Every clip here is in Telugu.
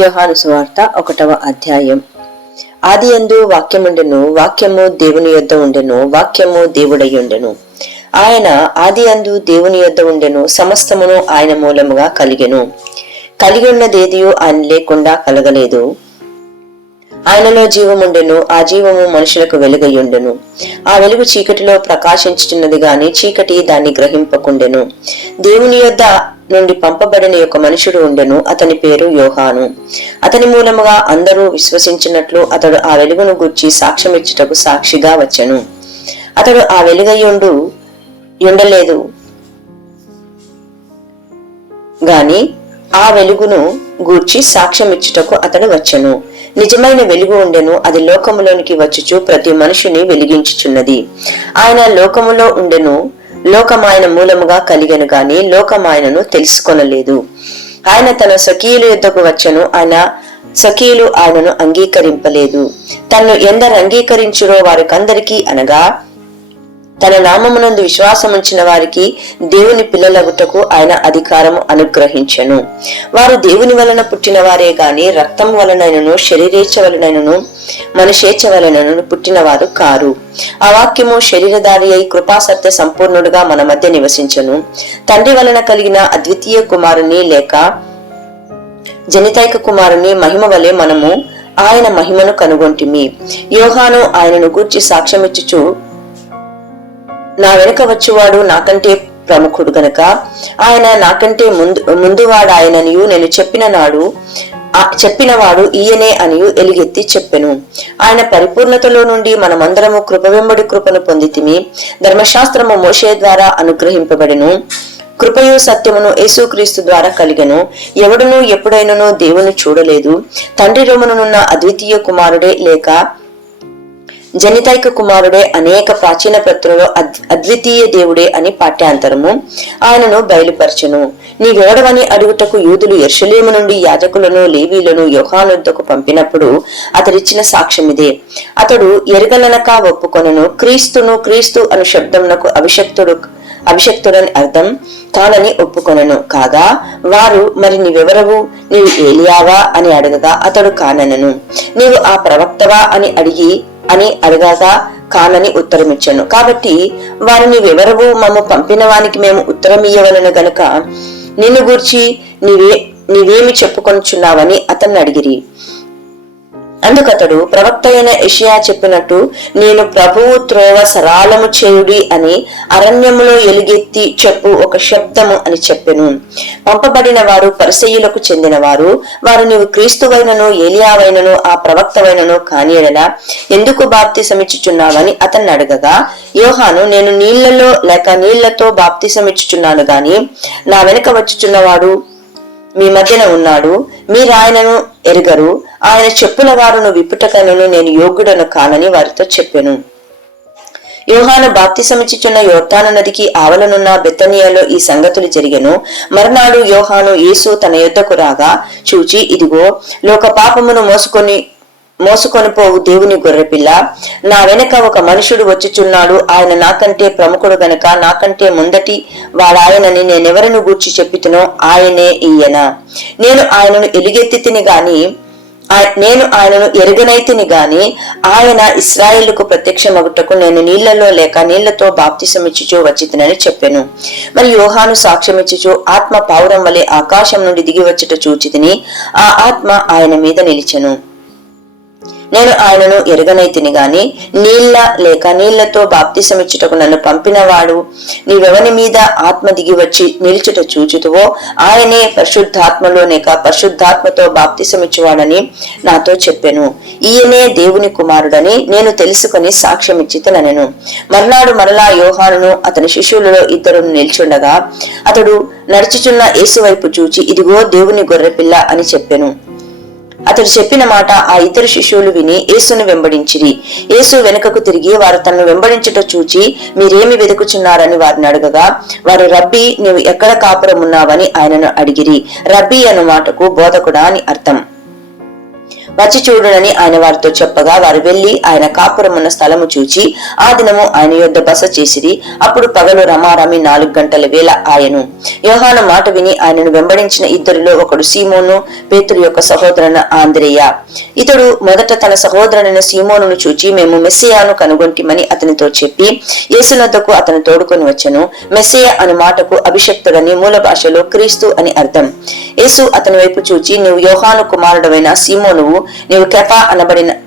యోహాను సువార్త 1వ అధ్యాయం. ఆదియందు వాక్యముండెను, వాక్యము దేవుని యొద్ద ఉండెను, వాక్యము దేవుడై ఉండెను. ఆయన ఆదియందు దేవుని యొద్ద ఉండెను, సమస్తమును ఆయన మూలముగా కలిగెను. కలిగి ఉన్నదేదియు ఆయన లేకుండా కలగలేదు. ఆయనలో జీవముండెను, ఆ జీవము మనుషులకు వెలుగయ్యుండెను. ఆ వెలుగు చీకటిలో ప్రకాశించుచున్నది గాని చీకటి దాన్ని గ్రహింపకుండెను. దేవుని యొద్ద నుండి పంపబడిన ఒక మనుషుడు ఉండెను, అతని పేరు యోహాను. అతని మూలముగా అందరూ విశ్వసించినట్లు అతడు ఆ వెలుగును గూర్చి సాక్ష్యమిచ్చుటకు సాక్షిగా వచ్చెను. అతడు ఆ ఉండలేదు గాని ఆ వెలుగును గూర్చి సాక్ష్యమిచ్చుటకు అతడు వచ్చెను. నిజమైన వెలుగు ఉండెను, అది లోకములోనికి వచ్చుచు ప్రతి మనుషుని వెలిగించుచున్నది. ఆయన లోకములో ఉండెను, లోకమాయన మూలముగా కలిగెను గాని లోకమాయనను తెలుసుకొనలేదు. ఆయన తన స్వకీయుల యొద్దకు వచ్చెను, ఆయన స్వకీయులు ఆయనను అంగీకరింపలేదు. తన్ను ఎందరు అంగీకరించురో వారికందరికీ, అనగా తన నామమునందు విశ్వాసముంచిన వారికి దేవుని పిల్లలగుటకు ఆయన అధికారము అనుగ్రహించెను. వారు దేవుని వలన పుట్టిన వారే గాని రక్తం వలనైనను శరీరేచ్ఛ వలనైనను మనుషేచ్ఛ వలనైనను పుట్టిన వారు కారు. ఆ వాక్యము శరీరధారి అయి కృపాసత్య సంపూర్ణుడుగా మన మధ్య నివసించెను. తండ్రి వలన కలిగిన అద్వితీయ కుమారుని లేక జనితైక కుమారుని మహిమ వలె మనము ఆయన మహిమను కనుగొంటిమి. యోహాను ఆయనను గూర్చి సాక్ష్యమిచ్చుచు, నా వెనుక వచ్చువాడు నాకంటే ప్రముఖుడు గనక ఆయన నాకంటే ముందువాడాయననియు నేను చెప్పినవాడు ఈయనే అనియు ఎలుగెత్తి చెప్పెను. ఆయన పరిపూర్ణతలో నుండి మనమందరము కృప వెంబడి కృపను పొందితిమి. ధర్మశాస్త్రము మోషే ద్వారా అనుగ్రహింపబడెను, కృపయు సత్యమును యేసుక్రీస్తు ద్వారా కలిగెను. ఎవడునూ ఎప్పుడైనను దేవుని చూడలేదు. తండ్రి రొమ్మునున్న అద్వితీయ కుమారుడే లేక జనితైక కుమారుడే అనేక ప్రాచీన పత్రులలో అద్వితీయ దేవుడే అని పాఠ్యాంతరము ఆయనను బయలుపరచెను. నీవెవడవని అడుగుటకు యూదులు యెరూషలేము నుండి యాజకులను లేవీలను యోహానొద్దకు పంపినప్పుడు అతడిచ్చిన సాక్ష్యమిదే. అతడు ఎరగలనక ఒప్పుకొనెను. క్రీస్తు అను శబ్దమునకు అభిషక్తుడని అర్థం కానని ఒప్పుకొనెను. కాగా వారు, మరి నీవెవరవు, నీవు ఏలియావా అని అడగగా అతడు కాననెను. నీవు ఆ ప్రవక్తవా అని అడగగా కానని ఉత్తరమిచ్చాను. కాబట్టి వారు, నీవెవరవు, మమ్ము పంపిన వానికి మేము ఉత్తరమియ్యవలను గనుక నిన్ను గూర్చి నీవేమి చెప్పుకొనుచున్నావని అతన్ని అడిగిరి. అందుకతడు, ప్రవక్త అయిన యెషయా చెప్పినట్టు, నేను ప్రభువు త్రోవ సరాలము చేయుడి అని అరణ్యములో ఎలుగెత్తి చెప్పు ఒక శబ్దము అని చెప్పెను. పంపబడిన వారు పరిసయ్యులకు చెందినవారు. వారు, నీవు క్రీస్తువైనను ఏలియావైనను ఆ ప్రవక్తవైనను కాని ఎడల ఎందుకు బాప్తిసమిచ్చుచున్నావని అతన్ని అడగగా యోహాను, నేను నీళ్లలో లేక నీళ్లతో బాప్తిసమిచ్చుచున్నాను గాని నా వెనుక వచ్చుచున్నవాడు మీ మధ్యన ఉన్నాడు, మీరు ఆయనను ఎరుగరు. ఆయన చెప్పుల వారును విప్పుటకైనను నేను యోగ్యుడను కానని వారితో చెప్పెను. యోహాను బాప్తిసమిచ్చుచున్న యోర్దాను నదికి ఆవలనున్న బెతనియాలో ఈ సంగతులు జరిగెను. మరునాడు యోహాను యేసు తన యొద్దకు రాగా చూచి, ఇదిగో లోక పాపమును మోసుకొని పోవు దేవుని గొర్రెపిల్ల, నా వెనక ఒక మనుషుడు వచ్చుచున్నాడు. ఆయన నాకంటే ప్రముఖుడు గనక నాకంటే ముందటి వాడాయనని నేనెవరిని గూర్చి చెప్పితునో ఆయనే ఈయన. నేను ఆయనను ఎరుగనైతిని గాని ఆయన ఇశ్రాయేలుకు ప్రత్యక్షమగుటకు నేను నీళ్లలో లేక నీళ్లతో బాప్తిసమిచ్చుచూ వచ్చితినని చెప్పెను. మరి యోహాను సాక్ష్యమిచ్చుచు, ఆత్మ పావురం వలె ఆకాశం నుండి దిగి వచ్చుట చూచితిని. ఆ ఆత్మ ఆయన మీద నిలిచెను. నేను ఆయనను ఎరగనైతిని గాని నీళ్ల లేక నీళ్లతో బాప్తిసమిచ్చుటకు నన్ను పంపినవాడు నీవెవని మీద ఆత్మ దిగి వచ్చి నిలుచుట చూచుతువో ఆయనే పరిశుద్ధాత్మలో లేక పరిశుద్ధాత్మతో బాప్తిసమిచ్చువాడని నాతో చెప్పెను. ఈయనే దేవుని కుమారుడని నేను తెలుసుకుని సాక్ష్యమిచ్చితనెను. మర్నాడు మరలా యోహానును అతని శిష్యులలో ఇద్దరు నిల్చుండగా అతడు నడుచుచున్న యేసు వైపు చూచి, ఇదిగో దేవుని గొర్రెపిల్ల అని చెప్పెను. అతడు చెప్పిన మాట ఆ ఇద్దరు శిష్యులు విని యేసును వెంబడించిరి. యేసు వెనుకకు తిరిగి వారు తనను వెంబడించుట చూచి, మీరేమి వెతుకుచున్నారని వారిని అడగగా వారు, రబ్బీ, నీవు ఎక్కడ కాపురం ఉన్నావని ఆయనను అడిగిరి. రబ్బీ అను మాటకు బోధకుడా అని అర్థం. వచ్చి చూడునని ఆయన వారితో చెప్పగా వారు వెళ్లి ఆయన కాపురమున్న స్థలము చూచి ఆ దినము ఆయన యొద్ద బస చేసిరి. అప్పుడు పగలు రమారమి 4 గంటల వేళ ఆయను. యోహాను మాట విని ఆయనను వెంబడించిన ఇద్దరిలో ఒకడు సీమోను, పేతురు యొక్క సహోదరున ఆంద్రేయ. ఇతడు మొదట తన సహోదరునైన సీమోనును చూచి మేము మెస్సియాను కనుగొంటిమని అతనితో చెప్పి యేసునొద్దకు అతను తోడుకొని వచ్చెను. మెస్సియా అను మాటకు అభిషక్తుడని మూల భాషలో క్రీస్తు అని అర్థం. యేసు అతని వైపు చూచి నీవు యోహాను కుమారుడవైన సీమోనువు, నీవు కెఫా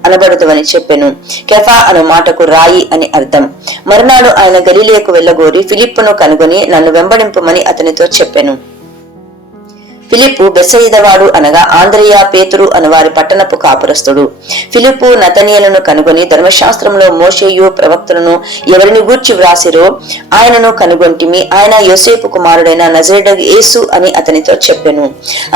అనబడదువని చెప్పెను. కెఫా అను మాటకు రాయి అని అర్థం. మరునాడు ఆయన గలిలయకు వెళ్ళగోరి ఫిలిప్పును కనుగొని నన్ను వెంబడింపమని అతనితో చెప్పెను. ఫిలిప్పు బెత్సయిదావాడు అనగా ఆంద్రేయ, పేతురు అను వారి పట్టణపు కాపురస్తుడు. ఫిలిప్పు నతనీయులను కనుగొని ధర్మశాస్త్రంలో మోషేయు ప్రవక్తలను ఎవరిని గూర్చి వ్రాసిరో ఆయనను కనుగొంటిమి. ఆయన యోసేపు కుమారుడైన నజరేయుడగు యేసు అని అతనితో చెప్పెను.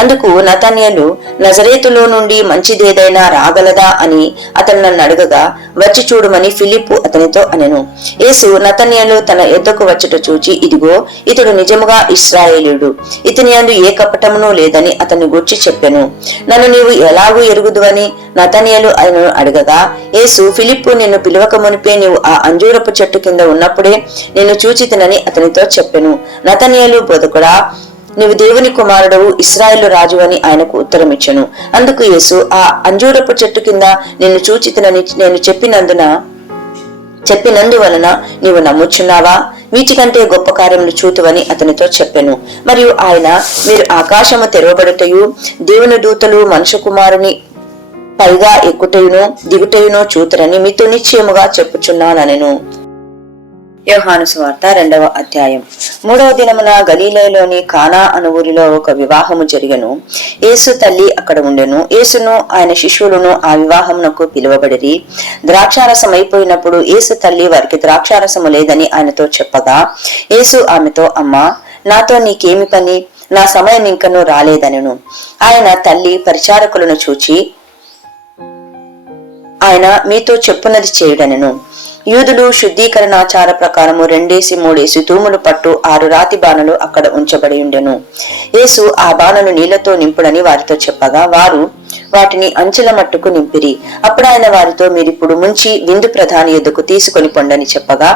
అందుకు నతనీయులు నజరేతులో నుండి మంచిదేదైనా రాగలదా అని అతను నన్ను అడగగా వచ్చి చూడమని ఫిలిప్పు అతనితో అనెను. యేసు నతనీయులు తన యొద్దకు వచ్చుట చూచి ఇదిగో ఇతడు నిజముగా ఇశ్రాయేలీయుడు, ఇతని యందు ఏ కపటమును లేదని అతన్ని గూర్చి చెప్పెను. నన్ను నీవు ఎలాగూ ఎరుగుదువని నతనీయులు ఆయనను అడగగా యేసు ఫిలిప్పు నిన్ను పిలువక మునిపే నీవు ఆ అంజూరపు చెట్టు కింద ఉన్నప్పుడే నిన్ను చూచితినని అతనితో చెప్పెను. నతనీయులు బోధకుడా, నీవు దేవుని కుమారుడవు, ఇశ్రాయేలు రాజు అని ఆయనకు ఉత్తరమిచ్చెను. అందుకు యేసు ఆ అంజూరపు చెట్టు కింద నిన్ను చూచితినని నేను చెప్పినందువలన నీవు నమ్ముచున్నావా? వీటికంటే గొప్ప కార్యములు చూతువని అతనితో చెప్పెను. మరియు ఆయన మీరు ఆకాశము తెరవబడుటయు దేవుని దూతలు మనుష్య కుమారుని పైగా ఎక్కుటయును దిగుటయునో చూతురని మీతో నిశ్చయముగా చెప్పుచున్నానెను. యోహాను సువార్త 2వ అధ్యాయం. 3వ దినమున గలీలయలోని కానా అను ఊరిలో ఒక వివాహము జరిగెను. యేసు తల్లి అక్కడ ఉండెను. యేసును ఆయన శిష్యులను ఆ వివాహమునకు పిలువబడిరి. ద్రాక్షారసం అయిపోయినప్పుడు యేసు తల్లి వారికి ద్రాక్షారసము లేదని ఆయనతో చెప్పగా యేసు ఆమెతో అమ్మా, నాతో నీకేమి పని? నా సమయం ఇంకనూ రాలేదనెను. ఆయన తల్లి పరిచారకులను చూచి ఆయన మీతో చెప్పున్నది చేయుడనెను. యూదులు శుద్ధీకరణాచార ప్రకారము 2-3 తూములు పట్టు 6 రాతి బాణలు అక్కడ ఉంచబడి ఉండెను. యేసు ఆ బాణలు నీళ్లతో నింపుడని వారితో చెప్పగా వారు వాటిని అంచెల మట్టుకు నింపిరి. అప్పుడు ఆయన వారితో మీరిప్పుడు ముంచి విందు ప్రధాని యొద్దకు తీసుకొని పొండని చెప్పగా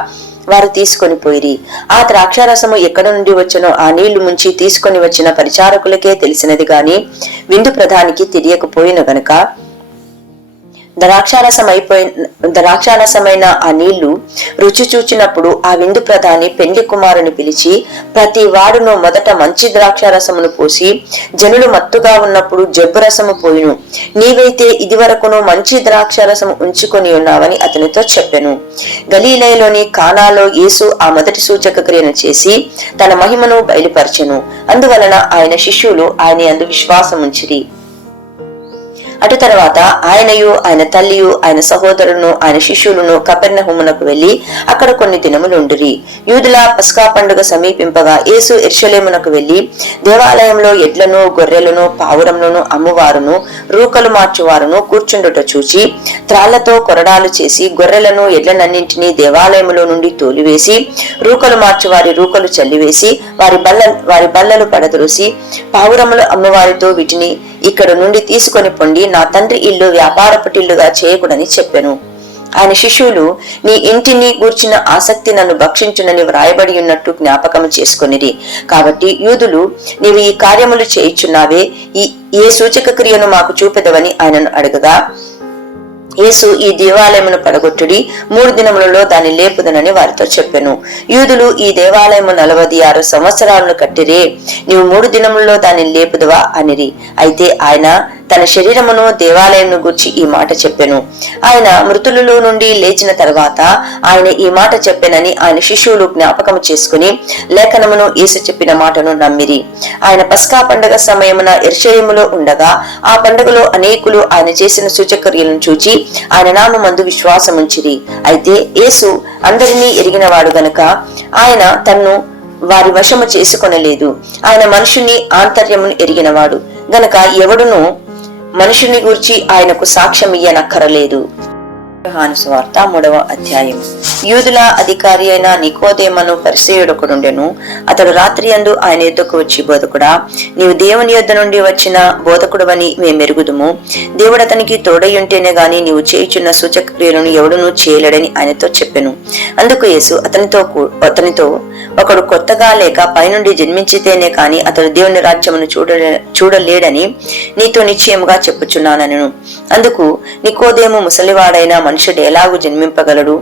వారు తీసుకొని పోయిరి. ఆ ద్రాక్షారసము ఎక్కడ నుండి వచ్చనో ఆ నీళ్లు ముంచి తీసుకొని వచ్చిన పరిచారకులకే తెలిసినది గాని విందు ప్రధానికి తెలియకపోయిన గనుక ద్రాక్షారసమైన ఆ నీళ్లు రుచి చూచినప్పుడు ఆ విందు ప్రధాని పెండ్లి కుమారుని పిలిచి ప్రతి వాడును మొదట మంచి ద్రాక్షారసమును పోసి జనులు మత్తుగా ఉన్నప్పుడు జబ్బు రసము పోయిను, నీవైతే ఇది వరకును మంచి ద్రాక్షారసము ఉంచుకొని ఉన్నావని అతనితో చెప్పెను. గలీలయలోని కానాలో యేసు ఆ మొదటి సూచక క్రియను చేసి తన మహిమను బయలుపరచెను. అందువలన ఆయన శిష్యులు ఆయన యందు విశ్వాసం ఉంచిరి. అటు తర్వాత ఆయనయు ఆయన తల్లియు ఆయన సహోదరును ఆయన శిష్యులను కపెర్నహూమునకు వెళ్లి అక్కడ కొన్ని దినములుండిరి. యూదుల పస్కా పండుగ సమీపింపగా యేసు యెరూషలేమునకు వెళ్లి దేవాలయంలో ఎడ్లను గొర్రెలను పావురములను అమ్మువారును రూకలు మార్చువారును కూర్చుండుట చూచి త్రాళ్లతో కొరడాలు చేసి గొర్రెలను ఎడ్లనన్నింటినీ దేవాలయములో నుండి తోలివేసి రూకలు మార్చువారి రూకలు చల్లివేసి వారి బల్లలు పడద్రోసి పావురములు అమ్మవారితో వీటిని ఇక్కడ నుండి తీసుకొని పొండి నా తండ్రి ఇల్లు వ్యాపారపుటిల్లుగా చేయకూడని చెప్పెను. ఆయన శిష్యులు నీ ఇంటిని గూర్చిన ఆసక్తి నన్ను భక్షించునని వ్రాయబడి ఉన్నట్టు జ్ఞాపకం చేసుకొనిరి. కాబట్టి యూదులు నీవు ఈ కార్యములు చేయుచున్నావే, ఏ సూచక క్రియను మాకు చూపెదవని ఆయనను అడగగా యేసు ఈ దేవాలయమును పడగొట్టుడి, 3 దినములలో దాన్ని లేపుదనని వారితో చెప్పెను. యూదులు ఈ దేవాలయము 46 సంవత్సరాలను కట్టిరే, నీవు 3 దినములలో దాన్ని లేపుదవా అనిరి. అయితే ఆయన తన శరీరమును దేవాలయంను గూర్చి ఈ మాట చెప్పెను. ఆయన మృతులలో నుండి లేచిన తర్వాత ఆయన ఈ మాట చెప్పెనని ఆయన శిష్యులు జ్ఞాపకం చేసుకుని లేఖనమును యేసు చెప్పిన మాటను నమ్మిరి. ఆయన పస్కా పండుగ సమయమున యెరూషలేములో ఉండగా ఆ పండుగలో అనేకులు ఆయన చేసిన సూచక్రియలను చూచి ఆయన నామమందు విశ్వాసముంచిరి. అయితే యేసు అందరినీ ఎరిగినవాడు గనుక ఆయన తన్ను వారి వశము చేసుకొనలేదు. ఆయన మనుషుని ఆంతర్యమును ఎరిగినవాడు గనక ఎవడును మనుషుని గూర్చి ఆయనకు సాక్ష్యం ఇయ్యనక్కరలేదు. యోహాను సువార్త 3వ అధ్యాయం. యూదుల అధికారి అయిన నికోదేమను పరిసయ్యుడొకడుండెను. అతడు రాత్రి యందు ఆయన యొద్దకు వచ్చి, బోధకుడా, నీవు దేవుని యొద్ద నుండి వచ్చిన బోధకుడవని మేమెరుగుదుము. దేవుడు అతనికి తోడయుంటేనే గాని నీవు చేయుచున్న సూచక క్రియలను ఎవడునూ చేయలేడని ఆయనతో చెప్పెను. అందుకు యేసు అతనితో ఒకడు కొత్తగా లేక పైనుండి జన్మించితేనే కాని అతడు దేవుని రాజ్యమును చూడలేడని నీతో నిశ్చయముగా చెప్పుచున్నానను. అందుకు నికోదేము, ముసలివాడైన మనుషుడు ఎలాగూ జన్మింపగలడు?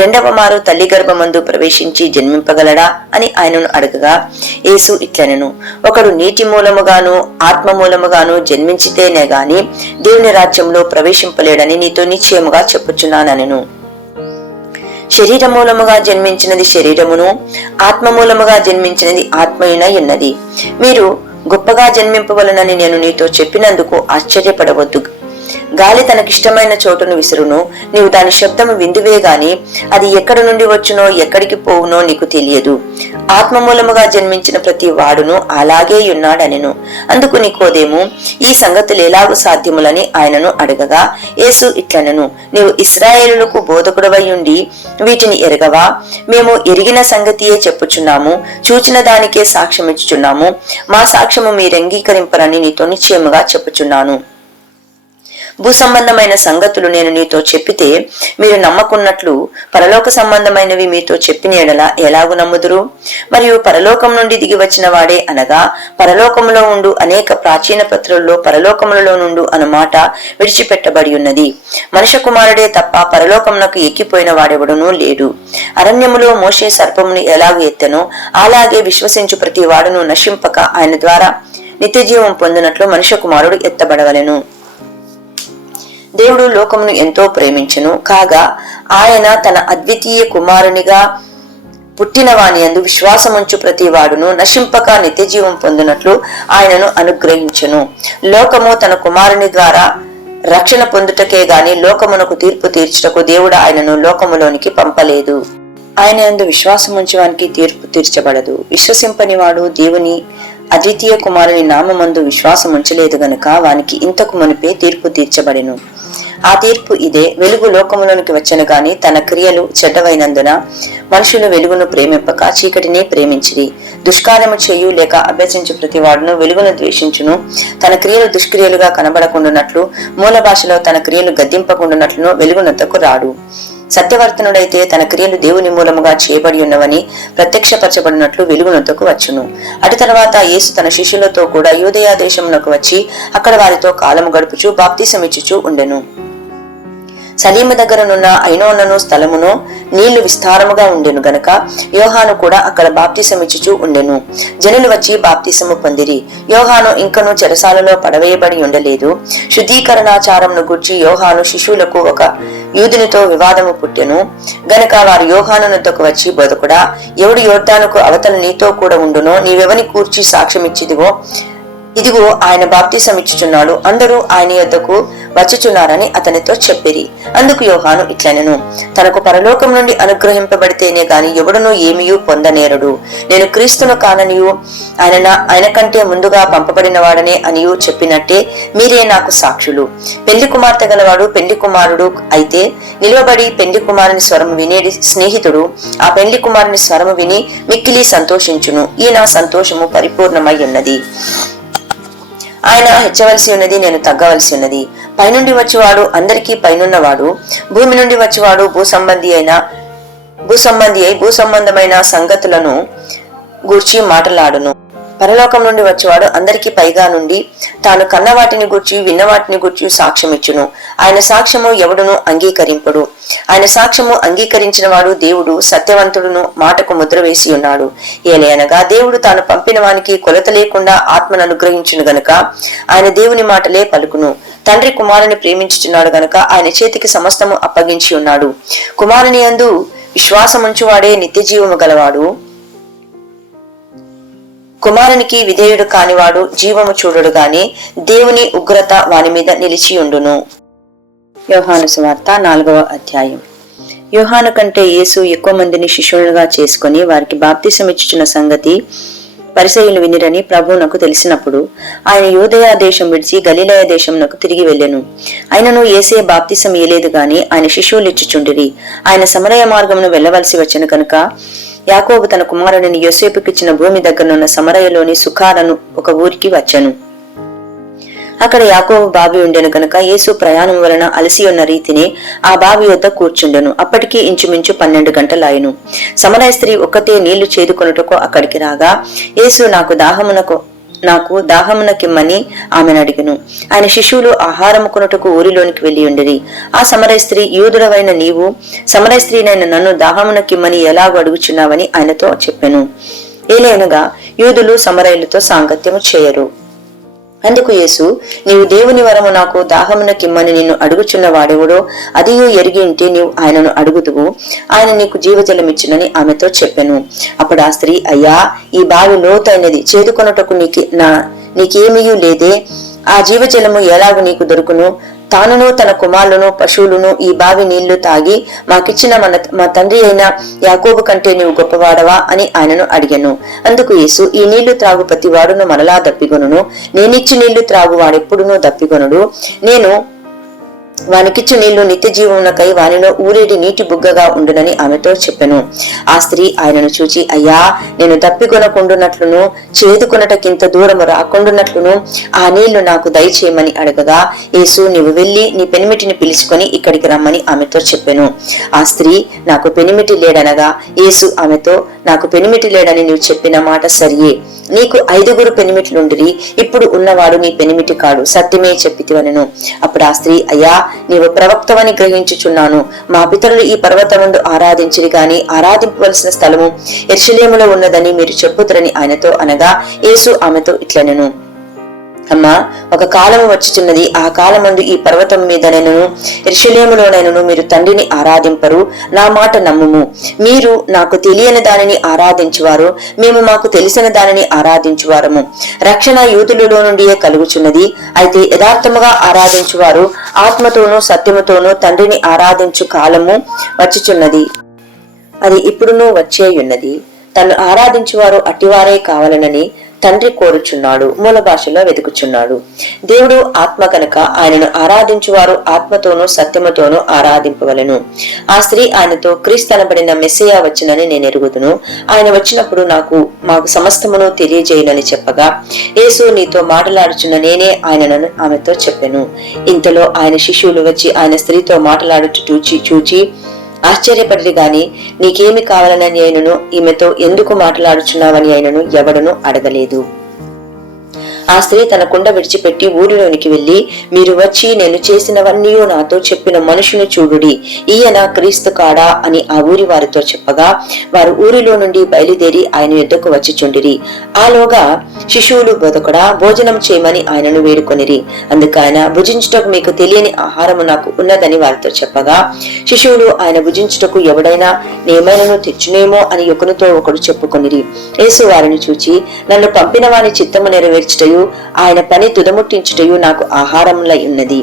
రెండవ మారు తల్లి గర్భమందు ప్రవేశించి జన్మింపగలడా అని ఆయనను అడగగా, యేసు ఇట్లనెను, ఒకడు నీటి మూలముగాను ఆత్మ మూలముగాను జన్మించితేనే గాని దేవుని రాజ్యంలో ప్రవేశింపలేడని నీతో నిశ్చయముగా చెప్పుచున్నానను. శరీర మూలముగా జన్మించినది శరీరమును, ఆత్మ మూలముగా జన్మించినది ఆత్మయునై ఉన్నది. మీరు గొప్పగా జన్మింపవలనని నేను నీతో చెప్పినందుకు ఆశ్చర్యపడవద్దు. గాలి తనకిష్టమైన చోటును విసురును, నీవు దాని శబ్దము విందువే గాని అది ఎక్కడ నుండి వచ్చునో ఎక్కడికి పోవునో నీకు తెలియదు. ఆత్మ మూలముగా జన్మించిన ప్రతి వాడును అలాగే ఉన్నాడనెను. అందుకు నికోదేము, ఈ సంగతులు ఎలాగూ సాధ్యములని ఆయనను అడగగా, యేసు ఇట్లనెను, నీవు ఇశ్రాయేలులకు బోధకుడవై ఉండి వీటిని ఎరగవా? మేము ఎరిగిన సంగతియే చెప్పుచున్నాము, చూచిన దానికే సాక్ష్యమిచ్చుచున్నాము. మా సాక్ష్యము మీరంగీకరింపరని నీతో నిశ్చయముగా చెప్పుచున్నాను. భూ సంబంధమైన సంగతులు నేను నీతో చెప్పితే మీరు నమ్మకున్నట్లు పరలోక సంబంధమైనవి మీతో చెప్పిన ఎడల ఎలాగు నమ్ముదురు? మరియు పరలోకం నుండి దిగి వచ్చిన వాడే అనగా పరలోకములో ఉండు అనేక ప్రాచీన పత్రుల్లో పరలోకములలో నుండు అన్న మాట విడిచిపెట్టబడి ఉన్నది. మనుష్య కుమారుడే తప్ప పరలోకమునకు ఎక్కిపోయిన వాడెవడునూ లేడు. అరణ్యములో మోషే సర్పమును ఎలాగు ఎత్తెనో అలాగే విశ్వసించు ప్రతి వాడును నశింపక ఆయన ద్వారా నిత్యజీవం పొందినట్లు మనుష్య కుమారుడు ఎత్తబడవలెను. దేవుడు లోకమును ఎంతో ప్రేమించెను, కాగా ఆయన తన అద్వితీయ కుమారునిగా పుట్టిన వాని యందు విశ్వాసముంచు ప్రతి వాడును నశింపక నిత్యజీవం పొందినట్లు ఆయనను అనుగ్రహించెను. లోకము తన కుమారుని ద్వారా రక్షణ పొందుటకే గాని లోకమునకు తీర్పు తీర్చుటకు దేవుడు ఆయనను లోకములోనికి పంపలేదు. ఆయన యందు విశ్వాసముంచు వానికి తీర్పు తీర్చబడదు. విశ్వసింపని వాడు దేవుని అద్వితీయ కుమారుని నామమందు విశ్వాసం ఉంచలేదు గనుక వానికి ఇంతకు మునిపే తీర్పు తీర్చబడెను. ఆ తీర్పు ఇదే: వెలుగు లోకములోనికి వచ్చెను గాని తన క్రియలు చెడ్డవైనందున మనుషులు వెలుగును ప్రేమింపక చీకటినే ప్రేమించిరి. దుష్కార్యము చేయు లేక అభ్యసించు ప్రతి వాడును వెలుగును ద్వేషించును. తన క్రియలు దుష్క్రియలుగా కనబడకుండానట్లు, మూల భాషలో తన క్రియలు గద్దింపకుండానట్లును వెలుగునొద్దకు రాడు. సత్యవర్తనుడైతే తన క్రియలు దేవుని మూలముగా చేయబడి ఉన్నవని ప్రత్యక్షపరచబడినట్లు వెలుగునొద్దకు వచ్చును. అటు తర్వాత యేసు తన శిష్యులతో కూడా యూదయ దేశమునకు వచ్చి అక్కడ వారితో కాలము గడుపుచు బాప్తిసమిచ్చుచూ ఉండెను. సలీము దగ్గరనున్న ఐనోనను స్థలమును నీళ్లు విస్తారముగా ఉండెను గనక యోహాను కూడా అక్కడ బాప్తిసమిచ్చుచూ ఉండెను. జనులు వచ్చి బాప్తిసము పొందిరి. యోహాను ఇంకను చెరసాలలో పడవేయబడి ఉండలేదు. శుద్ధీకరణాచారమును గూర్చి యోహాను శిష్యులకు ఒక యూదునితో వివాదము పుట్టెను గనక వారు యోహాను నొద్దకు వచ్చి, బోధకుడా, ఎవడు యోర్దానుకు అవతల నీతో కూడా ఉండునో నీవెవని కూర్చి సాక్ష్యమిచ్చిదివో ఇదిగో ఆయన బాప్తిసమిచ్చుచున్నాడు, అందరూ ఆయన యొద్దకు వచ్చుచున్నారని అతనితో చెప్పిరి. అందుకు యోహాను ఇట్లనెను, తనకు పరలోకం నుండి అనుగ్రహింపబడితేనే గాని ఎవడునూ ఏమీయూ పొందనేరడు. నేను క్రీస్తును కాననియు ఆయన కంటే ముందుగా పంపబడిన వాడనే అనియు చెప్పినట్టే మీరే నాకు సాక్షులు. పెళ్లి కుమార్తె గలవాడు పెళ్లి కుమారుడు అయితే నిలవబడి పెళ్లి కుమారుని స్వరము వినేడి స్నేహితుడు ఆ పెళ్లి కుమారుని స్వరము విని మిక్కిలి సంతోషించును. ఈ నా సంతోషము పరిపూర్ణమై ఉన్నది. ఆయన హెచ్చవలసి ఉన్నది, నేను తగ్గవలసి ఉన్నది. పైనుండి వచ్చేవాడు అందరికీ పైనున్నవాడు, భూమి నుండి వచ్చేవాడు భూసంబంధి అయి భూసంబంధమైన సంగతులను గూర్చి మాటలాడును. పరలోకం నుండి వచ్చేవాడు అందరికీ పైగా నుండి తాను కన్న వాటిని గూర్చి విన్న వాటిని గూర్చి సాక్ష్యమిచ్చును. ఆయన సాక్ష్యము ఎవడును అంగీకరింపడు. ఆయన సాక్ష్యము అంగీకరించిన వాడు దేవుడు సత్యవంతుడును మాటకు ముద్ర వేసి ఉన్నాడు. ఏలయనగా దేవుడు తాను పంపిన వానికి కొలత లేకుండా ఆత్మను అనుగ్రహించును గనుక ఆయన దేవుని మాటలే పలుకును. తండ్రి కుమారుని ప్రేమించుచున్నాడు గనుక ఆయన చేతికి సమస్తము అప్పగించి ఉన్నాడు. కుమారుని యందు విశ్వాసముంచువాడే నిత్య జీవము గలవాడు. కుమారునికి విధేయుడు కానివాడు జీవము చూడడు గాని దేవుని ఉగ్రత వాని మీద నిలిచియుండును. యోహాను సువార్త 4వ అధ్యాయం. యోహాను కంటే యేసు ఎక్కువ మందిని శిష్యులుగా చేసుకుని వారికి బాప్తిసమిచ్చుచున్న సంగతి పరిసయ్యులు వినిరని ప్రభువునకు తెలిసినప్పుడు ఆయన యూదయ దేశం విడిచి గలిలయ దేశమునకు తిరిగి వెళ్ళెను. ఆయనను యేసే బాప్తిసం ఇయ్యలేదు గాని ఆయన శిశువులు ఇచ్చుచుండిరి. ఆయన సమరయ మార్గమును వెళ్లవలసి వచ్చెను కనుక యాకోబు తన కుమారుడిని యోసేపుకిచ్చిన భూమి దగ్గరనున్న సమరయలోని సుఖారను ఒక ఊరికి వచ్చెను. అక్కడ యాకోబు బావి ఉండెను గనుక యేసు ప్రయాణం వలన అలసి ఉన్న రీతిని ఆ బావి వద్ద కూర్చుండెను. అప్పటికి ఇంచుమించు 12 గంటలాయెను. సమరయ స్త్రీ ఒక్కతే నీళ్లు చేదుకొనుటకు అక్కడికి రాగా యేసు నాకు దాహమునకిమ్మని ఆమెను అడిగెను. ఆయన శిశువులు ఆహారము కొనుటకు ఊరిలోనికి వెళ్లి ఉండిరి. ఆ సమరయ స్త్రీ, యూదుడవైన నీవు సమరయ స్త్రీనైన నన్ను దాహమునకిమ్మని ఎలాగూ అడుగుచున్నావని ఆయనతో చెప్పెను. ఏలైనగా యూదులు సమరయులతో సాంగత్యము చేయరు. అందుకు యేసు, నీవు దేవుని వరము నాకు దాహమునకిమ్మని నిన్ను అడుగుచున్న వాడెవడో అదియూ ఎరిగి ఉంటే నీవు ఆయనను అడుగుదువు, ఆయన నీకు జీవజలమిచ్చునని ఆమెతో చెప్పెను. అప్పుడు ఆ స్త్రీ, అయ్యా, ఈ బావి లోతైనది, చేదుకొనుటకు నీకేమీయూ లేదే, ఆ జీవజలము ఎలాగు నీకు దొరుకును? తానును తన కుమారులను పశువులను ఈ బావి నీళ్లు తాగి మాకిచ్చిన మా తండ్రి అయిన యాకోబు కంటే నీవు గొప్పవాడవా అని ఆయనను అడిగాను. అందుకు యేసు, ఈ నీళ్లు త్రాగు ప్రతి వాడును మరలా దప్పిగొనును, నేనిచ్చి నీళ్లు త్రాగు వాడెప్పుడునూ దప్పిగొనుడు. నేను వానికిచ్చు నీళ్లు నిత్య జీవమునకై వానిలో ఊరేడి నీటి బుగ్గగా ఉండునని ఆమెతో చెప్పెను. ఆ స్త్రీ ఆయనను చూచి, అయ్యా, నేను దప్పికొనకుండునట్లును చేదుకొనటకింత దూరము రాకుండునట్లును ఆ నీళ్లు నాకు దయచేయమని అడగగా యేసు, నీవు వెళ్లి నీ పెనిమిటిని పిలుచుకొని ఇక్కడికి రమ్మని ఆమెతో చెప్పెను. ఆ స్త్రీ, నాకు పెనిమిటి లేడనగా యేసు ఆమెతో, నాకు పెనిమిటి లేడని నీవు చెప్పిన మాట సరియే. నీకు 5 పెనిమిట్లుండిరి, ఇప్పుడు ఉన్నవాడు నీ పెనిమిటి కాడు, సత్యమే చెప్పితివనెను. అప్పుడు ఆ స్త్రీ, అయ్యా, నీవు ప్రవక్తవని గ్రహించుచున్నాను. మా పితరులు ఈ పర్వతమందు ఆరాధించిరి గాని ఆరాధింపవలసిన స్థలము యెరూషలేములో ఉన్నదని మీరు చెప్పుదురని ఆయనతో అనగా యేసు ఆమెతో ఇట్లనెను, అమ్మా, ఒక కాలము వచ్చుచున్నది, ఆ కాలమందు ఈ పర్వతం మీదనైనను యెరూషలేములోనైనను మీరు తండ్రిని ఆరాధింపరు. నా మాట నమ్ముము. మీరు నాకు తెలియని దానిని ఆరాధించువారు, మేము మాకు తెలిసిన దానిని ఆరాధించువారము. రక్షణ యూదులలో నుండియే కలుగుచున్నది. అయితే యథార్థముగా ఆరాధించువారు ఆత్మతోనూ సత్యముతోనూ తండ్రిని ఆరాధించు కాలము వచ్చుచున్నది, అది ఇప్పుడునూ వచ్చేయున్నది. తను ఆరాధించువారు అట్టివారే కావాలనని తండ్రి కోరుచున్నాడు, మూల భాషలో వెతుకుచున్నాడు. దేవుడు ఆత్మ కనుక ఆయనను ఆరాధించువారు ఆత్మతోనూ సత్యముతోనూ ఆరాధింపవలెను. ఆ స్త్రీ ఆయనతో, క్రీస్తనబడిన మెస్సియా వచ్చినని నేను ఎరుగుదును. ఆయన వచ్చినప్పుడు మాకు సమస్తమును తెలియజేయునని చెప్పగా యేసు, నీతో మాట్లాడుచున్న నేనే ఆయనను ఆమెతో చెప్పెను. ఇంతలో ఆయన శిష్యులు వచ్చి ఆయన స్త్రీతో మాట్లాడుచు చూచి ఆశ్చర్యపడి గాని నీకేమి కావాలని ఆయనను ఈమెతో ఎందుకు మాట్లాడుచున్నావని ఆయనను ఎవడను అడగలేదు. ఆ స్త్రీ తన కుండ విడిచిపెట్టి ఊరిలోనికి వెళ్లి, మీరు వచ్చి నేను చేసినవన్నీ నాతో చెప్పిన మనుషుని చూడుడి, ఈయన క్రీస్తు కాడా అని ఆ ఊరి వారితో చెప్పగా వారు ఊరిలో నుండి బయలుదేరి ఆయన యుద్ధకు వచ్చిచుండిరి. ఆలోగా శిశువులు బోధకుడా, భోజనం చేయమని ఆయనను వేడుకొనిరి. అందుకు ఆయన, భుజించుటకు మీకు తెలియని ఆహారము నాకు ఉన్నదని వారితో చెప్పగా శిశువులు ఆయన భుజించుటకు ఎవడైనా నేమైనను తెచ్చునేమో అని ఒకరితో ఒకడు చెప్పుకొనిరి. యేసు వారిని చూచి, నన్ను పంపిన వాని చిత్తము నెరవేర్చుటయు ఆయన పని తుదముట్టించుటయు నాకు ఆహారములై ఉన్నది.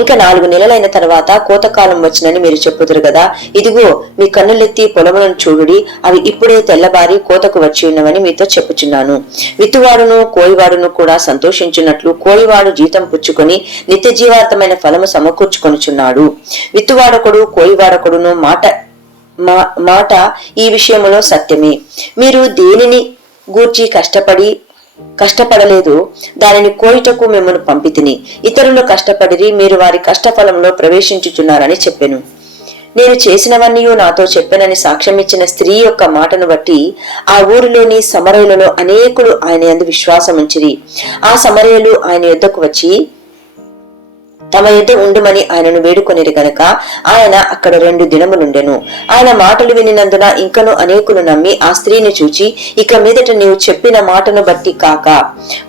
ఇంకా 4 నెలలైన తర్వాత కోతకాలం వచ్చినని మీరు చెప్పుదురు కదా, ఇదిగో మీ కన్నులెత్తి పొలములను చూడుడి, అవి ఇప్పుడే తెల్లబారి కోతకు వచ్చి ఉన్నవని మీతో చెప్పుచున్నాను. విత్తువాడును కోయివాడును కూడా సంతోషించున్నట్లు కోయివాడు జీతం పుచ్చుకొని నిత్య జీవార్థమైన ఫలము సమకూర్చుకొనుచున్నాడు. విత్తువాడొకడు కోయివాడొకడును మాట ఈ విషయములో సత్యమే. మీరు దేనిని గూర్చి కష్టపడలేదు, దానిని కోయుటకు మిమ్మల్ని పంపితిని. ఇతరులు కష్టపడిరి, మీరు వారి కష్టఫలంలో ప్రవేశించుచున్నారని చెప్పెను. నేను చేసినవన్నీ నాతో చెప్పెనని సాక్ష్యమిచ్చిన స్త్రీ యొక్క మాటను బట్టి ఆ ఊరిలోని సమరయులలో అనేకులు ఆయన యందు విశ్వాసముంచిరి. ఆ సమరయులు ఆయన యుద్ధకు వచ్చి తమ యుద్ధ ఉండుమని ఆయనను వేడుకొనిరి గనక ఆయన అక్కడ 2 దినములుండెను. ఆయన మాటలు వినినందున ఇంకను అనేకులు నమ్మి ఆ స్త్రీని చూచి, ఇక మీదట నీవు చెప్పిన మాటను బట్టి కాక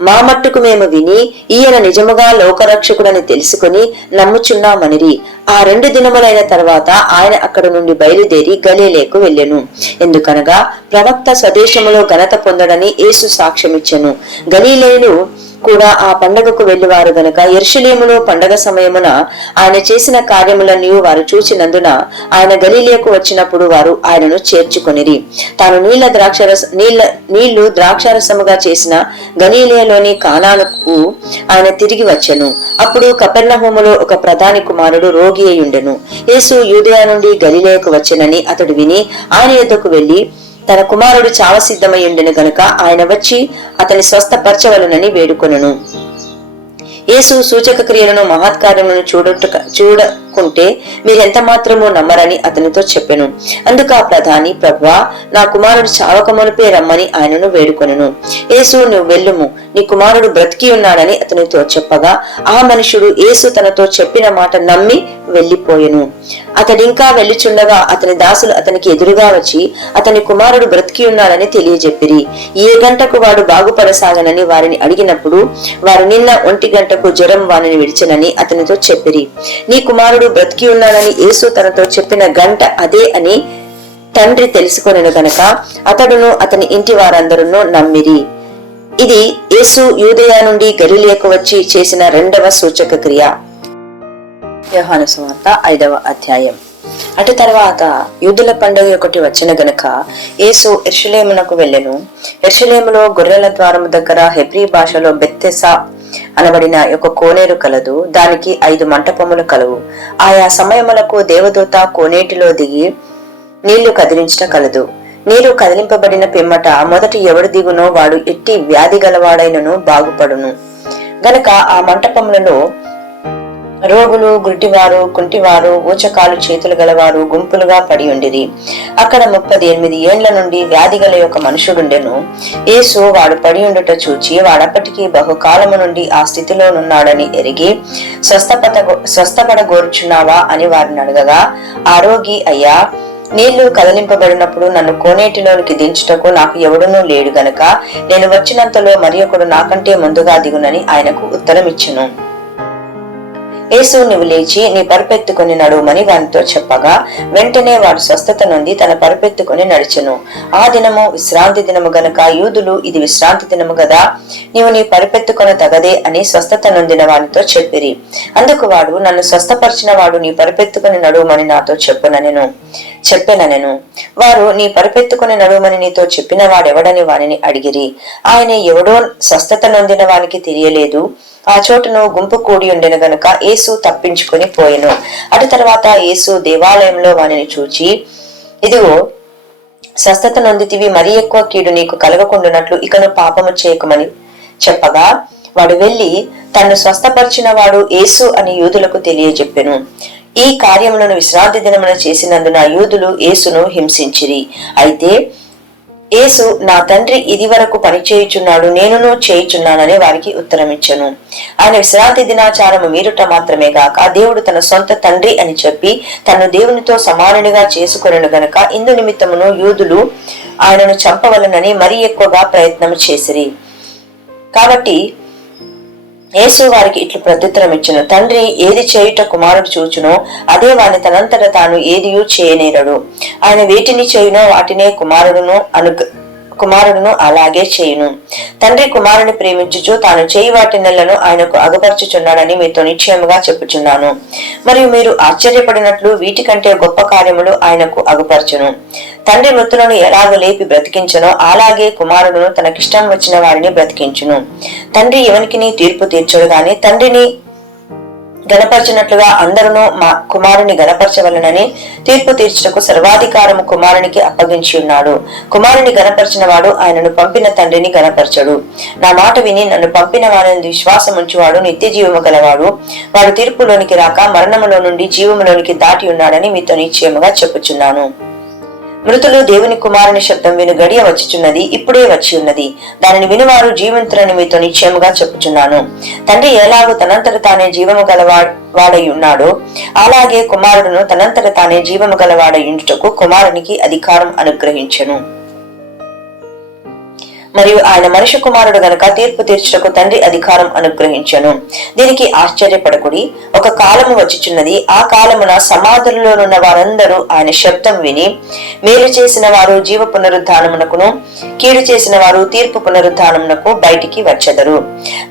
మా మట్టుకు మేము విని ఈయన నిజముగా లోకరక్షకుడని తెలుసుకుని నమ్ముచున్నామనిరి. ఆ 2 దినములైన తర్వాత ఆయన అక్కడ నుండి బయలుదేరి గలిలయకు వెళ్ళెను. ఎందుకనగా ప్రవక్త స్వదేశములో ఘనత పొందడని యేసు సాక్ష్యమిచ్చెను. గలిలయులు కూడా ఆ పండగకు వెళ్లివారు గనుక యెరూషలేములో పండగ సమయమున ఆయన చేసిన కార్యములన్నీ వారు చూచినందున ఆయన గలిలయకు వచ్చినప్పుడు వారు ఆయనను చేర్చుకొనిరి. తాను నీళ్లు ద్రాక్షారసముగా చేసిన గలిలయలోని కానానుకు ఆయన తిరిగి వచ్చెను. అప్పుడు కపెర్నహూములో ఒక ప్రధాని కుమారుడు రోగి అయి ఉండెను. యేసు యూదయ నుండి గలిలయకు వచ్చెనని అతడు విని ఆయన యొద్దకు వెళ్లి తన కుమారుడు చావసిద్ధమై ఉండెను గనుక ఆయన వచ్చి అతని స్వస్థపరచవలనని వేడుకొనెను. యేసు సూచక క్రియలను మహత్కార్యములను చూడకుంటే మీరెంత మాత్రమూ నమ్మరని అతనితో చెప్పెను. అందుకు ఆ ప్రధాని, ప్రభువా, నా కుమారుడు చావకమునుపే రమ్మని ఆయనను వేడుకొనెను. యేసు, నువ్వు వెళ్ళుము, నీ కుమారుడు బ్రతికి ఉన్నాడని అతనితో చెప్పగా ఆ మనుషుడు యేసు తనతో చెప్పిన మాట నమ్మి వెళ్లిపోయెను. అతడింకా వెళ్ళుచుండగా అతని దాసులు అతనికి ఎదురుగా వచ్చి అతని కుమారుడు బ్రతికి ఉన్నాడని తెలియజెప్పిరి. ఏ గంటకు వాడు బాగుపడసాగనని వారిని అడిగినప్పుడు వారు నిన్న 1 గంటకు జ్వరం వానిని విడిచెనని అతనితో చెప్పిరి. నీ కుమారుడు బ్రతికి ఉన్నాడని యేసు తనతో చెప్పిన గంట అదే అని తండ్రి తెలుసుకొనెను గనక అతడును అతని ఇంటి వారందరూ నమ్మిరి. ఇది యేసు యూదయ నుండి గలిలయకు వచ్చి చేసిన 2వ సూచక క్రియ. యోహాను సువార్త 5వ అధ్యాయం. అటు తర్వాత యూదుల పండుగ ఒకటి వచ్చిన గనుక యేసు యెరూషలేమునకు వెళ్ళెను. యెరూషలేములో గొర్రెల ద్వారము దగ్గర హెబ్రీ భాషలో బెత్సెదా అనబడిన ఒక కోనేరు కలదు. దానికి 5 మంటపములు కలవు. ఆయా సమయములకు దేవదూత కోనేటిలో దిగి నీళ్లు కదిలించట కలదు. నీరు కదిలింపబడిన పిమ్మట మొదటి ఎవడు దిగునో వాడు ఎట్టి వ్యాధి గలవాడైనను బాగుపడును గనక ఆ మంటపములలో రోగులు, గుడ్డివారు, కుంటివారు, ఊచకాలు చేతులు గలవారు గుంపులుగా పడి ఉండిరి. అక్కడ 38 ఏండ్ల నుండి వ్యాధి గల ఒక మనుషుడుండెను. యేసు వాడు పడి ఉండుట చూచి వాడప్పటికీ బహుకాలము నుండి ఆ స్థితిలోనున్నాడని ఎరిగి స్వస్థపడగోరుచున్నావా అని వారిని అడగగా ఆ రోగి, అయ్యా, నీళ్లు కదిలింపబడినప్పుడు నన్ను కోనేటిలోనికి దించుటకు నాకు ఎవడునూ లేడు గనక నేను వచ్చినంతలో మరి ఒకడు నాకంటే ముందుగా దిగునని ఆయనకు ఉత్తరం ఇచ్చెను. యేసు, నువ్వు లేచి నీ పరుపెత్తుకుని నడుమని వానితో చెప్పగా వెంటనే వాడు స్వస్థత నుండి తన పరుపెత్తుకుని నడిచెను. ఆ దినము విశ్రాంతి దినము గనక యూదులు, ఇది విశ్రాంతి దినము గదా, నీవు నీ పరుపెత్తుకొన తగదే అని స్వస్థత నొందిన వానితో చెప్పిరి. అందుకు వాడు, నన్ను స్వస్థపరిచిన వాడు నీ పరుపెత్తుకుని నడుమని నాతో చెప్పెననెను. వారు, నీ పరుపెత్తుకుని నడుమని నీతో చెప్పిన వాడెవడని వానిని అడిగిరి. ఆయన ఎవడో స్వస్థత నొందిన వానికి తెలియలేదు. ఆ చోటును గుంపు కూడి ఉండెను గనుక యేసు తప్పించుకుని పోయెను. అటు తర్వాత యేసు దేవాలయంలో వానిని చూచి, ఇదిగో, స్వస్థత నొందితివి, మరీ ఎక్కువ కీడు నీకు కలగకుండునట్లు ఇకను పాపము చేయకమని చెప్పగా వాడు వెళ్లి తన్ను స్వస్థపరిచిన వాడు యేసు అని యూదులకు తెలియజెప్పెను. ఈ కార్యములను విశ్రాంతి దినమున చేసినందున యూదులు యేసును హింసించిరి. అయితే యేసు, నా తండ్రి ఇది వరకు పని చేయుచున్నాడు, నేనును చేయుచున్నానని వారికి ఉత్తరమిచ్చెను. ఆయన విశ్రాంతి దినాచారము మీరుట మాత్రమే గాక దేవుడు తన సొంత తండ్రి అని చెప్పి తను దేవునితో సమానునిగా చేసుకొనెను గనక ఇందు నిమిత్తమును యూదులు ఆయనను చంపవలనని మరీ ఎక్కువగా ప్రయత్నం చేసిరి. కాబట్టి యేసు వారికి ఇట్లు ప్రత్యుత్తరం ఇచ్చెను, తండ్రి ఏది చేయుట కుమారుడు చూచునో అదే వాని తనంతట తాను ఏదియూ చేయనేరడు. ఆయన వేటిని చేయునో వాటినే కుమారుడును అలాగే చేయును. తండ్రి కుమారుని ప్రేమించుచు తాను చేయి వాటి నెలను ఆయనకు అగపరచుచున్నాడని మీతో నిశ్చయముగా చెప్పుచున్నాను. మరియు మీరు ఆశ్చర్యపడినట్లు వీటికంటే గొప్ప కార్యములు ఆయనకు అగపరచును. తండ్రి మృతులను ఎలాగ లేపి బ్రతికించునో అలాగే కుమారుడును తనకిష్టం వచ్చిన వారిని బ్రతికించును. తండ్రి ఎవనికిని తీర్పు తీర్చడు గాని తండ్రిని గణపరచినట్లుగా అందరూ మా కుమారుని గణపరచవలనని తీర్పు తీర్చుటకు సర్వాధికారము కుమారునికి అప్పగించి ఉన్నాడు. కుమారుని గణపరిచిన వాడు ఆయనను పంపిన తండ్రిని గణపరచడు. నా మాట విని నన్ను పంపిన వాడిని విశ్వాసం ఉంచువాడు నిత్య జీవము గలవాడు. వాడు తీర్పులోనికి రాక మరణములో నుండి జీవములోనికి దాటి ఉన్నాడని మీతో నిశ్చయముగా చెప్పుచున్నాను. మృతులు దేవుని కుమారుని శబ్దం విను గడియ వచ్చిచున్నది, ఇప్పుడే వచ్చి ఉన్నది. దానిని వినువారు జీవంతులని మీతో నిశ్చయముగా చెప్పుచున్నాను. తండ్రి ఎలాగూ తనంతట తానే జీవము గలవాడై ఉన్నాడో అలాగే కుమారుడును తనంతట తానే జీవము గలవాడై ఉండుటకు కుమారునికి అధికారం అనుగ్రహించెను. మరియు ఆయన మనుష్య కుమారుడు గనుక తీర్పు తీర్చుటకు తండ్రి అధికారం అనుగ్రహించెను. దీనికి ఆశ్చర్యపడకుడి, ఒక కాలము వచ్చుచున్నది, ఆ కాలమున సమాధులలోనున్న వారందరూ ఆయన శబ్దం విని మేలు చేసిన వారు జీవ పునరుద్ధానమునకును, కీడు చేసిన వారు తీర్పు పునరుద్ధానమునకు బయటికి వచ్చెదరు.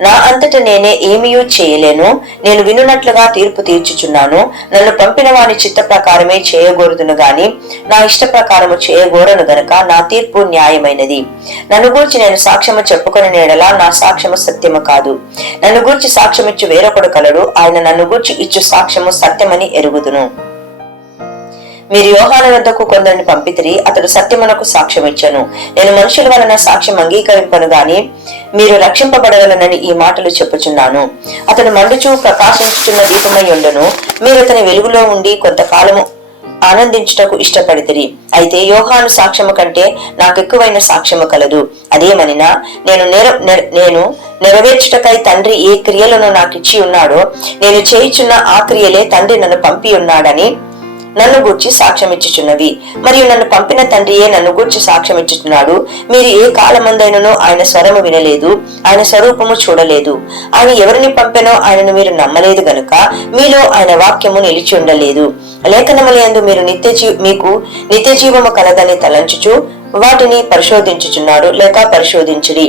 నా అంతట నేనే ఏమీయూ చేయలేను, నేను వినున్నట్లుగా తీర్పు తీర్చుచున్నాను. నన్ను పంపిన వాని చిత్త ప్రకారమే చేయగోరుదును గాని నా ఇష్ట ప్రకారము చేయగోరను గనక నా తీర్పు న్యాయమైనది. నన్ను గూర్చి నేను సాక్ష్యము చెప్పుకొని నేడలా నా సాక్ష్యము సత్యము కాదు. నన్ను గూర్చి సాక్ష్యమిచ్చు వేరొకడు కలడు, ఆయన నన్ను గూర్చి ఇచ్చు సాక్ష్యము సత్యమని ఎరుగుదును. మీరు యోహాను వద్దకు కొందరిని పంపితిరి, అతడు సత్యమునకు సాక్ష్యం ఇచ్చెను. నేను మనుషుల వలన సాక్ష్యం అంగీకరింపను గాని మీరు రక్షింపబడగలనని ఈ మాటలు చెప్పుచున్నాను. అతడు మండుచు ప్రకాశించుచున్న దీపమై ఉండును. మీరు అతని వెలుగులో ఉండి కొంతకాలము ఆనందించుటకు ఇష్టపడితిరి. అయితే యోహాను సాక్ష్యము కంటే నాకెక్కువైన సాక్ష్యము కలదు. అదేమనినా నేను నెరవేర్చుటకై తండ్రి ఏ క్రియలను నాకిచ్చి ఉన్నాడో నేను చేయుచున్న ఆ క్రియలే తండ్రి నన్ను పంపి ఉన్నాడని నన్ను గూర్చి సాక్ష్యం ఇచ్చుచున్నవి. మరియు నన్ను పంపిన తండ్రియే నన్ను గూర్చి సాక్ష్యం ఇచ్చుచున్నాడు. మీరు ఏ కాలమందైనను ఆయన స్వరము వినలేదు, ఆయన స్వరూపము చూడలేదు. ఆయన ఎవరిని పంపెనో ఆయనను మీరు నమ్మలేదు గనుక మీలో ఆయన వాక్యము నిలిచి ఉండలేదు. లేఖనములందు మీరు మీకు నిత్య జీవము కలదని తలంచుచు వాటిని పరిశోధించుచున్నారు, లేక పరిశోధించుడి.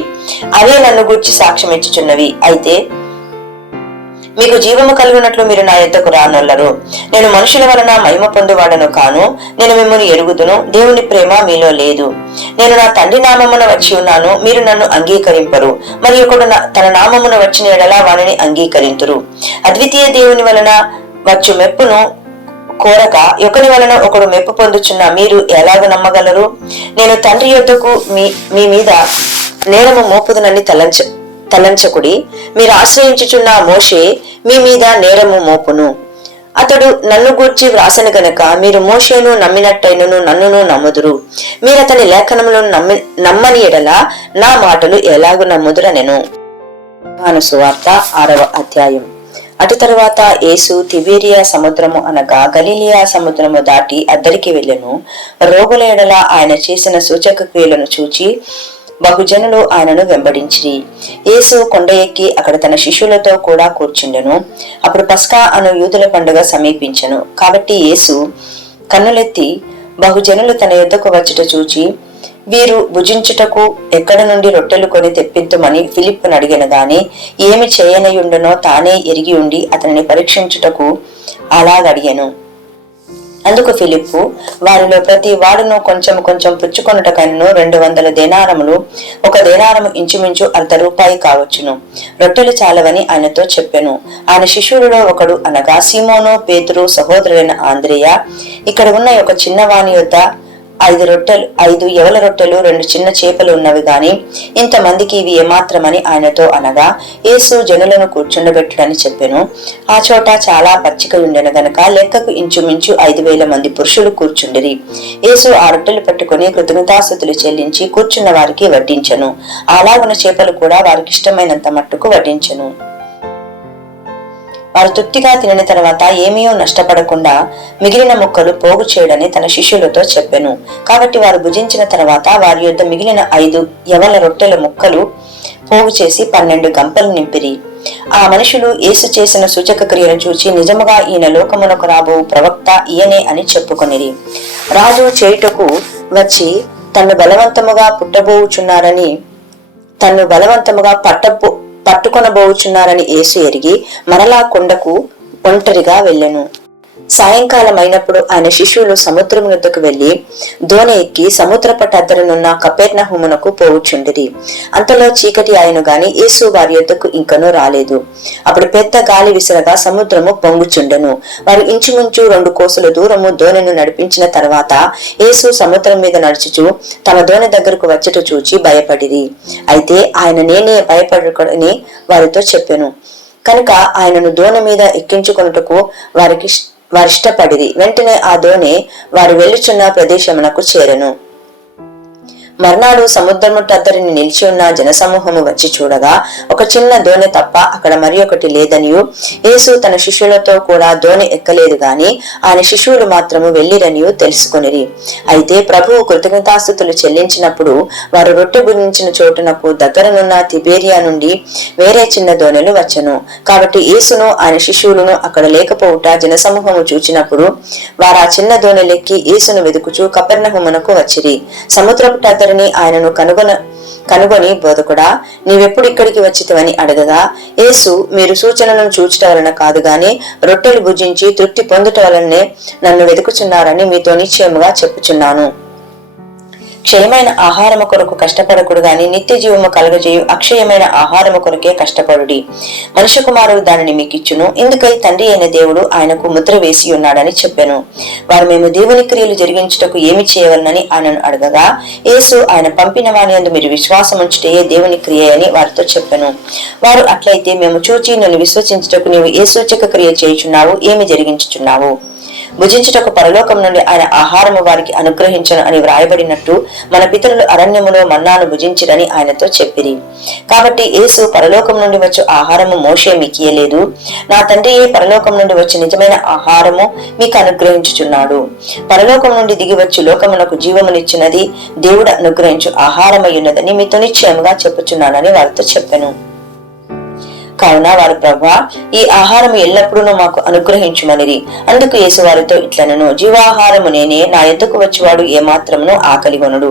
అవే నన్ను గూర్చి సాక్ష్యం ఇచ్చుచున్నవి. అయితే మీకు జీవము కలుగునట్లు మీరు నా యొద్దకు రానొల్లరు. నేను మనుషుల వలన మహిమ పొందువాడను కాను, నేను మిమ్మల్ని ఎరుగుదును. దేవుని ప్రేమ మీలో లేదు. నేను నా తండ్రి నామమున వచ్చి ఉన్నాను, మీరు నన్ను అంగీకరింపరు. మరి ఒకడు తన నామమున వచ్చిన ఎడలా వానిని అంగీకరింతురు. అద్వితీయ దేవుని వలన వచ్చు మెప్పును కోరక ఒకని వలన ఒకడు మెప్పు పొందుచున్న మీరు ఎలాగ నమ్మగలరు? నేను తండ్రి యొద్దకు మీ మీద నేరము మోపుదునని తలంచకుడి. మీరు ఆశ్రయించుచున్న మోషే మీ మీద నేరము మోపును. అతడు నన్ను గూర్చి వ్రాసను గనక మీరు మోషేను నమ్మినట్టయినను నన్నును నమ్ముదురు. మీరు అతని లేఖనములను నమ్మని ఎడల నా మాటలు ఎలాగు నమ్ముదురనెను. యోహాను సువార్త 6వ అధ్యాయం. అటు తరువాత యేసు తిబేరియా సముద్రము అనగా గలిలియా సముద్రము దాటి అద్దరికి వెళ్ళెను. రోగుల ఎడల ఆయన చేసిన సూచక క్రియలను చూచి బహుజనులు ఆయనను వెంబడించిరి. యేసు కొండ ఎక్కి అక్కడ తన శిష్యులతో కూడా కూర్చుండెను. అప్పుడు పస్కా అను యూదుల పండుగ సమీపించెను. కాబట్టి యేసు కన్నులెత్తి బహుజనులు తన యొద్దకు వచ్చుట చూచి, వీరు భుజించుటకు ఎక్కడ నుండి రొట్టెలు కొని తెప్పింతుమని ఫిలిప్పును అడిగెను గాని ఏమి చేయనయుండునో తానే ఎరిగి ఉండి అతనిని పరీక్షించుటకు అలాగడిగెను. అందుకు ఫిలిప్పు, వారిలో ప్రతి వాడును కొంచెం కొంచెం పుచ్చుకొనుటకైనను 200 దేనారములు, 1 దేనారము ఇంచుమించు ₹1 కావచ్చును, రొట్టెలు చాలవని ఆయనతో చెప్పెను. ఆయన శిష్యులలో ఒకడు అనగా సీమోను పేతురు సహోదరుడైన ఆంద్రేయ ఇక్కడ ఉన్న ఒక చిన్నవాని యొద్ద 5 యవల రొట్టెలు 2 చిన్న చేపలు ఉన్నవి గాని ఇంతమందికి ఇవి ఏమాత్రమని ఆయనతో అనగా యేసు జనులను కూర్చుండబెట్టుడని చెప్పెను. ఆ చోట చాలా పచ్చిక ఉండెను గనక లెక్కకు ఇంచుమించు 5,000 మంది పురుషులు కూర్చుండిరి. యేసు ఆ రొట్టెలు పట్టుకుని కృతజ్ఞతాస్తుతులు చెల్లించి కూర్చున్న వారికి వడ్డించెను. అలాగున చేపలు కూడా వారికి ఇష్టమైనంత మట్టుకు వడ్డించెను. వారు తృప్తిగా తినిన తర్వాత ఏమీయో నష్టపడకుండా మిగిలిన ముక్కలు పోగు చేయడని తన శిష్యులతో చెప్పెను. కాబట్టి వారు భుజించిన తర్వాత వారి యొద్ద మిగిలిన 5 యవల రొట్టెల ముక్కలు పోగు చేసి 12 గంపలు నింపిరి. ఆ మనుషులు యేసు చేసిన సూచక క్రియను చూచి నిజముగా ఈయన లోకమునకు రాబో ప్రవక్త ఈయనే అని చెప్పుకొనిరి. రాజు చేయుటకు వచ్చి తన్ను బలవంతముగా పట్టుకొనబోచున్నారని యేసు ఎరిగి మరలా కొండకు ఒంటరిగా వెళ్ళెను. సాయంకాలం అయినప్పుడు ఆయన శిష్యులు సముద్రం వద్దకు వెళ్లి దోణి ఎక్కి సముద్రపటద్దరనున్న కపెర్నహూమునకు పోవుచుండిరి. అంతలో చీకటి ఆయను గాని యేసు వారి యొద్దకు ఇంకనూ రాలేదు. అప్పుడు పెద్ద గాలి విసరగా సముద్రము పొంగుచుండెను. వారు ఇంచుమించు 2 కోసుల దూరము దోణిను నడిపించిన తర్వాత యేసు సముద్రం మీద నడుచుచు తమ దోణి దగ్గరకు వచ్చుట చూచి భయపడిరి. అయితే ఆయన నేనే భయపడని వారితో చెప్పెను. కనుక ఆయనను దోణి మీద ఎక్కించుకొనుటకు వారిష్టపడిరి. వెంటనే ఆ దోణి వారు వెళ్ళుచున్న ప్రదేశమునకు చేరెను. మర్నాడు సముద్రము టద్దరిని నిలిచి ఉన్న జనసమూహము వచ్చి చూడగా ఒక చిన్న దోణి తప్ప అక్కడ మరి ఒకటి లేదనియు, యేసు తన శిష్యులతో కూడా దోణి ఎక్కలేదు గాని ఆయన శిష్యులు మాత్రము వెళ్లిరనియు తెలుసుకొనిరి. అయితే ప్రభువు కృతజ్ఞతాస్తుతులు చెల్లించినప్పుడు వారు రొట్టె గురించిన చోటునకు దగ్గరనున్న తిబేరియా నుండి వేరే చిన్న దోణెలు వచ్చెను. కాబట్టి యేసును ఆయన శిష్యులను అక్కడ లేకపోవుట జనసమూహము చూచినప్పుడు వారు ఆ చిన్న దోణెలెక్కి యేసును వెదుకుచూ కపెర్నహూమునకు వచ్చిరి. సముద్రపు టద్దరిని ఆయనను కనుగొని, బోధకుడా, నీవెప్పుడు ఇక్కడికి వచ్చితివని అడగగా, యేసు, మీరు సూచనలను చూచుట వలన కాదు గాని రొట్టెలు భుజించి తృప్తి పొందుట వలనే నన్ను వెతుకుచున్నారని మీతో నిశ్చయముగా చెప్పుచున్నాను. క్షయమైన ఆహారము కొరకు కష్టపడకుడు గాని నిత్య జీవము కలగజేయు అక్షయమైన ఆహారము కొరకే కష్టపడుడి. మనుష్య కుమారుడు దానిని మీకిచ్చును, ఇందుకై తండ్రి అయిన దేవుడు ఆయనకు ముద్ర వేసి ఉన్నాడని చెప్పెను. వారు, మేము దేవుని క్రియలు జరిగించుటకు ఏమి చేయవలనని ఆయనను అడగగా, యేసు, ఆయన పంపిన వాని యందు మీరు విశ్వాసముంచుటయే దేవుని క్రియ అని వారితో చెప్పెను. వారు, అట్లయితే మేము చూచి నిన్ను విశ్వసించుటకు నీవు ఏ సూచక క్రియ చేయుచున్నావు, ఏమి జరిగించుచున్నావు? భుజించుటకు పరలోకం నుండి ఆయన ఆహారము వారికి అనుగ్రహించను అని వ్రాయబడినట్టు మన పితరులు అరణ్యములో మన్నాను భుజించిరని ఆయనతో చెప్పిరి. కాబట్టి యేసు, పరలోకం నుండి వచ్చు ఆహారము మోషే మీకియలేదు, నా తండ్రియే పరలోకం నుండి వచ్చి నిజమైన ఆహారము మీకు అనుగ్రహించుచున్నాడు. పరలోకం నుండి దిగివచ్చు లోకమునకు జీవమునిచ్చినది దేవుడు అనుగ్రహించు ఆహారమయ్యున్నదని మీతో నిశ్చయముగా చెప్పుచున్నానని వారితో చెప్పెను. కావున వారు, ప్రభువా, ఈ ఆహారము ఎల్లప్పుడూ మాకు అనుగ్రహించుమనిరి. అందుకు యేసు వారితో ఇట్లనెను, జీవాహారము నేనే, నా యొద్దకు వచ్చేవాడు ఏమాత్రమును ఆకలిగొనుడు,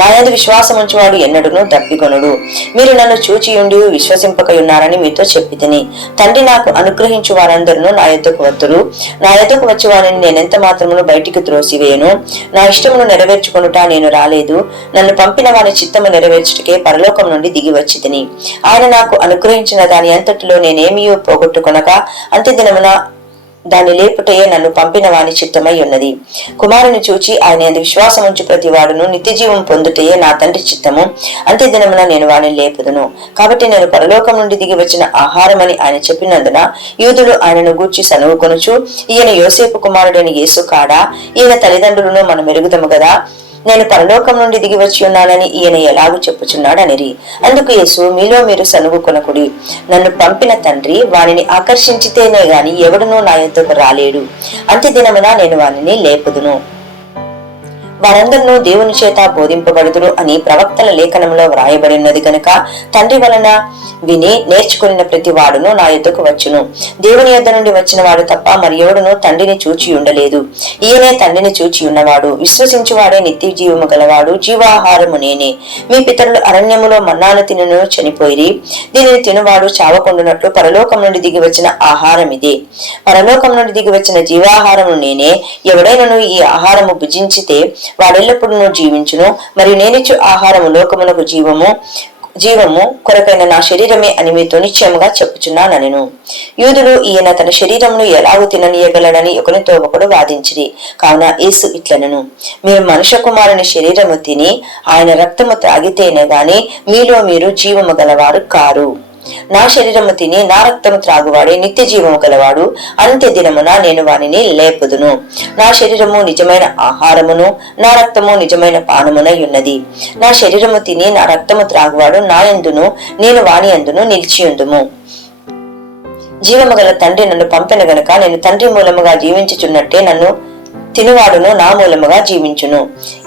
నా యందు విశ్వాసముంచువాడు ఎన్నడును దప్పిగొనుడు. మీరు నన్ను చూచియుండి విశ్వసింపకయున్నారని మీతో చెప్పితిని. తండ్రి నాకు అనుగ్రహించు వారందరూ నా యొద్దకు వత్తురు, నా యొద్దకు వచ్చేవాడిని నేనెంత మాత్రమును బయటికి త్రోసివేయను. నా ఇష్టమును నెరవేర్చుకొనుట నేను రాలేదు, నన్ను పంపిన వాని చిత్తము నెరవేర్చుటకే పరలోకం నుండి దిగి వచ్చితిని. ఆయన నాకు అనుగ్రహించిన దాని అంతటిలో నేనేమీ పోగొట్టుకొనక అంత్యదినమున దాన్ని లేపుటయే నన్ను పంపిన వాని చిత్తమై ఉన్నది. కుమారుని చూచి ఆయన యందు విశ్వాసముంచు ప్రతి వాడును నిత్యజీవం పొందుటయే నా తండ్రి చిత్తము. అంత్యదినమున నేను వాని లేపుదును. కాబట్టి నేను పరలోకం నుండి దిగి వచ్చిన ఆహారమని ఆయన చెప్పినందున యూదులు ఆయనను గూర్చి సనుగుకొనుచు, ఈయన యోసేపు కుమారుడైన యేసు కాడా? ఈయన తల్లిదండ్రులను మనం ఎరుగుదము గదా, నేను పరలోకం నుండి దిగి వచ్చి ఉన్నానని ఈయన ఎలాగూ చెప్పుచున్నాడనిరి. అందుకు యేసు, మీలో మీరు సనుగుకొనకుడి, నన్ను పంపిన తండ్రి వానిని ఆకర్షించితేనే గాని ఎవడునూ నా యొద్దకు రాలేడు. అంత్యదినమున నేను వానిని లేపుదును. వారందరూ దేవుని చేత బోధింపబడుదురు అని ప్రవక్తల లేఖనంలో వ్రాయబడినది గనుక తండ్రి వలన విని నేర్చుకున్న ప్రతి వాడును నా యొద్దకు వచ్చును. దేవుని యొద్ద నుండి వచ్చిన వాడు తప్ప మరి ఎవడును తండ్రిని చూచి ఉండలేదు. ఈయనే తండ్రిని చూచి ఉన్నవాడు. విశ్వసించువాడే నిత్య జీవము గలవాడు. జీవాహారము నేనే. మీ పితరులు అరణ్యములో మన్నాను తినను చనిపోయిరి, దీనిని తినువాడు చావకుండునట్లు పరలోకం నుండి దిగి వచ్చిన ఆహారం ఇదే. పరలోకం నుండి దిగి వచ్చిన జీవాహారము నేనే. ఎవడైనను ఈ ఆహారము భుజించితే వాడెల్లప్పుడూ జీవించును. మరియు నేనిచ్చు ఆహారము లోకమునకు జీవము కొరకైన నా శరీరమే అని మీతో నిశ్చయముగా చెప్పుచున్నానెను. యూదులు ఈయన తన శరీరమును ఎలాగూ తిననీయగలడని ఒకనితో ఒకడు వాదించిరి. కావున యేసు ఇట్లనెను, మీరు మనుష్య కుమారుని శరీరము తిని ఆయన రక్తము త్రాగితేనే గాని మీలో మీరు జీవము గలవారు కారు. నా శరీరము తిని నా రక్తము త్రాగువాడే నిత్య జీవము గలవాడు. అంత్య దినమున నేను వానిని లేపుదును. నా శరీరము నిజమైన ఆహారమును, నా రక్తము నిజమైన పానమునై ఉన్నది. నా శరీరము తిని నా రక్తము త్రాగువాడు నా యందును, నేను వాని యందును నిలిచియుందుము. జీవము గల తండ్రి నన్ను పంపిన గనుక నేను తండ్రి మూలముగా జీవించుచున్నట్టే నన్ను తినువాడును నా మూలముగా జీవించును.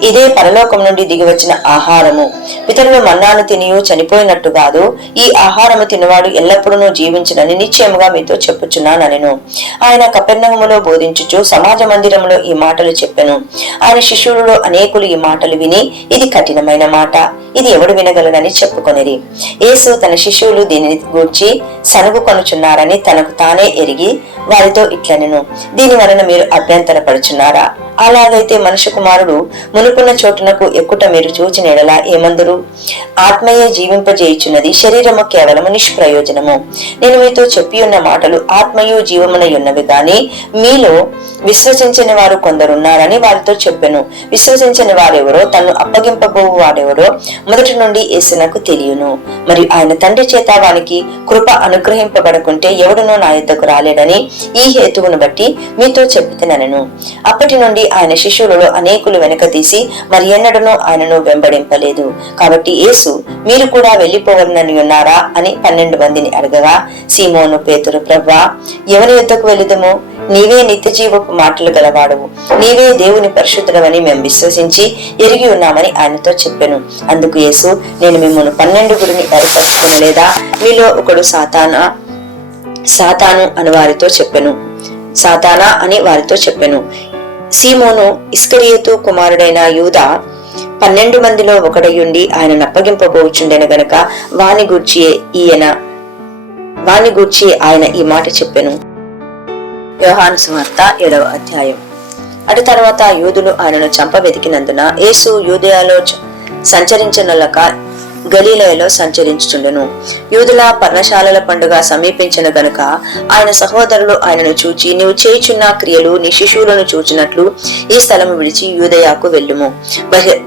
ఇదే పరలోకం నుండి దిగి వచ్చిన ఆహారము. పితరులు మన్నాను తినియు చనిపోయినట్టు కాదు, ఈ ఆహారము తినవాడు ఎల్లప్పుడూ జీవించునని నిశ్చయముగా మీతో చెప్పుచున్నానెను. ఆయన కపెర్నహూములో బోధించుచు సమాజ మందిరములో ఈ మాటలు చెప్పెను. ఆయన శిష్యులలో అనేకులు ఈ మాటలు విని, ఇది కఠినమైన మాట, ఇది ఎవడు వినగలడని చెప్పుకొనిరి. యేసు తన శిష్యులు దీనిని గూర్చి సనుగుకొనుచున్నారని తనకు తానే ఎరిగి వారితో ఇట్లనెను, దీని వలన మీరు అభ్యంతరపడుచున్నారా? అలాగైతే మనుష్య కుమారుడు మునుకున్న చోటునకు ఎక్కుట మీరు చూచిన ఎడల ఏమందురు? ఆత్మయే జీవింపజేయుచున్నది, శరీరము కేవలము నిష్ప్రయోజనము. నేను మీతో చెప్పి ఉన్న మాటలు ఆత్మయు జీవమునై ఉన్నవి గాని మీలో విశ్వసించని వారు కొందరున్నారని వారితో చెప్పెను. విశ్వసించని వారెవరో, తన్ను అప్పగింపబోవు వాడెవరో మొదటి నుండి యేసునకు తెలియను. మరియు ఆయన తండ్రి చేత వానికి కృప అనుగ్రహింపబడకుంటే ఎవడునో నా యొద్దకు రాలేడని ఈ హేతువును బట్టి మీతో చెప్పితేనెను. అప్పటి నుండి ఆయన శిష్యులలో అనేకులు వెనక తీసి మరి ఎన్నడనూ ఆయనను వెంబడింపలేదు. కాబట్టి యేసు, మీరు కూడా వెళ్లిపోవాలని ఉన్నారా అని 12 మందిని అడగగా, సీమోను పేతురు, ప్రభువా, ఎవరి యుద్ధకు వెళుదము? నీవే నిత్య జీవపు మాటలు గలవాడవు, నీవే దేవుని పరిశుద్ధుడవని మేము విశ్వసించి ఎరిగి ఉన్నామని ఆయనతో చెప్పెను. అందుకు యేసు, నేను మిమ్మల్ని 12 ఏర్పరచుకోలేదా? మీలో ఒకడు సాతాను అని వారితో చెప్పెను. సాతానా అని వారితో చెప్పెను. సీమోను ఇస్కరియోతు కుమారుడైన యూదా 12 మందిలో ఒకడయుండి ఆయన నప్పగింపబోచుండెను గనక వాని గూర్చి ఆయన ఈ మాట చెప్పెను. యోహాను సువార్త 7వ అధ్యాయం. అటు తర్వాత యూదులు ఆయనను చంప వెతికినందున యేసు యూదయలో సంచరించనలక గలీలయలో సంచరించుచుండెను. యూదుల పర్ణశాలల పండుగ సమీపించిన గనుక ఆయన సహోదరులు ఆయనను చూచి, నీవు చేయుచున్న క్రియలు నీ శిశువులను చూచినట్లు ఈ స్థలము విడిచి యూదయాకు వెళ్ళుము.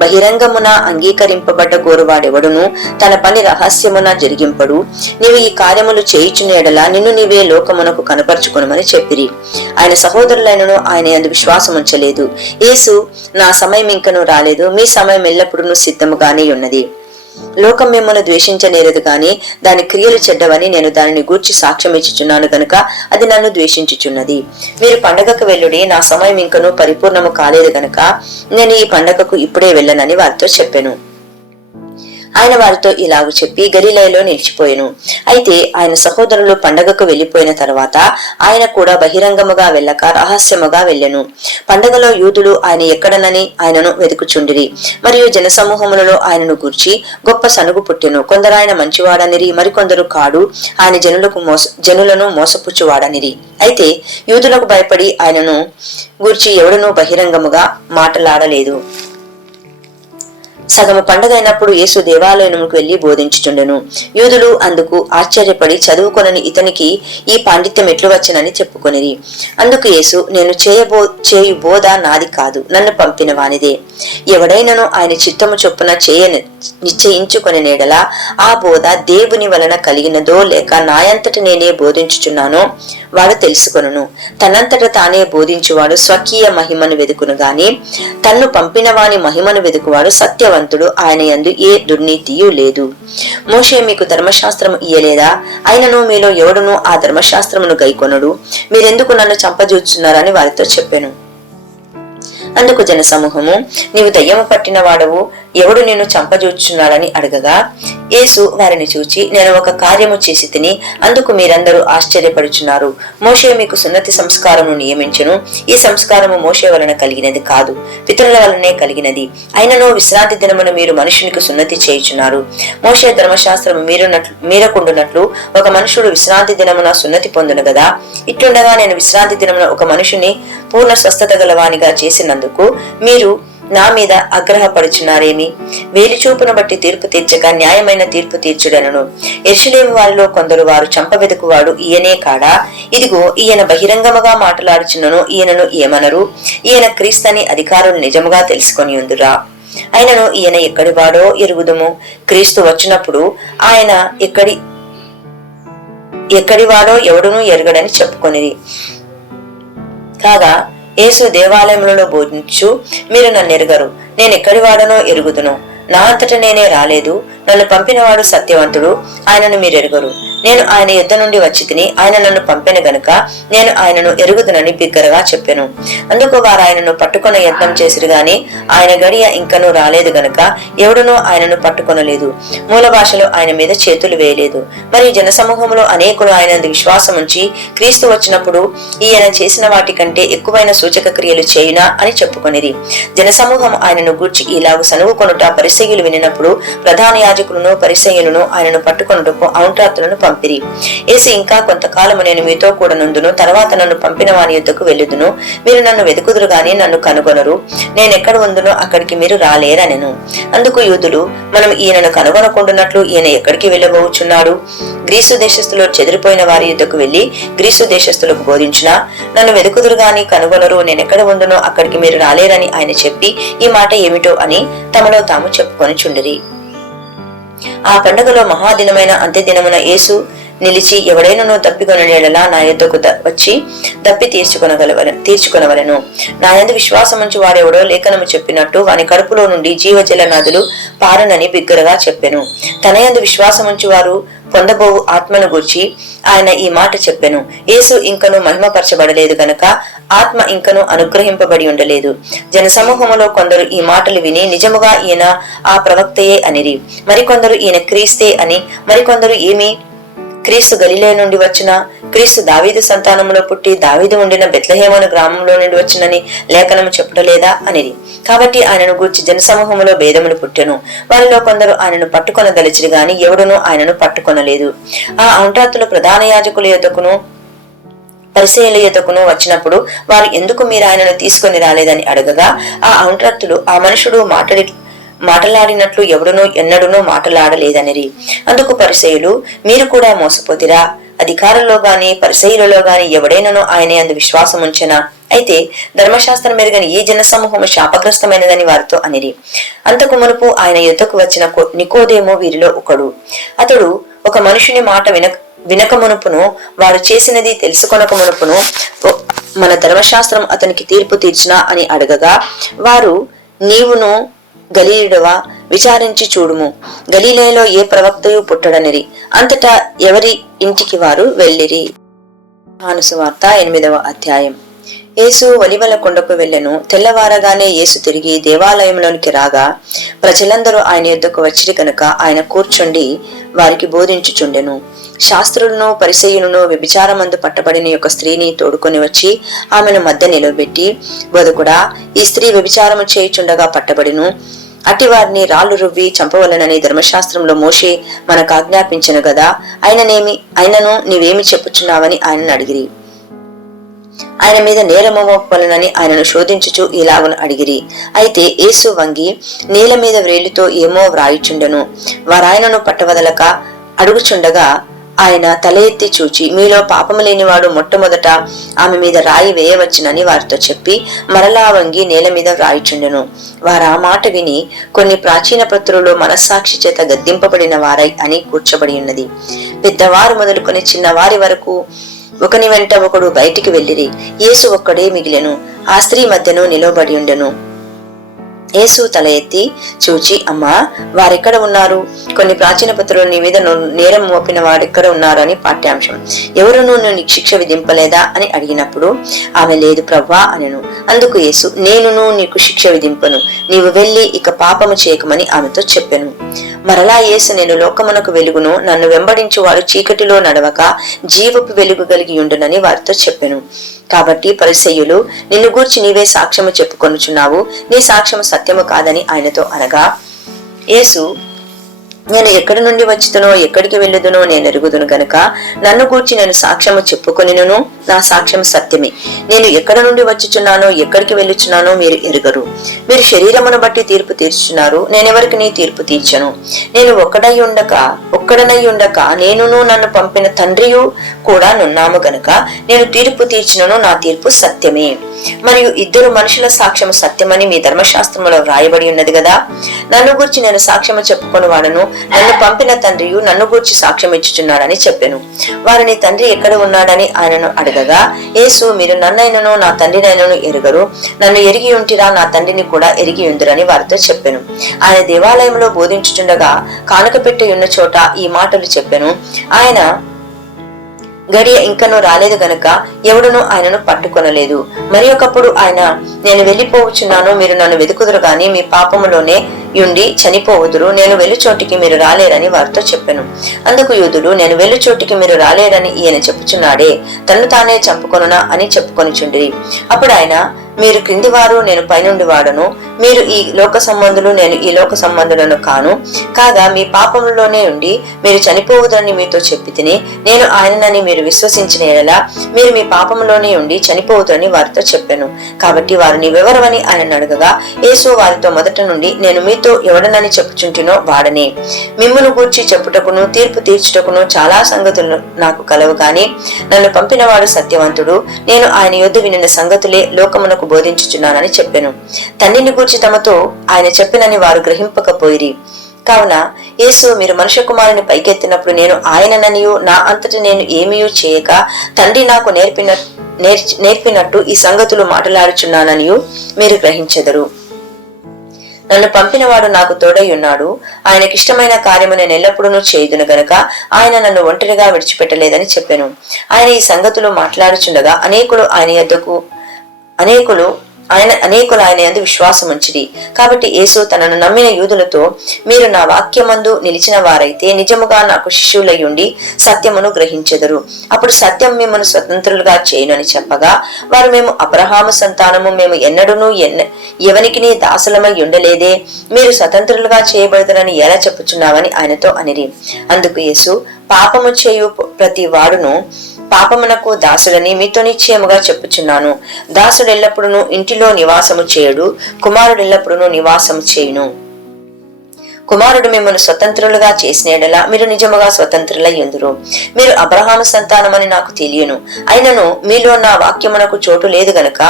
బహిరంగమున అంగీకరింపబడ్డ గోరువాడెవడును తన పని రహస్యమున జరిగింపడు. నీవు ఈ కార్యములు చేయుచున్న ఎడల నిన్ను నీవే లోకమునకు కనపరుచుకొనుమని చెప్పిరి. ఆయన సహోదరులైనను ఆయన యందు విశ్వాసం ఉంచలేదు. యేసు, నా సమయం ఇంకను రాలేదు, మీ సమయం ఎల్లప్పుడూ సిద్ధముగానే ఉన్నది. లోకం మిమ్మల్ని ద్వేషించనేరదు గాని దాని క్రియలు చెడ్డవని నేను దానిని గూర్చి సాక్ష్యం ఇచ్చుచున్నాను గనుక అది నన్ను ద్వేషించుచున్నది. మీరు పండగకు వెళ్ళుడి, నా సమయం ఇంకనూ పరిపూర్ణము కాలేదు గనుక నేను ఈ పండగకు ఇప్పుడే వెళ్ళనని వారితో చెప్పెను. ఆయన వారితో ఇలాగు చెప్పి గలిలయలో నిలిచిపోయెను. అయితే ఆయన సహోదరులు పండగకు వెళ్లిపోయిన తర్వాత ఆయన కూడా బహిరంగముగా వెళ్ళక రహస్యముగా వెళ్ళెను. పండగలో యూదులు ఆయన ఎక్కడనని ఆయనను వెతుకుచుండిరి. మరియు జనసమూహములలో ఆయనను గూర్చి గొప్ప సనుగు పుట్టెను. కొందరు ఆయన మంచివాడనిరి, మరికొందరు కాడు, ఆయన జనులను మోసపుచ్చువాడనిరి. అయితే యూదులకు భయపడి ఆయనను గూర్చి ఎవడనూ బహిరంగముగా మాటలాడలేదు. సగము పండగ అయినప్పుడు యేసు దేవాలయముకు వెళ్లి బోధించుచుండెను. యూదులు అందుకు ఆశ్చర్యపడి చదువుకొనని ఇతనికి ఈ పాండిత్యం ఎట్లు వచ్చనని చెప్పుకొనిరి. అందుకు యేసు, నేను చేయు బోధ నాది కాదు, నన్ను పంపిన వానిదే. ఎవడైనను ఆయన చిత్తము చొప్పున నిశ్చయించుకొని నేడలా ఆ బోధ దేవుని వలన కలిగినదో లేక నాయంతట నేనే బోధించుచున్నానో వాడు తెలుసుకొనును. తనంతట తానే బోధించువాడు స్వకీయ మహిమను వెదుకును గాని తన్ను పంపిన వాని మహిమను వెదుకువాడు సత్యవంతుడు, ఆయన యందు ఏ దుర్నీతియు లేదు. మోషే మీకు ధర్మశాస్త్రము ఇయ్యలేదా? అయినను మీలో ఎవడును ఆ ధర్మశాస్త్రమును గైకొనడు. మీరెందుకు నన్ను చంపజూచున్నారని వారితో చెప్పెను. అందుకు జనసమూహము, నీవు దయ్యము పట్టిన వాడవు, ఎవడు నిన్ను చంపజూచున్నాడని అడగగా, యేసు వారిని చూచి, నేను ఒక కార్యము చేసి తిని అందుకు మీరందరూ ఆశ్చర్యపడుచున్నారు. మోషే మీకు సున్నతి సంస్కారమును నియమించెను. ఈ సంస్కారము మోషే వలన కలిగినది కాదు, పితరుల వలనే కలిగినది. అయినను విశ్రాంతి దినమున మీరు మనుషునికి సున్నతి చేయుచున్నారు. మోషే ధర్మశాస్త్రము మీరకుండునట్లు ఒక మనుషుడు విశ్రాంతి దినమున సున్నతి పొందును గదా. ఇట్లుండగా నేను విశ్రాంతి దినమున ఒక మనుషుని పూర్ణ స్వస్థత గలవానిగా చేసినందుకు మీరు నా మీద ఆగ్రహపడుచున్నారేమి? వేలిచూపును బట్టి తీర్పు తీర్చక న్యాయమైన తీర్పు తీర్చుడనను. యెరూషలేము వారిలో కొందరు వారు చంపవెదుకువాడు ఈయనే కాడా? ఇదిగో ఈయన బహిరంగముగా మాట్లాడుచున్నను, ఈయనను ఏమనరు? ఈయన క్రీస్తని అధికారులు నిజముగా తెలుసుకొని ఉందురా. ఆయనను ఈయన ఎక్కడివాడో ఎరుగుదుము. క్రీస్తు వచ్చినప్పుడు ఆయన ఎక్కడివాడో ఎవడునూ ఎరగడని చెప్పుకొనిరి. కాగా యేసు దేవాలయములలో బోధించు, మీరు నన్ను ఎరుగరు, నేను ఎక్కడి వాడనో ఎరుగుదును. నా అంతట నేనే రాలేదు, నన్ను పంపినవాడు సత్యవంతుడు, ఆయనను మీరు ఎరుగరు. నేను ఆయన యుద్ధ నుండి వచ్చి తిని ఆయన నన్ను పంపిన గనుక నేను ఆయనను ఎరుగుదునని బిగ్గరగా చెప్పెను. అందుకు వారు ఆయనను పట్టుకొన యత్నం చేసిరు గాని ఆయన గడియ ఇంకనూ రాలేదు గనుక ఎవడునూ ఆయనను పట్టుకొనలేదు. మూల భాషలో ఆయన మీద చేతులు వేయలేదు. మరియు జనసమూహంలో అనేకులు ఆయన విశ్వాసం ఉంచి క్రీస్తు వచ్చినప్పుడు ఈయన చేసిన వాటి కంటే ఎక్కువైన సూచక క్రియలు చేయునా అని చెప్పుకొనిది. జనసమూహం ఆయనను గూర్చి ఇలాగు సనుగుకొనుట పరిసయ్యులు వినినప్పుడు ప్రధాన యాజకులను పరిసయ్యులను ఆయనను పట్టుకొనుటకు ఔంట్రాత్రులను పంపిరి. యేసు ఇంకా కొంతకాలము నేను మీతో కూడా నుందును, తర్వాత నన్ను పంపిన వాని యుద్ధకు వెళ్ళుదును. మీరు నన్ను వెతుకుదురు గాని నన్ను కనుగొనరు. నేనెక్కడ ఉందునో అక్కడికి మీరు రాలేరనెను. అందుకు యూదులు, మనం ఈయనను కనుగొనకుండునట్లు ఈయన ఎక్కడికి వెళ్ళబోచున్నాడు? గ్రీసు దేశస్థులు చెదిరిపోయిన వారి యుద్ధకు వెళ్లి గ్రీసు దేశస్థులకు బోధించినా, నన్ను వెతుకుదురు గాని కనుగొనరు, నేనెక్కడ ఉందునో అక్కడికి మీరు రాలేరని ఆయన చెప్పి ఈ మాట ఏమిటో అని తమలో తాము చెప్పుకొని చుండిరి. ఆ పండుగలో మహాదినమైన అంత్యదినమున యేసు నిలిచి ఎవడైనను దప్పికొనలా నా యొద్దకు వచ్చి దప్పి తీర్చుకొనవలెను. నా యందు విశ్వాసముంచు వాడెవడో లేఖనము చెప్పినట్టు వాని కడుపులో నుండి జీవజల నదులు పారునని బిగ్గరగా చెప్పెను. తన యందు విశ్వాసముంచు వారు పొందబోవు ఆత్మను గూర్చి ఆయన ఈ మాట చెప్పెను. యేసు ఇంకను మహిమపరచబడలేదు గనక ఆత్మ ఇంకను అనుగ్రహింపబడి ఉండలేదు. జనసమూహములో కొందరు ఈ మాటలు విని నిజముగా ఈయన ఆ ప్రవక్తయే అనిరి. మరికొందరు ఈయన క్రీస్తే అని, మరికొందరు ఏమి క్రీస్తు గలిలే నుండి వచ్చిన, క్రీస్తు దావీదు సంతానములో పుట్టి దావీదు ఉండిన బెత్లెహేము గ్రామంలో నుండి వచ్చినని లేఖనము చెప్పటలేదా అనిది. కాబట్టి ఆయనను గూర్చి జనసమూహములో భేదములు పుట్టెను. వారిలో కొందరు ఆయనను పట్టుకొనదలిచిరి గాని ఎవడునూ ఆయనను పట్టుకొనలేదు. ఆ ఔంటాతులు ప్రధాన యాజకుల యొద్దకును పరిసయ్యుల యొద్దకును వచ్చినప్పుడు వారు ఎందుకు మీరు ఆయనను తీసుకొని రాలేదని అడగగా ఆ ఔంటాతులు ఆ మనుషుడు మాటలాడినట్లు ఎవడునూ ఎన్నడూనూ మాటలాడలేదనిరి. అందుకు పరిసయ్యులు, మీరు కూడా మోసపోతిరా? అధికారుల్లో గాని పరిసయ్యులలో గాని ఎవడైనను ఆయన యందు విశ్వాసం ఉంచెనా? అయితే ధర్మశాస్త్రం మెరుగని ఈ జనసమూహము శాపగ్రస్తమైనదని వారితో అనిరి. అంతకు మునుపు ఆయన యుద్ధకు వచ్చిన నికోదేము వీరిలో ఒకడు. అతడు ఒక మనుషుని మాట వినక మునుపును వారు చేసినది తెలుసుకొనక మునుపును మన ధర్మశాస్త్రం అతనికి తీర్పు తీర్చినా అని అడగగా వారు, నీవును గలీలుడవా? విచారించి చూడుము, గలీలయలో ఏ ప్రవక్తయు పుట్టడనిరి. అంతటా ఎవరి ఇంటికి వారు వెళ్ళిరి. యోహాను సువార్త 8వ అధ్యాయం. యేసు ఒలివల కొండకు వెళ్ళెను. తెల్లవారగానే యేసు తిరిగి దేవాలయంలోనికి రాగా ప్రజలందరూ ఆయన యొద్దకు వచ్చిరి కనుక ఆయన కూర్చుండి వారికి బోధించుచుండెను. శాస్త్రులను పరిసయ్యులను వ్యభిచారమందు పట్టబడిన యొక్క స్త్రీని తోడుకొని వచ్చి ఆమెను మధ్య నిలవబెట్టి, బోధకుడా, ఈ స్త్రీ వ్యభిచారము చేయుచుండగా పట్టబడిను. అటివారిని రాళ్లు రువ్వి చంపవలనని ధర్మశాస్త్రంలో మోషే మనకు ఆజ్ఞాపించెను గదా, ఆయనను నీవేమి చెప్పుచున్నావని ఆయనను అడిగిరి. ఆయన మీద నేరము మోపవలనని ఆయనను శోధించుచు ఇలాగును అడిగిరి. అయితే యేసు వంగి నేల మీద వ్రేలితో ఏమో వ్రాయిచుండెను. వారాయనను పట్టవదలక అడుగుచుండగా ఆయన తల ఎత్తి చూచి, మీలో పాపము లేనివాడు మొట్టమొదట ఆమె మీద రాయి వేయవచ్చునని వారితో చెప్పి మరలా వంగి నేల మీద వ్రాయిచుండెను. వారు ఆ మాట విని కొన్ని ప్రాచీన పత్రులు మనస్సాక్షి చేత గద్దింపబడిన వారై అని కూర్చబడి ఉన్నది. పెద్దవారు మొదలుకొని చిన్నవారి వరకు ఒకని వెంట ఒకడు బయటికి వెళ్ళిరి. యేసు ఒక్కడే మిగిలెను. ఆ స్త్రీ మధ్యను నిలవబడి ఉండెను. యేసు తల ఎత్తి చూచి, అమ్మా, వారెక్కడ ఉన్నారు? కొన్ని ప్రాచీన పత్రులు నీ మీద నేరం మోపిన వారెక్కడ ఉన్నారు అని పాఠ్యాంశం. ఎవరునూ నీకు శిక్ష విధింపలేదా అని అడిగినప్పుడు ఆమె, లేదు ప్రభువా అనెను. అందుకు యేసు, నేనును నీకు శిక్ష విధింపను, నీవు వెళ్ళి ఇక పాపము చేయకమని ఆమెతో చెప్పెను. మరలా యేసు, నేను లోకమునకు వెలుగును, నన్ను వెంబడించు వారు చీకటిలో నడవక జీవపు వెలుగు కలిగి ఉండునని వారితో చెప్పెను. కాబట్టి పరిసయ్యులు, నిన్ను గూర్చి నీవే సాక్ష్యము చెప్పుకొనుచున్నావు, నీ సాక్ష్యము సత్యము కాదని ఆయనతో అనగా, యేసు, నేను ఎక్కడి నుండి వచ్చుతునో ఎక్కడికి వెళ్ళుదునో నేను ఎరుగుదును గనుక నన్ను గూర్చి నేను సాక్ష్యము చెప్పుకొనిను, నా సాక్ష్యం సత్యమే. నేను ఎక్కడ నుండి వచ్చుచున్నానో ఎక్కడికి వెళ్ళుచున్నానో మీరు ఎరుగరు. మీరు శరీరమును బట్టి తీర్పు తీర్చున్నారు, నేనెవరికి నీ తీర్పు తీర్చను. నేను ఒక్కడనై ఉండక నేనును నన్ను పంపిన తండ్రియు కూడా నున్నాము గనుక నేను తీర్పు తీర్చినను, నా తీర్పు సత్యమే. మరియు ఇద్దరు మనుషుల సాక్ష్యము సత్యమని మీ ధర్మశాస్త్రములో వ్రాయబడి ఉన్నది కదా. నన్ను గూర్చి నేను సాక్ష్యము చెప్పుకొని వాడను, నన్ను పంపిన తండ్రియు నన్ను గూర్చి సాక్ష్యం ఇచ్చుచున్నాడని చెప్పెను. వారిని తండ్రి ఎక్కడ ఉన్నాడని ఆయనను అడగగా యేసు, మీరు నన్నైనను నా తండ్రినైనను ఎరుగరు, నన్ను ఎరిగి ఉంటిరా, నా తండ్రిని కూడా ఎరిగి ఉందిరని వారితో చెప్పెను. ఆయన దేవాలయంలో బోధించుచుండగా కానుక పెట్టి ఉన్న చోట ఈ మాటలు చెప్పెను. ఆయన గడియ ఇంకనూ రాలేదు గనుక ఎవడునూ ఆయనను పట్టుకొనలేదు. మరి ఒకప్పుడు ఆయన, నేను వెళ్ళిపోవచ్చున్నాను, మీరు నన్ను వెతుకుదురు గాని మీ పాపములోనే యుండి చనిపోవుదురు, నేను వెళ్ళు చోటికి మీరు రాలేరని వారితో చెప్పెను. అందుకు యూదులు, నేను వెళ్ళు చోటికి మీరు రాలేరని ఈయన చెప్పుచున్నాడే, తన్ను తానే చంపుకొనునా అని చెప్పుకొనిచుండిరి. అప్పుడు ఆయన, మీరు క్రింది వారు, నేను పైనుండి వాడను, మీరు ఈ లోక సంబంధులు, నేను ఈ లోక సంబంధులను కాను. కాగా మీ పాపములోనే ఉండి మీరు చనిపోవద్దని మీతో చెప్పి తిని నేను ఆయనని మీరు విశ్వసించిన ఎడల మీరు మీ పాపములోనే ఉండి చనిపోవద్దని వారితో చెప్పాను. కాబట్టి వారు నీవెవరవని ఆయన అడగగా యేసు వారితో మొదట నుండి, నేను మీతో ఎవడనని చెప్పుచుంటినో వాడనే. మిమ్మును గూర్చి చెప్పుటకును తీర్పు తీర్చుటకును చాలా సంగతులు నాకు కలవు గాని నన్ను పంపిన వాడు సత్యవంతుడు, నేను ఆయన యొద్ద వినిన సంగతులే లోకమునకు బోధించుచున్నానని చెప్పెను. తండ్రిని గూర్చి తమతో ఆయన చెప్పినని వారు గ్రహింపకపోయిరి. కావున యేసు, మీరు మనుష్య కుమారుని పైకెత్తినప్పుడు నేను ఆయనననియు నా అంతటి నేను ఏమీయూ చేయక తండ్రి నాకు నేర్పినట్టు ఈ సంగతులు మాట్లాడుచున్నాననియు మీరు గ్రహించెదరు. నన్ను పంపినవాడు నాకు తోడై ఉన్నాడు. ఆయనకిష్టమైన కార్యము నేను ఎల్లప్పుడూ చేయుదును గనక ఆయన నన్ను ఒంటరిగా విడిచిపెట్టలేదని చెప్పెను. ఆయన ఈ సంగతులు మాట్లాడుచుండగా అనేకులు ఆయన యందు విశ్వాసం ఉంచిరి. కాబట్టి యేసు తనను నమ్మిన యూదులతో, మీరు నా వాక్యమందు నిలిచిన వారైతే నిజముగా నాకు శిష్యులయ్యుండి సత్యమును గ్రహించెదరు. అప్పుడు సత్యం మిమ్మల్ని స్వతంత్రులుగా చేయును అని చెప్పగా, వారు, మేము అబ్రహాము సంతానము, మేము ఎన్నడూనూ ఎవనికిని దాసులమై ఉండలేదే, మీరు స్వతంత్రులుగా చేయబడతారని ఎలా చెప్పుచున్నావని ఆయనతో అనిరి. అందుకు యేసు, పాపము చేయు ప్రతి వాడును పాపమునకు దాసుడని మీతో నిశ్చయముగా చెప్పుచున్నాను. దాసుడు ఎల్లప్పుడూ ఇంటిలో నివాసము చేయడు, కుమారుడు ఎల్లప్పుడూ నివాసము చేయును. కుమారుడు మిమ్మల్ని స్వతంత్రులుగా చేసిన ఎడల మీరు నిజముగా స్వతంత్రులై ఉందురు. మీరు అబ్రహాము సంతానమని నాకు తెలియను, అయినను మీలో నా వాక్యమునకు చోటు లేదు గనుక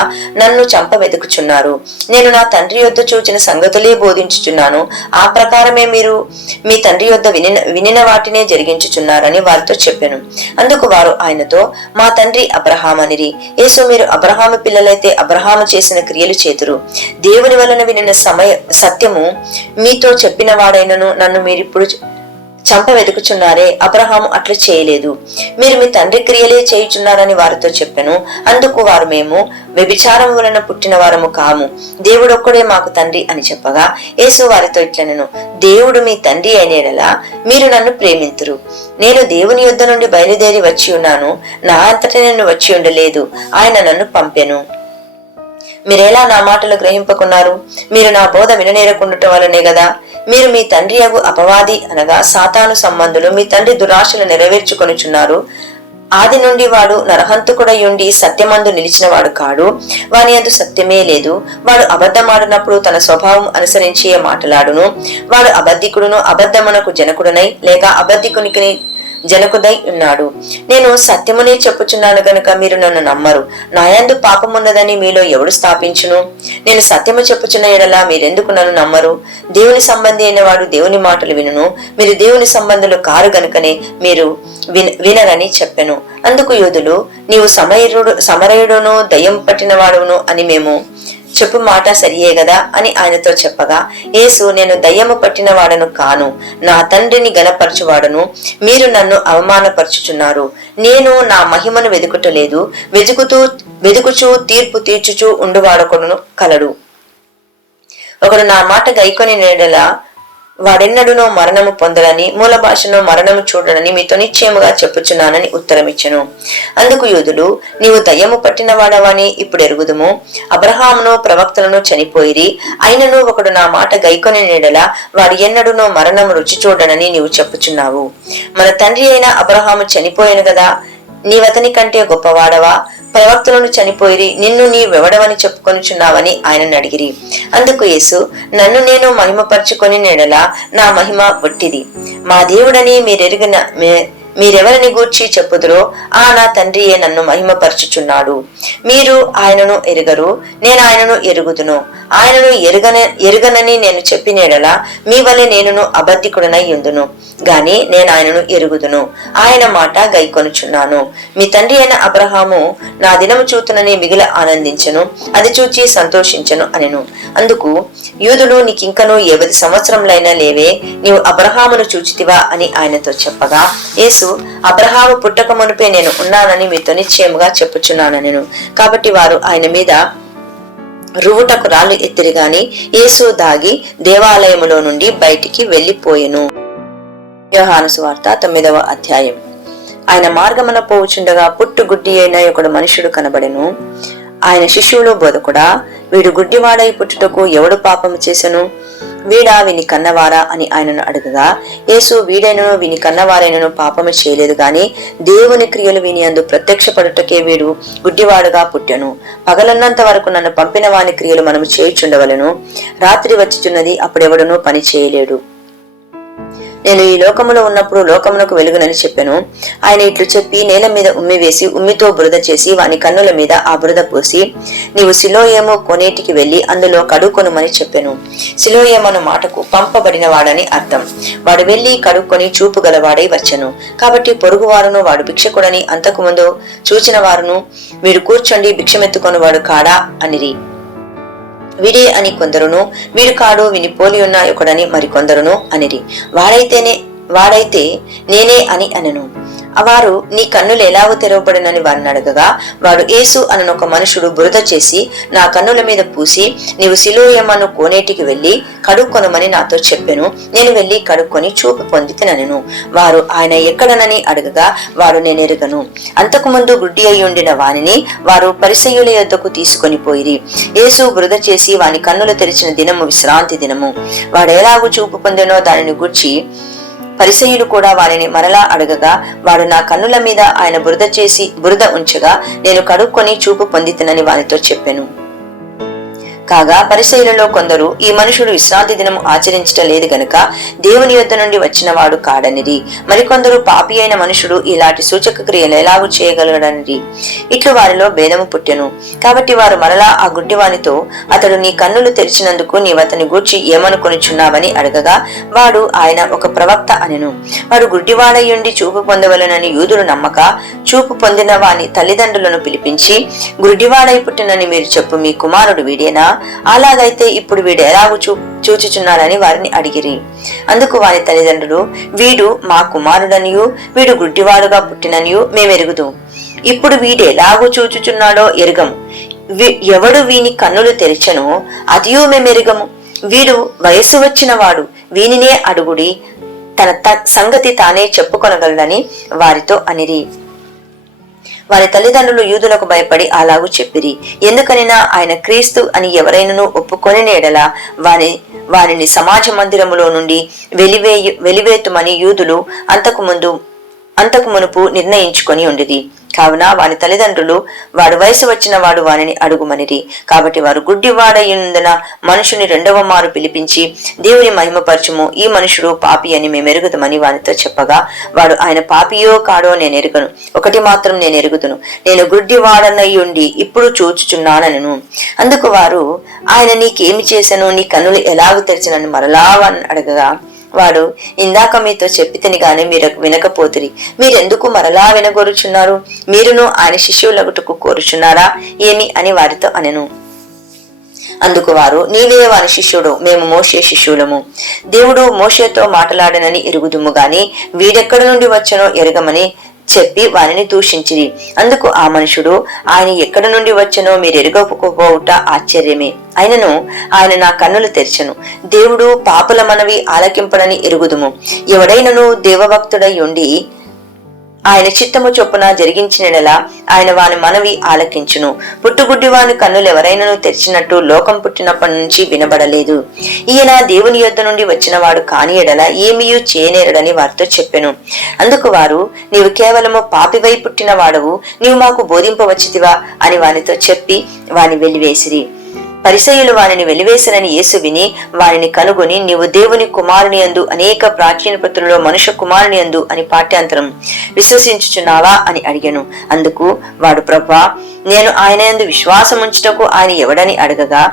నన్ను చంపవెదుకుచున్నారు. నేను నా తండ్రి యొద్ద చూచిన సంగతులే బోధించుచున్నాను, ఆ ప్రకారమే మీరు మీ తండ్రి యొద్ద వినిన వాటినే జరిగించుచున్నారని వారితో చెప్పాను. అందుకు వారు ఆయనతో, మా తండ్రి అబ్రహామనిరి. యేసు, మీరు అబ్రహాము పిల్లలైతే అబ్రహాము చేసిన క్రియలు చేతురు. దేవుని వలన వినిన సత్యము మీతో చెప్పిన వాడైనను నన్ను మీరిప్పుడు చంపవెదుకుచున్నారే, అబ్రహాము అట్లు చేయలేదు, మీరు మీ తండ్రి క్రియలే చేయుచున్నారని వారితో చెప్పెను. అందుకు వారు, మేము వ్యభిచారం వలన పుట్టిన వారము కాము, దేవుడొక్కడే మాకు తండ్రి అని చెప్పగా, యేసు వారితో ఇట్లనెను, దేవుడు మీ తండ్రి అయినేలా మీరు నన్ను ప్రేమింతురు. నేను దేవుని యొద్ద నుండి బయలుదేరి వచ్చి ఉన్నాను, నా అంతటా నేను వచ్చి ఉండలేదు, ఆయన నన్ను పంపెను. మీరెలా నా మాటలు గ్రహింపకున్నారు? మీరు నా బోధ విననేరకుండుట వలనే గదా. మీరు మీ తండ్రి యగు అపవాది అనగా సాతాను సంబంధులు మీ తండ్రి దురాశలు నెరవేర్చుకొనుచున్నారు. ఆది నుండి వాడు నరహంతకుడయుండి సత్యమందు నిలిచినవాడు కాడు, వాని యందు సత్యమే లేదు. వాడు అబద్ధమాడినప్పుడు తన స్వభావం అనుసరించి మాటలాడును. వాడు అబద్ధికుడును, అబద్ధమునకు జనకుడునై లేక అబద్ధికునికి జనకుదై ఉన్నాడు. నేను సత్యమునే చెప్పుచున్నాను గనుక మీరు నన్ను నమ్మరు. నాయందు పాపమున్నదని మీలో ఎవడు స్థాపించును? నేను సత్యము చెప్పుచున్న ఎడలా మీరెందుకు నన్ను నమ్మరు? దేవుని సంబంధి అయిన వాడు దేవుని మాటలు వినును. మీరు దేవుని సంబంధులు కారు గనుకనే మీరు వినరని చెప్పెను. అందుకు యూదులు, నీవు సమరయుడును దయ్యం పట్టిన వాడును అని మేము చెప్పు మాట సరియే గదా అని ఆయనతో చెప్పగా, యేసు, నేను దయ్యము పట్టిన వాడను కాను, నా తండ్రిని గణపరచువాడను. మీరు నన్ను అవమానపరచుచున్నారు. నేను నా మహిమను వెదుకుటలేదు, వెదుకుచూ తీర్పు తీర్చుచూ ఉండువాడొకడును కలడు. ఒకడు నా మాట గైకొని నేడలా వాడెన్నడునో మరణము పొందడని, మూల భాషను మరణము చూడడని మీతో నిశ్చయముగా చెప్పుచున్నానని ఉత్తరమిచ్చెను. అందుకు యూదులు, నీవు దయ్యము పట్టిన వాడవని ఇప్పుడు ఎరుగుదుము. అబ్రహామును ప్రవక్తలను చనిపోయిరి, అయినను ఒకడు నా మాట గైకొని నేడలా వాడు ఎన్నడునో మరణము రుచి చూడడని నీవు చెప్పుచున్నావు. మన తండ్రి అయిన అబ్రహాము చనిపోయాను గదా, నీవతని కంటే గొప్పవాడవా? ప్రవక్తలను చనిపోయి నిన్ను నీవెవడవని చెప్పుకొనుచున్నావని ఆయనను అడిగిరి. అందుకు యేసు, నన్ను నేను మహిమపరచుకొని నెడలా నా మహిమ వట్టిది. మా దేవుడని మీరెవరిని గూర్చి చెప్పుదురో ఆ నా తండ్రియే నన్ను మహిమపరచుచున్నాడు. మీరు ఆయనను ఎరుగరు, నేను ఆయనను ఎరుగుదును. ఆయనను ఎరుగనని నేను చెప్పినేడలా మీ వలె నేనును అబద్ధికుడనై యుందును గాని నేను ఆయనను ఎరుగుదును. ఆయన మాట గైకొనుచున్నాను. మీ తండ్రి అయిన అబ్రహాము నా దినము చూతునని మిగిల ఆనందించను, అది చూచి సంతోషించను అనెను. అందుకు యూదులు, నీకింకను 50 సంవత్సరములైనా లేవే, నీవు అబ్రహామును చూచితివా అని ఆయనతో చెప్పగా, యేసు, అబ్రహాము పుట్టక మునుపే నేను ఉన్నానని మీతో నిశ్చయముగా చెప్పుచున్నానెను. కాబట్టి వారు ఆయన మీద రువుటకు రాళ్ళు ఎత్తిరి గాని యేసు దాగి దేవాలయములో నుండి బయటికి వెళ్లిపోయెను. యోహాను సువార్త 9వ అధ్యాయం. ఆయన మార్గమున పోవుచుండగా పుట్టుగుడ్డి అయిన ఒకడు మనుషుడు కనబడెను. ఆయన శిష్యులు, బోధకుడా, వీడు గుడ్డివాడై పుట్టుటకు ఎవడు పాపము చేసెను? వీడా విని కన్నవారా అని ఆయనను అడగగా, యేసు, వీడైనను విని కన్నవారైనను పాపము చేయలేదు గాని దేవుని క్రియలు విని అందు ప్రత్యక్షపడుటకే వీడు గుడ్డివాడుగా పుట్టెను. పగలన్నంత వరకు నన్ను పంపిన వాని క్రియలు మనము చేయుచుండవలెను. రాత్రి వచ్చుచున్నది, అప్పుడెవడునూ పని చేయలేడు. నేను ఈ లోకములో ఉన్నప్పుడు లోకమునకు వెలుగునని చెప్పెను. ఆయన ఇట్లు చెప్పి నేల మీద ఉమ్మి వేసి ఉమ్మితో బురద చేసి వాని కన్నుల మీద ఆ బురద పూసి, నీవు సిలోయేము కోనేటికి వెళ్లి అందులో కడుక్కొనుమని చెప్పెను. సిలోయేమను మాటకు పంపబడిన వాడని అర్థం. వాడు వెళ్లి కడుక్కొని చూపు గలవాడై వచ్చెను. కాబట్టి పొరుగువారును వాడు భిక్షకుడని అంతకుముందు చూచిన వారును, వీడు కూర్చొండి భిక్షమెత్తుకొని వాడు కాడా అనిరి. వీడే అని కొందరును, వీడు కాడు విని పోలి ఉన్న ఒకడని మరికొందరును అనిరి. వాడైతే నేనే అని అనెను. వారు, నీ కన్నులు ఎలాగో తెరవబడినని వారిని అడగగా, వాడు యేసు అనొక మనుషుడు బురద చేసి నా కన్నుల మీద పూసి, నీవు సిలోయమను కోనేటికి వెళ్లి కడుక్కొనమని నాతో చెప్పెను. నేను వెళ్లి కడుక్కొని చూపు పొందితినెను. వారు, ఆయన ఎక్కడనని అడగగా, వాడు నేనెరుగను. అంతకుముందు గుడ్డి అయి ఉండిన వానిని వారు పరిసయ్యుల యొద్దకు తీసుకొని పోయిరి. యేసు బురద చేసి వాని కన్నులు తెరిచిన దినము విశ్రాంతి దినము. వాడు ఎలాగూ చూపు పొందెనో దానిని గూర్చి పరిసయ్యులు కూడా వారిని మరలా అడగగా, వాడు నా కన్నుల మీద ఆయన బురద ఉంచగా నేను కడుక్కొని చూపు పొందితినని వానితో చెప్పెను. కాగా పరిసయ్యులలో కొందరు, ఈ మనుషుడు విశ్రాంతి దినము ఆచరించటం లేదు గనుక దేవుని యొద్ద నుండి వచ్చిన వాడు కాడనిరి. మరికొందరు, పాపి అయిన మనుషుడు ఇలాంటి సూచక క్రియలు ఎలాగూ చేయగలడనిరి. ఇట్లు వారిలో భేదము పుట్టెను. కాబట్టి వారు మరలా ఆ గుడ్డివానితో, అతడు నీ కన్నులు తెరిచినందుకు నీవతని గూర్చి ఏమనుకొనిచున్నావని అడగగా, వాడు, ఆయన ఒక ప్రవక్త అనెను. వాడు గుడ్డివాడయుండి చూపు పొందవలనని యూదులు నమ్మక, చూపు పొందిన వాని తల్లిదండ్రులను పిలిపించి, గుడ్డివాడై పుట్టినని మీరు చెప్పు మీ కుమారుడు వీడేనా? అలాగైతే ఇప్పుడు వీడు ఎలాగూ చూచుచున్నాడని వారిని అడిగిరి. అందుకు వారి తల్లిదండ్రులు, వీడు మా కుమారుడనియు వీడు గుడ్డివాడుగా పుట్టిననియు మేమెరుగుదు. ఇప్పుడు వీడెలాగూ చూచుచున్నాడో ఎరుగము. ఎవడు వీని కన్నులు తెరిచెనో అదియూ మేమెరుగము. వీడు వయసు వచ్చిన వాడు, వీనినే అడుగుడి, తన సంగతి తానే చెప్పుకొనగలడని వారితో అనిరి. వారి తల్లిదండ్రులు యూదులకు భయపడి అలాగూ చెప్పిరి. ఎందుకనినా ఆయన క్రీస్తు అని ఎవరైనను ఒప్పుకొని ఎడలా వారిని సమాజ మందిరములో నుండి వెలివేతుమని యూదులు అంతకు మునుపు నిర్ణయించుకొని ఉండిది. కావున వాని తల్లిదండ్రులు, వాడు వయసు వచ్చిన వాడు వానిని అడుగుమనిరి. కాబట్టి వారు గుడ్డివాడయుందన మనుషుని రెండవ మారు పిలిపించి, దేవుని మహిమపరచుము, ఈ మనుషుడు పాపి అని మేమెరుగుదమని వానితో చెప్పగా, వాడు, ఆయన పాపియో కాడో నేనెరుగను. ఒకటి మాత్రం నేనెరుగుదును, నేను గుడ్డివాడనయ్యుండి ఇప్పుడు చూచుచున్నానను. అందుకు వారు, ఆయన నీకేమి చేశాను, నీ కన్నులు ఎలాగూ తెరిచినని మరలా వాని అడగగా, వాడు, ఇందాక మీతో చెప్పితిని గాని మీరు వినకపోతిరి. మీరెందుకు మరలా వినగోరుచున్నారు? మీరును ఆయన శిష్యులగుటకు కోరుచున్నారా ఏమి అని వారితో అనెను. అందుకు వారు, నీవే వాని శిష్యుడు, మేము మోషే శిష్యులము. దేవుడు మోషేతో మాట్లాడనని ఎరుగుదుము గాని వీడెక్కడి నుండి వచ్చనో ఎరగమని చెప్పి వారిని దూషించిరి. అందుకు ఆ మనుషుడు, ఆయన ఎక్కడి నుండి వచ్చనో మీరు ఎరగకపోవుట ఆశ్చర్యమే. అయినను ఆయన నా కన్నులు తెరిచెను. దేవుడు పాపుల మనవి ఆలకింపడని ఎరుగుదుము. ఎవడైనను దేవభక్తుడై ఉండి ఆయన చిత్తము చొప్పున జరిగించినలా ఆయన వాని మనవి ఆలకించును. పుట్టుగుడ్డి వాని కన్నులు ఎవరైనను తెరిచినట్టు లోకం పుట్టినప్పటి నుంచి వినబడలేదు. ఈయన దేవుని యొద్ద నుండి వచ్చిన వాడు కాని ఎడల ఏమీయూ చేయనేరడని వారితో చెప్పెను. అందుకు వారు, నీవు కేవలము పాపివై పుట్టిన వాడవు, నీవు మాకు బోధింపవచ్చితివా అని వానితో చెప్పి వాని వెలివేసిరి. పరిసయ్యులు వానిని వెలివేసనని యేసు విని వానిని కనుగొని, నీవు దేవుని కుమారుని యందు అనేక ప్రాచీన పత్రులలో మనుష్య కుమారుని యందు అని పాఠ్యాంతరం విశ్వసించుచున్నావా అని అడిగాను. అందుకు వాడు, ప్రభువా, నేను ఆయన యందు విశ్వాసముంచుటకు ఆయన ఎవడని అడగగా,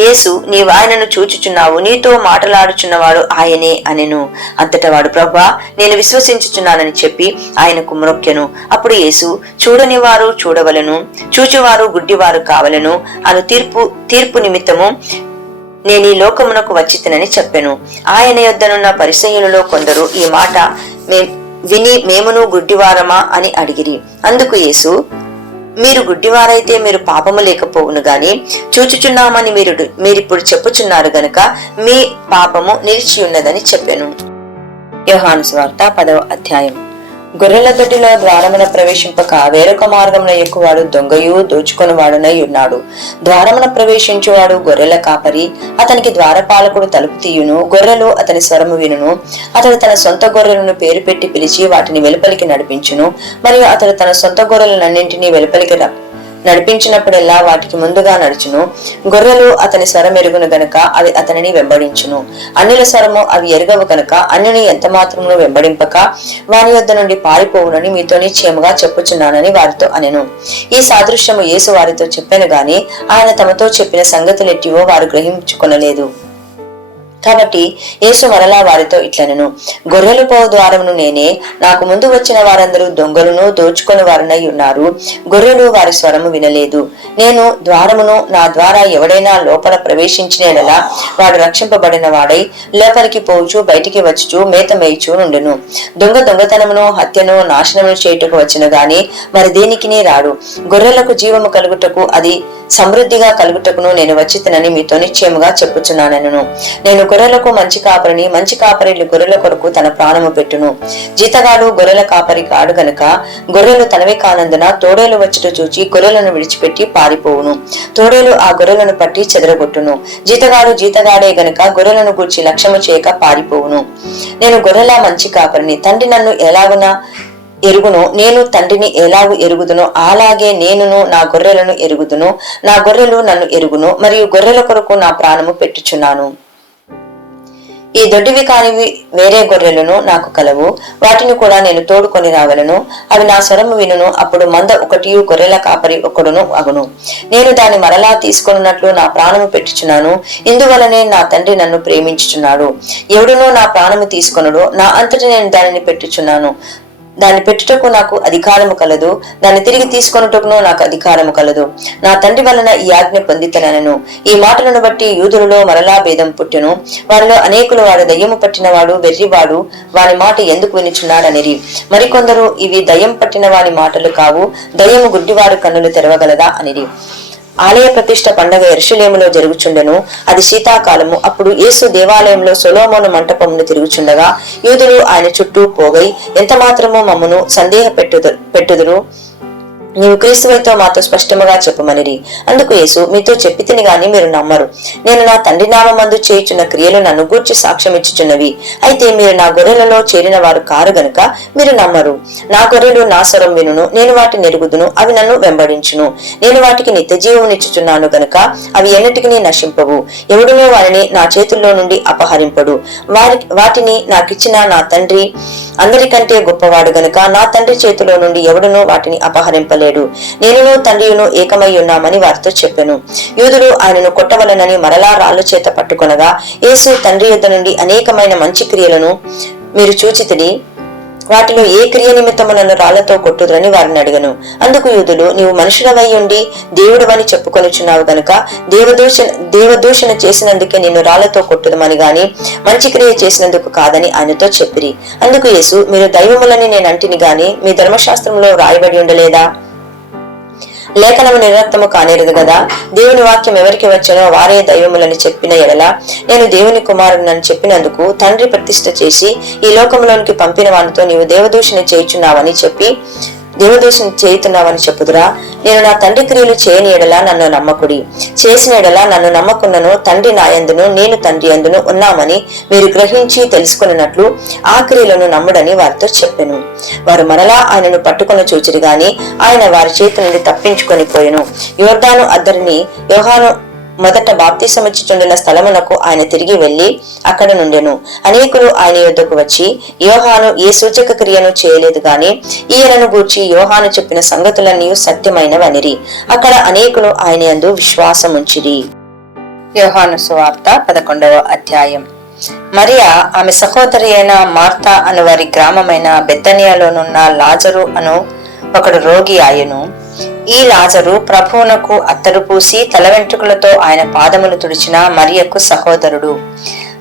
యేసు, నీవు ఆయనను చూచుచున్నావు, నీతో మాట్లాడుచున్నవాడు ఆయనే అనెను. అంతటా వాడు, ప్రభువా, నేను విశ్వసించుచున్నానని చెప్పి ఆయనకు మ్రొక్కెను. అప్పుడు యేసు, చూడని వారు చూడవలను, చూచువారు గుడ్డివారు కావలను అను తీర్పు నిమిత్తము నేను ఈ లోకమునకు వచ్చితినని చెప్పెను. ఆయన యొద్దనున్న పరిసయ్యులలో కొందరు ఈ మాట విని, మేమును గుడ్డివారమా అని అడిగిరి. అందుకు యేసు, మీరు గుడ్డివారైతే మీరు పాపము లేకపోవును గాని చూచుచున్నామని మీరిప్పుడు చెప్పుచున్నారు గనుక మీ పాపము నిలిచి ఉన్నదని చెప్పెను. యోహాను సువార్త 10వ అధ్యాయం. గొర్రెల దొడ్డిలో ద్వారమున ప్రవేశింపక వేరొక మార్గమున ఎక్కువాడు దొంగయు దోచుకొని వాడునై ఉన్నాడు. ద్వారమున ప్రవేశించువాడు గొర్రెల కాపరి. అతనికి ద్వారపాలకుడు తలుపు తీయును. గొర్రెలు అతని స్వరము వినును. అతడు తన సొంత గొర్రెలను పేరు పెట్టి పిలిచి వాటిని వెలుపలికి నడిపించును. మరియు అతడు తన సొంత గొర్రెలన్నింటినీ వెలుపలికి నడిపించినప్పుడెల్లా వాటికి ముందుగా నడుచును. గొర్రెలు అతని స్వరం ఎరుగును గనుక అవి అతనిని వెంబడించును. అన్యుల స్వరము అవి ఎరుగవు గనుక అన్యుని ఎంత మాత్రమును వెంబడింపక వాని యొద్ద నుండి పారిపోవునని మీతో నిశ్చయముగా చెప్పుచున్నానని వారితో అనెను. ఈ సాదృశ్యము యేసు వారితో చెప్పెను గాని ఆయన తమతో చెప్పిన సంగతులెట్టివో వారు గ్రహించుకొనలేదు. కాబట్టి యేసు మరలా వారితో ఇట్లనెను, గొర్రెలు పోవు ద్వారమును నేనే. నాకు ముందు వచ్చిన వారందరూ దొంగలను దోచుకొని వారనై ఉన్నారు. గొర్రెలు వారి స్వరము వినలేదు. నేను ద్వారమును, నా ద్వారా ఎవడైనా లోపల ప్రవేశించిన ఎడల వాడు రక్షింపబడిన వాడై లోపలికి పోవచ్చు, బయటికి వచ్చుచు మేత మేయిచు నుండును. దొంగతనమును, హత్యను, నాశనమును చేయుటకు వచ్చిన గాని మరి దేనికిని రాడు. గొర్రెలకు జీవము కలుగుటకు, అది సమృద్ధిగా కలుగుటకును నేను వచ్చితనని మీతో నిశ్చయముగా చెప్పుచున్నానెను. నేను గొర్రెలకు మంచి కాపరిని, మంచి కాపరి గొర్రెల కొరకు తన ప్రాణము పెట్టును. జీతగాడు గొర్రెల కాపరి కాడు గనుక గొర్రెలు తనవి కానందున తోడేలు వచ్చుట చూచి గొర్రెలను విడిచిపెట్టి పారిపోవును. తోడేలు ఆ గొర్రెలను పట్టి చెదరగొట్టును. జీతగాడే గనుక గొర్రెలను గూర్చి లక్ష్యము చేయక పారిపోవును. నేను గొర్రెల మంచి కాపరిని, తండ్రి నన్ను ఎలాగునా ఎరుగును, నేను తండ్రిని ఎలాగు ఎరుగుదునో అలాగే నేనును నా గొర్రెలను ఎరుగుదును. నా గొర్రెలు నన్ను ఎరుగును, మరియు గొర్రెల కొరకు నా ప్రాణము పెట్టుచున్నాను. ఈ దొడ్డివి కానివి వేరే గొర్రెలను నాకు కలవు, వాటిని కూడా నేను తోడుకొని రాగలను. అవి నా స్వరము వినును. అప్పుడు మంద ఒకటి, గొర్రెల కాపరి ఒకడును అగును. నేను దాన్ని మరలా తీసుకొనున్నట్లు నా ప్రాణము పెట్టుచున్నాను. ఇందువలనే నా తండ్రి నన్ను ప్రేమించుచున్నాడు. ఎవడునో నా ప్రాణము తీసుకొనుడు, నా అంతటి నేను దానిని పెట్టుచున్నాను. దాన్ని పెట్టుటకు నాకు అధికారము కలదు, దాన్ని తిరిగి తీసుకొనుటకును నాకు అధికారము కలదు. నా తండ్రి వలన ఈ ఆజ్ఞ పొందితనను. ఈ మాటలను బట్టి యూదులలో మరలా భేదం పుట్టెను. వారిలో అనేకులు వాడు దయ్యము పట్టిన వాడు, వెర్రివాడు, వాని మాట ఎందుకు వినుచున్నాడనిరి. మరికొందరు ఇవి దయ్యం పట్టిన వాని మాటలు కావు, దయ్యము గుడ్డివాడు కన్నులు తెరవగలదా అనిరి. ఆలయ ప్రతిష్ఠ పండగ యెరూషలేములో జరుగుచుండెను. అది శీతాకాలము. అప్పుడు యేసు దేవాలయంలో సొలొమోను మంటపమును తిరుగుచుండగా యూదులు ఆయన చుట్టూ పోగై ఎంత మాత్రము మమ్మును సందేహ పెట్టుదురు, నీవు క్రీస్తువైతో మాతో స్పష్టముగా చెప్పమనిరి. అందుకు యేసు, మీతో చెప్పితిని గాని మీరు నమ్మరు. నేను నా తండ్రి నామమందు చేయుచున్న క్రియలు నన్ను గూర్చి సాక్ష్యం ఇచ్చుచున్నవి. అయితే మీరు నా గొర్రెలలో చేరిన వారు కారు గనుక మీరు నమ్మరు. నా గొర్రెలు నా స్వరం వినును, నేను వాటిని ఎరుగుదును, అవి నన్ను వెంబడించును. నేను వాటికి నిత్య జీవమునిచ్చుచున్నాను గనుక అవి ఎన్నటికి నశింపవు. ఎవడునో వారిని నా చేతుల్లో నుండి అపహరింపడు. వాటిని నాకిచ్చిన నా తండ్రి అందరికంటే గొప్పవాడు గనుక నా తండ్రి చేతిలో నుండి ఎవడునో వాటిని అపహరింపలేడు. నేనును తండ్రియును ఏకమై ఉన్నామని వారితో చెప్పెను. యూదులు ఆయనను కొట్టవలనని మరలా రాళ్ల చేత పట్టుకొనగా యేసు తండ్రి యొద్ద నుండి అనేకమైన మంచి క్రియలను మీరు చూచితిని, వాటిలో ఏ క్రియ నిమిత్తము నన్ను రాళ్లతో కొట్టుదురని వారిని అడిగను. అందుకు యూదులు, నీవు మనుషుడవై ఉండి దేవుడవని చెప్పుకొనుచున్నావు గనుక దేవదూషణ చేసినందుకే నిన్ను రాళ్లతో కొట్టుదమని గాని మంచి క్రియ చేసినందుకు కాదని ఆయనతో చెప్పిరి. అందుకు యేసు, మీరు దైవములని నేను అంటిని గాని మీ ధర్మశాస్త్రంలో వ్రాయబడి ఉండలేదా? లేఖనము నిరర్థము కానేరదు గదా. దేవుని వాక్యం ఎవరికి వచ్చనో వారే దైవములని చెప్పిన ఎడల నేను దేవుని కుమారుడని చెప్పినందుకు తండ్రి ప్రతిష్ఠ చేసి ఈ లోకంలోనికి పంపిన వానితో నీవు దేవదూషణ చేయుచున్నావని చెప్పుదురా? నేను నా తండ్రి క్రియలు చేయని ఎడల నన్ను నమ్మకుడి, చేసిన ఎడల నన్ను నమ్మకున్నను తండ్రి నాయందును నేను తండ్రి యందును ఉన్నామని మీరు గ్రహించి తెలుసుకున్నట్లు ఆ క్రియలను నమ్ముడని వారితో చెప్పెను. వారు మరలా ఆయనను పట్టుకొని చూచిరి గాని ఆయన వారి చేతి నుండి తప్పించుకొని పోయెను. యోర్దాను అద్దరిని యోహాను మొదట బాప్తిసమిచ్చుచుండిన స్థలమునకు ఆయన తిరిగి వెళ్లి అక్కడ నుండెను. అనేకులు ఆయన యొద్దకు వచ్చి, యోహాను ఏ సూచక క్రియను చేయలేదు గాని ఈయనను గూర్చి యోహాను చెప్పిన సంగతులన్నీ సత్యమైనవనిరి. అక్కడ అనేకులు ఆయన యందు విశ్వాసముంచిరి. యోహాను సువార్త 11వ అధ్యాయం. మరియా ఆమె సహోదరి అయిన మార్తా అను వారి గ్రామమైన బెతనియాలోనున్న లాజరు అను ఒకడు రోగి ఆయను. ఈ లాజరు ప్రభువునకు అత్తరు పూసి తల వెంట్రుకలతో ఆయన పాదములు తుడిచిన మరియకు సహోదరుడు.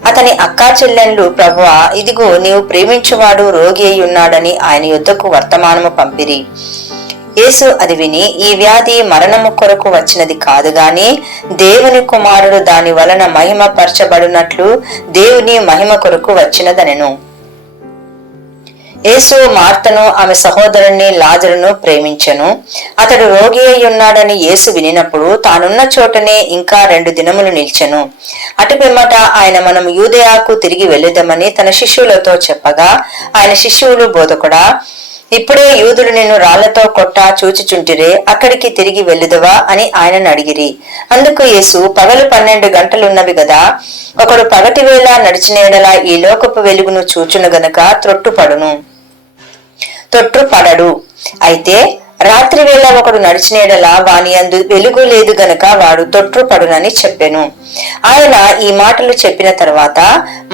అతని అక్కా చెల్లెండ్లు, ప్రభువా, ఇదిగో నీవు ప్రేమించువాడు రోగి అయి ఉన్నాడని ఆయన యొద్దకు వర్తమానము పంపిరి. యేసు అది విని, ఈ వ్యాధి మరణము కొరకు వచ్చినది కాదు గాని దేవుని కుమారుడు దాని వలన మహిమ పరచబడినట్లు దేవుని మహిమ కొరకు వచ్చినదనెను. యేసు మార్తను ఆమె సహోదరుణ్ణి లాజరును ప్రేమించెను. అతడు రోగి అయి ఉన్నాడని యేసు వినినప్పుడు తానున్న చోటనే ఇంకా 2 దినములు నిల్చెను. అటు పిమ్మట ఆయన మనం యూదయాకు తిరిగి వెళ్ళుదామని తన శిష్యులతో చెప్పగా ఆయన శిష్యులు, బోధకుడా, ఇప్పుడే యూదులు నిన్ను రాళ్లతో కొట్టా చూచుచుంటిరే, అక్కడికి తిరిగి వెళ్ళుదువా అని ఆయనను అడిగిరి. అందుకు యేసు, పగలు 12 గంటలున్నవి గదా, ఒకడు పగటి వేళ నడిచినేడలా ఈ లోకపు వెలుగును చూచును గనక తొట్టుపడడు. అయితే రాత్రి వేళ ఒకడు నడిచినేడలా వాని యందు వెలుగు లేదు గనక వాడు తొట్టుపడునని చెప్పెను. ఆయన ఈ మాటలు చెప్పిన తర్వాత,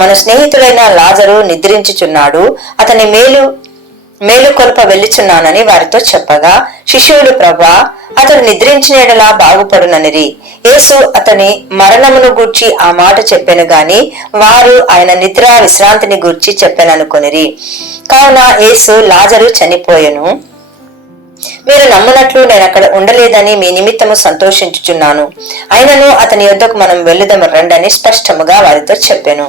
మన స్నేహితుడైన లాజరు నిద్రించుచున్నాడు, అతని మేలుకొల్ప వెళ్ళుచున్నానని వారితో చెప్పగా, శిష్యులు, ప్రభా, అతడు నిద్రించినేడలా బాగుపడుననిరి. యేసు అతని మరణమును గూర్చి ఆ మాట చెప్పెను గాని వారు ఆయన నిద్ర విశ్రాంతిని గూర్చి చెప్పెననుకొనిరి. కావున యేసు, లాజరు చనిపోయెను, మీరు నమ్మునట్లు నేను అక్కడ ఉండలేదని మీ నిమిత్తము సంతోషించుచున్నాను. అయినను అతని యొద్దకు మనం వెళ్ళుదము రండని స్పష్టముగా వారితో చెప్పాను.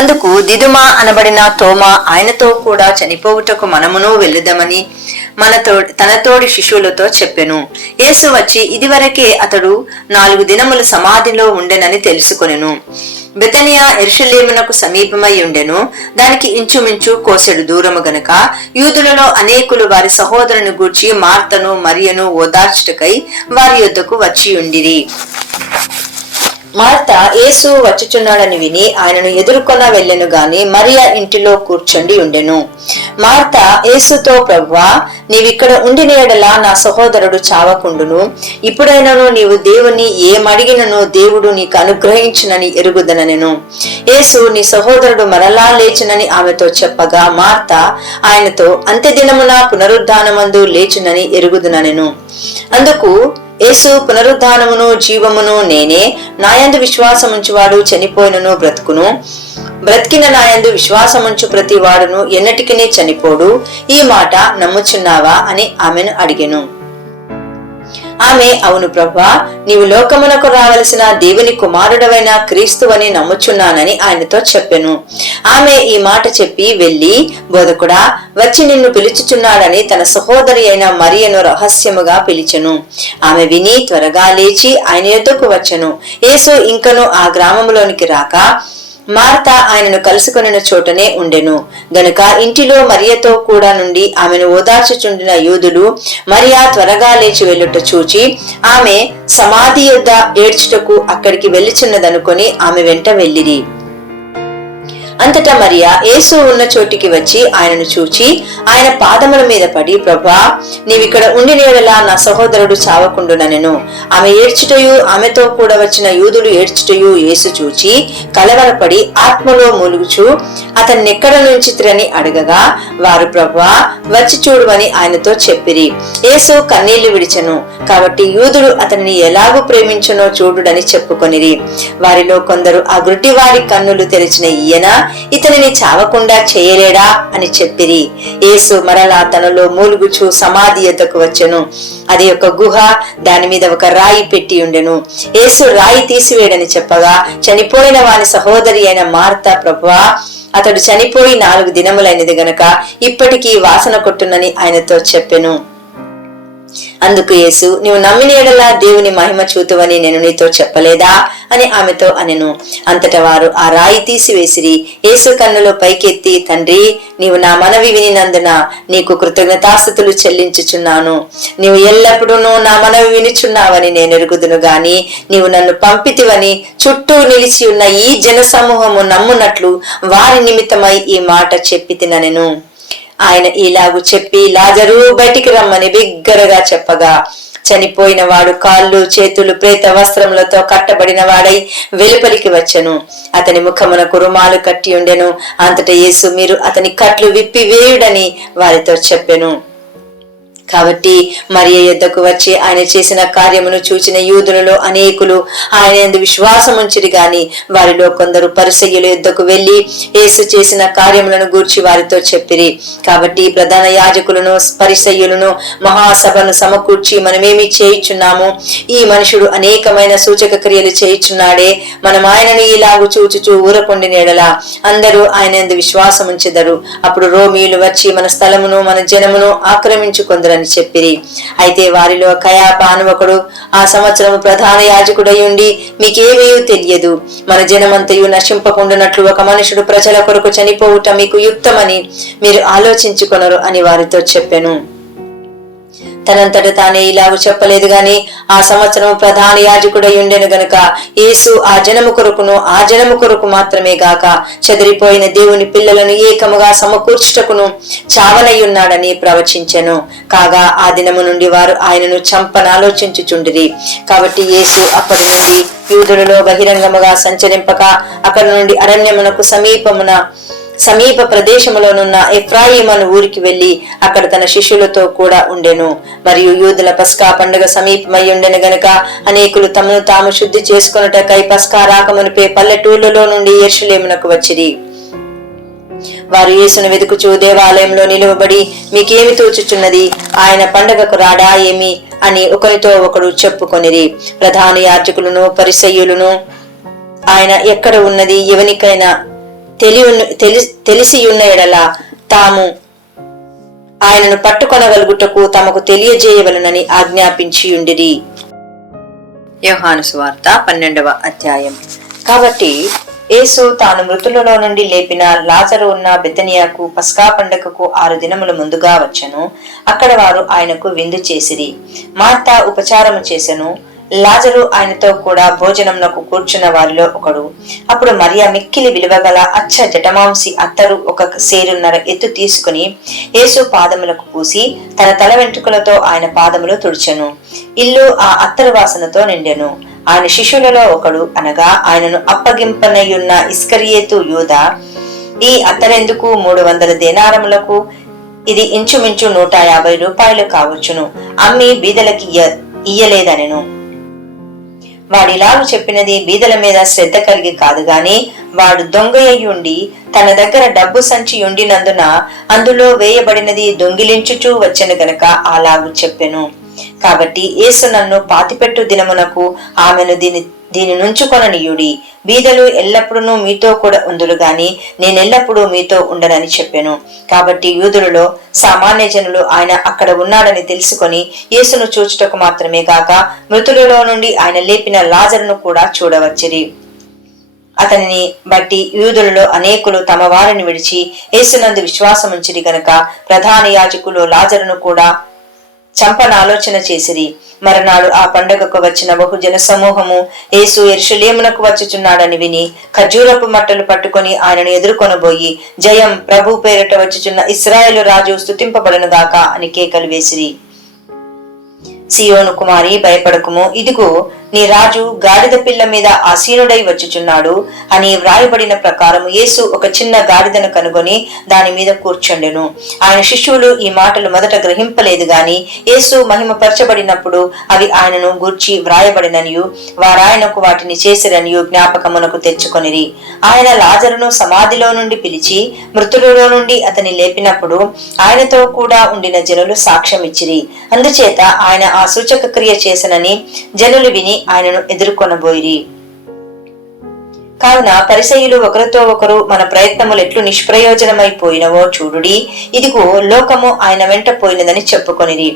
అందుకు దిదుమా అనబడిన తోమా ఆయనతో కూడా చనిపోవుటకు మనమును వెళ్ళుదమని తన తోడి శిష్యులతో చెప్పెను. యేసు వచ్చి ఇదివరకే అతడు 4 దినములు సమాధిలో ఉండెనని తెలుసుకొనెను. బెతనియా యెరూషలేమునకు సమీపమై ఉండెను. దానికి ఇంచుమించు కోసెడు దూరము గనక యూదులలో అనేకులు వారి సహోదరుని గూర్చి మార్తను మరియను ఓదార్చుటకై వారి యొద్దకు వచ్చి ఉండిరి. మార్త యేసు వచ్చుచున్నాడని విని ఆయనను ఎదుర్కొన వెళ్ళెను గాని మరియా ఇంటిలో కూర్చుండి ఉండెను. మార్త యేసుతో, ప్రభువా, నీవిక్కడ ఉండిన యెడల నా సహోదరుడు చావకుండును. ఇప్పుడైనను నీవు దేవుని ఏమడిగినను దేవుడు నీకు అనుగ్రహించునని ఎరుగుదనెను. యేసు, నీ సహోదరుడు మరలా లేచునని ఆమెతో చెప్పగా, మార్త ఆయనతో, అంత్యదినమున పునరుద్ధానమందు లేచునని ఎరుగుదుననెను. అందుకు యేసు, పునరుద్ధానమును జీవమును నేనే. నాయందు విశ్వాసముంచువాడు చనిపోయినను బ్రతుకును, బ్రతికిన నాయందు విశ్వాసముంచు ప్రతి వాడును ఎన్నటికినే చనిపోడు. ఈ మాట నమ్ముచున్నావా అని ఆమెను అడిగెను. ఆమె, అవును ప్రభువా, నీవు లోకమునకు రావలసిన దేవుని కుమారుడవైన క్రీస్తువని నమ్ముచున్నానని ఆయనతో చెప్పెను. ఆమె ఈ మాట చెప్పి వెళ్లి, బోధకుడా, వచ్చి నిన్ను పిలుచుచున్నాడని తన సహోదరి అయిన మరియను రహస్యముగా పిలిచెను. ఆమె విని త్వరగా లేచి ఆయన యొద్దకు వచ్చెను. యేసు ఇంకను ఆ గ్రామములోనికి రాక మార్త ఆయనను కలుసుకొనిన చోటనే ఉండెను గనుక ఇంటిలో మరియతో కూడా నుండి ఆమెను ఓదార్చుచుండిన యూదులు మరియా త్వరగా లేచి వెళ్ళుట చూచి ఆమె సమాధి యొద్ద ఏడ్చుటకు అక్కడికి వెళ్ళుచున్నదనుకొని ఆమె వెంట వెళ్ళిరి. అంతటా మరియా యేసు ఉన్న చోటికి వచ్చి ఆయనను చూచి ఆయన పాదముల మీద పడి, ప్రభా, నీవిక్కడ ఉండిన యెడల నా సహోదరుడు చావకుండుననెను. ఆమె ఏడ్చుటయు ఆమెతో కూడా వచ్చిన యూదులు ఏడ్చుటయు యేసు చూచి కలవరపడి ఆత్మలో మూలుగుచు అతన్నెక్కడ నుంచితిరని అడగగా వారు, ప్రభా, వచ్చి చూడుమని ఆయనతో చెప్పిరి. యేసు కన్నీళ్లు విడిచెను. కాబట్టి యూదులు అతన్ని ఎలాగూ ప్రేమించునో చూడుడని చెప్పుకొనిరి. వారిలో కొందరు, ఆ గుడ్డివాడి కన్నులు తెరిచిన ఈయన ఇతనిని చావకుండా చేయలేడా అని చెప్పిరి. యేసు మరలా తనలో మూలుగుచు సమాధి యొద్దకు వచ్చెను. అది ఒక గుహ, దాని మీద ఒక రాయి పెట్టి ఉండెను. యేసు రాయి తీసివేయడని చెప్పగా చనిపోయిన వాని సహోదరి అయిన మార్త, ప్రభువా, అతడు చనిపోయి 4 దినములైనది గనక ఇప్పటికీ వాసన కొట్టునని ఆయనతో చెప్పెను. అందుకు యేసు, నీవు నమ్మిన యెడల దేవుని మహిమ చూతువని నేను నీతో చెప్పలేదా అని ఆమెతో అనెను. అంతటా వారు ఆ రాయి తీసివేసిరి. యేసు కన్నులు పైకెత్తి, తండ్రి, నీవు నా మనవి వినినందున నీకు కృతజ్ఞతాస్తుతులు చెల్లించుచున్నాను. నీవు ఎల్లప్పుడూ నా మనవి వినుచున్నావని నేను ఎరుగుదును గాని నీవు నన్ను పంపితివని చుట్టూ నిలిచి ఉన్న ఈ జన సమూహము నమ్మునట్లు వారి నిమిత్తమై ఈ మాట చెప్పి తిననెను. ఆయన ఈలాగు చెప్పి లాజరు బయటికి రమ్మని బిగ్గరగా చెప్పగా చనిపోయిన వాడు కాళ్ళు చేతులు ప్రేత వస్త్రములతో కట్టబడిన వాడై వెలుపలికి వచ్చెను. అతని ముఖమునకు రుమాలు కట్టి ఉండెను. అంతటా యేసు, మీరు అతని కట్లు విప్పి వేయుడని వారితో చెప్పెను. కాబట్టి మరియ యొద్దకు వచ్చి ఆయన చేసిన కార్యమును చూచిన యూదులలో అనేకులు ఆయన యందు విశ్వాసముంచిరి గాని వారిలో కొందరు పరిసయ్యుల యొద్దకు వెళ్లి యేసు చేసిన కార్యములను గూర్చి వారితో చెప్పిరి. కాబట్టి ప్రధాన యాజకులను పరిసయ్యులను మహాసభను సమకూర్చి మనమేమి చేయుచున్నాము? ఈ మనుషుడు అనేకమైన సూచక క్రియలు చేయుచున్నాడే. మనం ఆయనను ఇలాగు చూచుచూ ఊరకుండిన యెడల అందరూ ఆయన యందు విశ్వాసముంచెదరు. అప్పుడు రోమీయులు వచ్చి మన స్థలమును మన జనమును ఆక్రమించుకొందరని వచ్చెనని చెప్పిరి. అయితే వారిలో కయాపా అను ఒకడు, ఆ సంవత్సరము ప్రధాన యాజకుడై ఉండి, మీకేమీ తెలియదు, మన జనమంతయు నశింపకుండానట్లు ఒక మనుషుడు ప్రజల కొరకు చనిపోవుట మీకు యుక్తమని మీరు ఆలోచించుకొనరు అని వారితో చెప్పెను. తనంతట తానే ఇలాగ చెప్పలేదు గాని ఆ సంవత్సరం ప్రధాన యాజకుడై ఉండెను గనుక యేసు ఆ జనము కొరకు మాత్రమే గాక చెదిరిపోయిన దేవుని పిల్లలను ఏకముగా సమకూర్చుటకును చావనయ్యున్నాడని ప్రవచించెను. కాగా ఆ దినము నుండి వారు ఆయనను చంపనాలోచించుచుండిరి. కాబట్టి యేసు అప్పటి నుండి యూదులలో బహిరంగముగా సంచరింపక అక్కడి నుండి అరణ్యమునకు సమీప ప్రదేశములోనున్న ఎఫ్రాయిమను ఊరికి వెళ్లి అక్కడ తన శిష్యులతో కూడా ఉండెను. మరియు యూదుల పస్కా పండుగ సమీపమై ఉండెను గనుక అనేకులు తమను తాము శుద్ధి చేసుకొనుటకై పస్కా రాకమునిపే పల్లెటూళ్లలో నుండి యెరూషలేమునకు వచ్చిరి. వారు యేసును వెదుకుచూ దేవాలయంలో నిలువబడి, మీకేమి తోచుచున్నది, ఆయన పండగకు రాడా ఏమి అని ఒకరితో ఒకడు చెప్పుకొనిరి. ప్రధాన యాజకులను పరిసయ్యులను ఆయన ఎక్కడ ఉన్నది ఎవనికైనా తెలిసియున్న ఎడల తాము ఆయనను పట్టుకొనగలుగుటకు తమకు తెలియజేయవలనని ఆజ్ఞాపించియుండిరి. యోహాను సువార్త 12వ అధ్యాయం. కాబట్టి యేసు తాను మృతులలో నుండి లేపిన లాజరు ఉన్న బెతనియాకు పస్కా పండగకు 6 దినముల ముందుగా వచ్చెను. అక్కడ వారు ఆయనకు విందు చేసిరి. మార్తా ఉపచారము చేసెను. లాజరు ఆయనతో కూడా భోజనమునకు కూర్చున్న వారిలో ఒకడు. అప్పుడు మరియా మిక్కిలి విలువగల అచ్చ జటమాంసి అత్తరు 1 సేరున్నర ఎత్తు తీసుకుని యేసు పాదములకు పూసి తన తల వెంట్రుకలతో ఆయన పాదములు తుడిచెను. ఇల్లు ఆ అత్తరు వాసనతో నిండెను. ఆయన శిష్యులలో ఒకడు, అనగా ఆయనను అప్పగింపనయ్యున్న ఇస్కరియేతు యూదా, ఈ అత్తరెందుకు 300 దేనారములకు, ఇది ఇంచుమించు 150 రూపాయలు కావచ్చును, అమ్మి బీదలకి ఇయ్యలేదనెను. వాడిలాగు చెప్పినది బీదల మీద శ్రద్ధ కలిగి కాదు గాని వాడు దొంగయ్యుండి తన దగ్గర డబ్బు సంచి ఉండినందున అందులో వేయబడినది దొంగిలించుచూ వచ్చెను గనక అలాగు చెప్పెను. కాబట్టి యేసు నన్ను పాతిపెట్టు దినమునకు ఆమెను దీని నుంచుకొననీయుడి, బీదలు ఎల్లప్పుడూ మీతో కూడా ఉందురు గాని నేనెల్లప్పుడూ మీతో ఉండనని చెప్పాను. కాబట్టి యూదులలో సామాన్య జనులు ఆయన అక్కడ ఉన్నాడని తెలుసుకొని యేసును చూచుటకు మాత్రమే గాక మృతులలో నుండి ఆయన లేపిన లాజరును కూడా చూడవచ్చిరి. అతనిని బట్టి యూదులలో అనేకులు తమ వారిని విడిచి యేసునందు విశ్వాసముంచిరి గనక ప్రధాన యాజకులు లాజరును కూడా చంపనాలోచన చేసిరి. మరునాడు ఆ పండగకు వచ్చిన బహుజన సమూహము యేసు యెరూషలేమునకు వచ్చుచున్నాడని విని ఖర్జూరపు మట్టలు పట్టుకొని ఆయనను ఎదుర్కొనబోయి, జయం, ప్రభు పేరిట వచ్చుచున్న ఇశ్రాయేలు రాజు స్తుతింపబడును గాక అని కేకలు వేసిరి. సియోను కుమారి, భయపడకుము, ఇదిగో నీ రాజు గాడిద పిల్ల మీద ఆసీనుడై వచ్చుచున్నాడు అని వ్రాయబడిన ప్రకారం యేసు ఒక చిన్న గాడిదను కనుగొని దాని మీద కూర్చుండెను. ఆయన శిష్యులు ఈ మాటలు మొదట గ్రహింపలేదు గాని యేసు మహిమపరచబడినప్పుడు అవి ఆయనను గూర్చి వ్రాయబడిననియు వారాయనకు వాటిని చేసిరనియు జ్ఞాపకమునకు తెచ్చుకొనిరి. ఆయన లాజరును సమాధిలో నుండి పిలిచి మృతులలో నుండి అతని లేపినప్పుడు ఆయనతో కూడా ఉండిన జనులు సాక్ష్యమిచ్చిరి. అందుచేత ఆయన ఆ సూచక క్రియ చేసనని జనులు విని ఆయనను ఎదుర్కొనబోయిరి. కావున పరిసయ్యులు ఒకరితో ఒకరు, మన ప్రయత్నములు ఎట్లు నిష్ప్రయోజనమైపోయినవో చూడుడి, ఇదిగో లోకము ఆయన వెంట పోయినదని చెప్పుకొనిరి.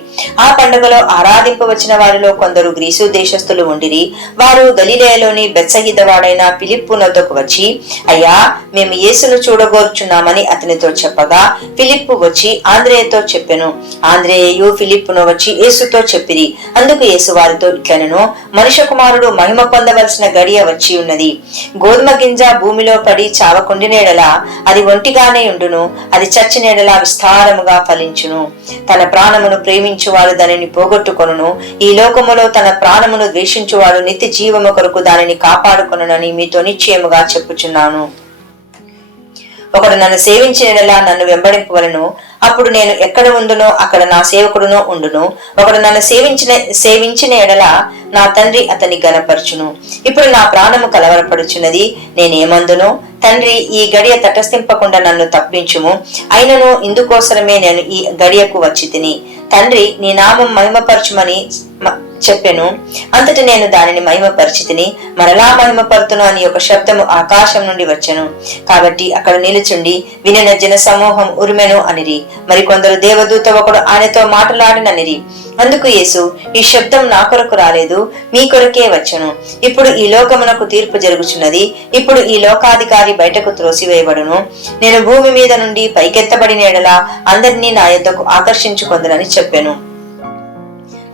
ఆ పండుగలో ఆరాధింపవచ్చిన వారిలో కొందరు గ్రీసు దేశస్థులు ఉండిరి. వారు గలిలయలోని బెత్సయిద వాడైన ఫిలిప్పు నొద్దకు వచ్చి, అయ్యా, మేము యేసును చూడగోర్చున్నామని అతనితో చెప్పగా ఫిలిప్పు వచ్చి ఆంద్రేయతో చెప్పెను. ఆంద్రేయు ఫిలిప్పును వచ్చి యేసుతో చెప్పిరి. అందుకు యేసు వారితో ఇట్లనెను, మనుష్య కుమారుడు మహిమ పొందవలసిన గడియ వచ్చి ఉన్నది. గోధుమ గింజ భూమిలో పడి చావకుండినేడలా అది ఒంటిగానే ఉండును, అది చచ్చినేడలా విస్తారముగా ఫలించును. తన ప్రాణమును ప్రేమించువాడు దానిని పోగొట్టుకొనును, ఈ లోకములో తన ప్రాణమును ద్వేషించువాడు నిత్య జీవము కొరకు దానిని కాపాడుకొనునని మీతో నిశ్చయముగా చెప్పుచున్నాను. ఒకడు నన్ను సేవించినలా నన్ను వెంబడింపవలను, అప్పుడు నేను ఎక్కడ ఉండునో అక్కడ నా సేవకుడునో ఉండును. ఒకడు నన్ను సేవించిన ఎడల నా తండ్రి అతన్ని గనపరచును. ఇప్పుడు నా ప్రాణము కలవరపడుచున్నది, నేనేమందును, తండ్రి, ఈ గడియ తటస్థింపకుండా నన్ను తప్పించుము. అయినను ఇందుకోసమే నేను ఈ గడియకు వచ్చి తిని, తండ్రి, నీ నామం మహిమపరచుమని చెప్పెను. అంతటి నేను దానిని మహిమపరిచితిని, మరలా మహిమపరుతును అని ఒక శబ్దము ఆకాశం నుండి వచ్చెను. కాబట్టి అక్కడ నిలుచుండి వినిన జన సమూహం ఉరిమెను అనిరి. మరికొందరు దేవదూత ఒకడు ఆయనతో మాట్లాడిననిరి. అందుకు యేసు, ఈ శబ్దం నా కొరకు రాలేదు, మీ కొరకే వచ్చును. ఇప్పుడు ఈ లోకమునకు తీర్పు జరుగుచున్నది. ఇప్పుడు ఈ లోకాధికారి బయటకు త్రోసివేయబడును. నేను భూమి మీద నుండి పైకెత్తబడిన ఎడల అందరినీ నా యొద్దకు ఆకర్షించుకొందునని చెప్పెను.